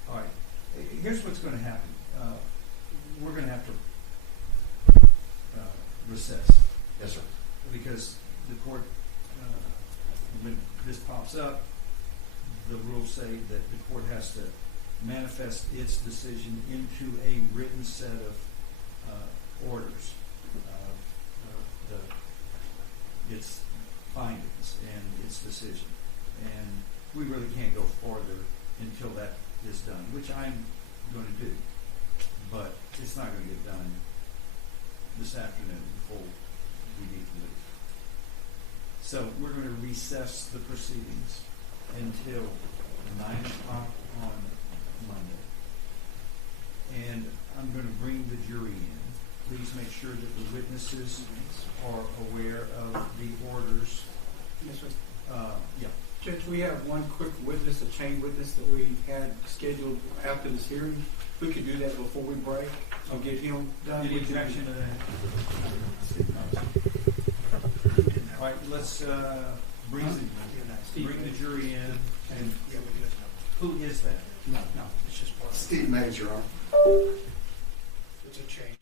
All right. Here's what's going to happen. We're going to have to recess Yes, sir. because the court, when this pops up, the rules say that the court has to manifest its decision into a written set of orders, its findings and its decision. And we really can't go farther until that is done, which I'm going to do. But it's not going to get done this afternoon before we need to leave. So we're going to recess the proceedings until 9 o'clock on Monday. And I'm going to bring the jury in. Please make sure that the witnesses are aware of the orders. Yes, sir. Yeah. Judge, we have one quick witness, a chain witness that we had scheduled after this hearing. We could do that before we break. I'll get him done. Any objection to that? All right, let's bring the jury in. And who is that? No, it's just part of it. Steve Major, Your Honor. It's a change.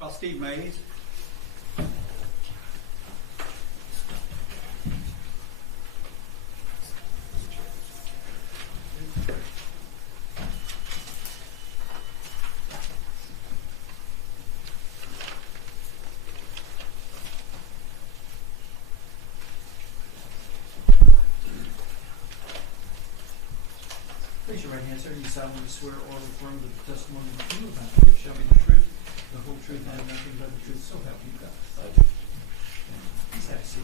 Call Steve Mays. Raise your right hand, sir. You solemnly swear or affirm that the testimony that you will about to give shall be the truth, the whole truth, and nothing but the truth. So help you God. Please have a seat.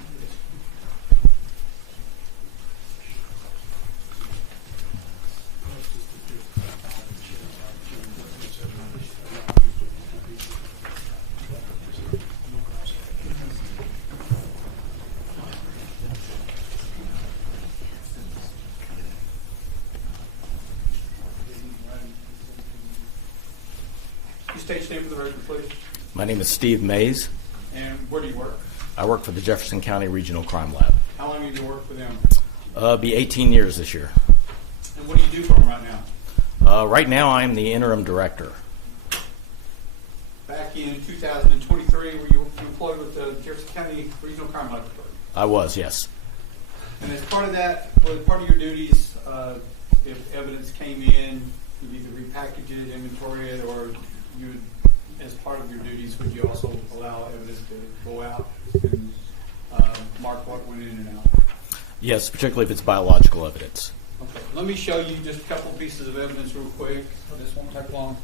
State your name for the record, please. My name is Steve Mays. And where do you work? I work for the Jefferson County Regional Crime Lab. How long have you worked for them? Be 18 years this year. And what do you do for them right now? Right now, I'm the interim director. Back in 2023, were you employed with the Jefferson County Regional Crime Laboratory? I was, yes. And as part of that, was part of your duties, if evidence came in, you'd either repackage it, inventory it, or you would, as part of your duties, would you also allow evidence to go out and mark what went in and out? Yes, particularly if it's biological evidence. Okay, let me show you just a couple pieces of evidence real quick. This won't take long.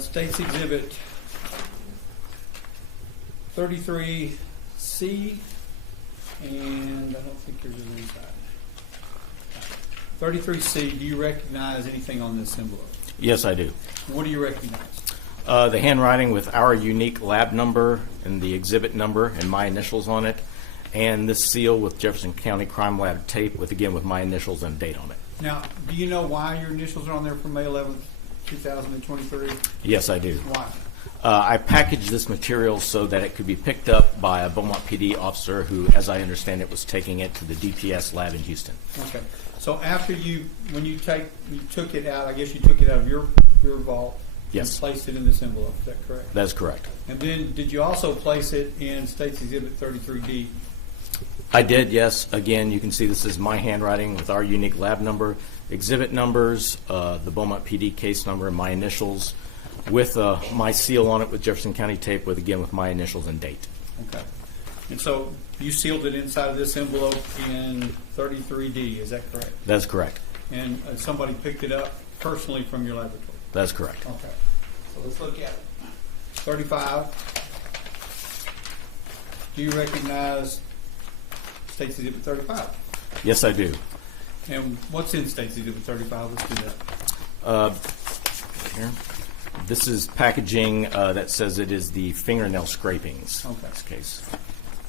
State's Exhibit 33C, and I don't think there's an inside. 33C, do you recognize anything on this envelope? Yes, I do. What do you recognize? The handwriting with our unique lab number and the exhibit number and my initials on it, and this seal with Jefferson County Crime Lab tape with my initials and date on it. Now, do you know why your initials are on there for May 11th, 2023? Yes, I do. Why? I packaged this material so that it could be picked up by a Beaumont PD officer who, as I understand it, was taking it to the DPS lab in Houston. Okay. So after when you took it out, I guess you took it out of your vault. Yes. And placed it in this envelope. Is that correct? That's correct. And then did you also place it in State's Exhibit 33D? I did, yes. Again, you can see this is my handwriting with our unique lab number, exhibit numbers, the Beaumont PD case number, and my initials, with my seal on it with Jefferson County tape with my initials and date. Okay. And so you sealed it inside of this envelope in 33D, is that correct? That's correct. And somebody picked it up personally from your laboratory? That's correct. Okay. So let's look at it. 35. Do you recognize State's Exhibit 35? Yes, I do. And what's in State's Exhibit 35? Let's do that. Here. This is packaging that says it is the fingernail scrapings. Okay. In this case.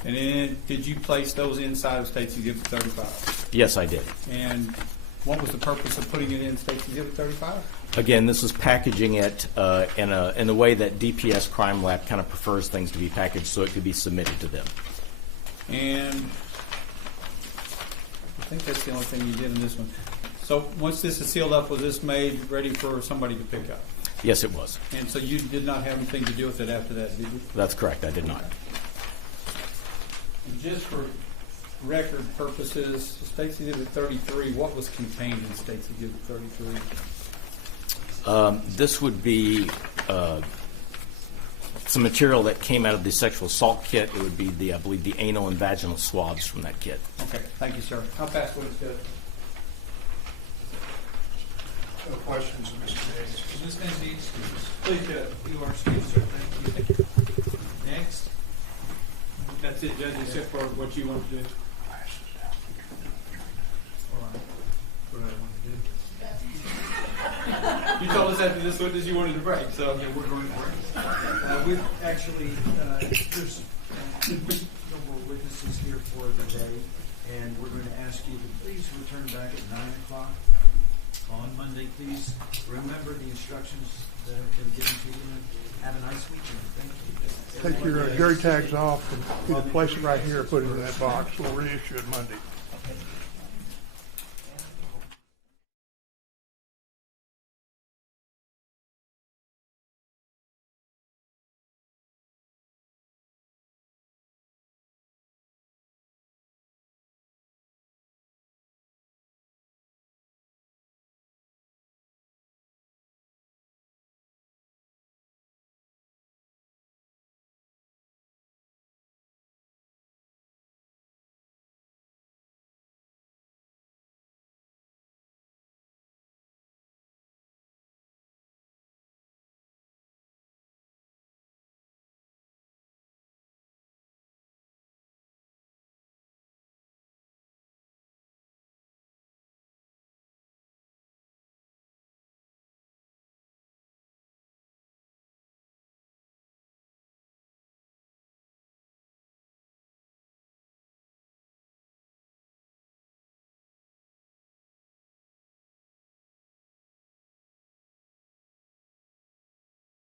And then did you place those inside of State's Exhibit 35? Yes, I did. And what was the purpose of putting it in State's Exhibit 35? Again, this is packaging it in a way that DPS Crime Lab kind of prefers things to be packaged so it could be submitted to them. And I think that's the only thing you did in this one. So once this is sealed up, was this made ready for somebody to pick up? Yes, it was. And so you did not have anything to do with it after that, did you? That's correct. I did not. And just for record purposes, State's Exhibit 33, what was contained in State's Exhibit 33? This would be some material that came out of the sexual assault kit. It would be I believe, the anal and vaginal swabs from that kit. Okay, thank you, sir. How fast would it go? No questions, Mr. Mays. Ms. Mays, be excused. Please do. You are excused, sir. Thank you. Next. That's it, Judge, except for what you want to do. All right. What do I want to do? You told us after this witness you wanted to break, so. Okay, we're going to break. We've actually, there's no more witnesses here for the day, and we're going to ask you to please return back at 9 o'clock on Monday. Please remember the instructions that have been given to you, and have a nice weekend. Thank you. Take your jury tags off and either place it right here or put it in that box. We'll reissue it Monday. Okay.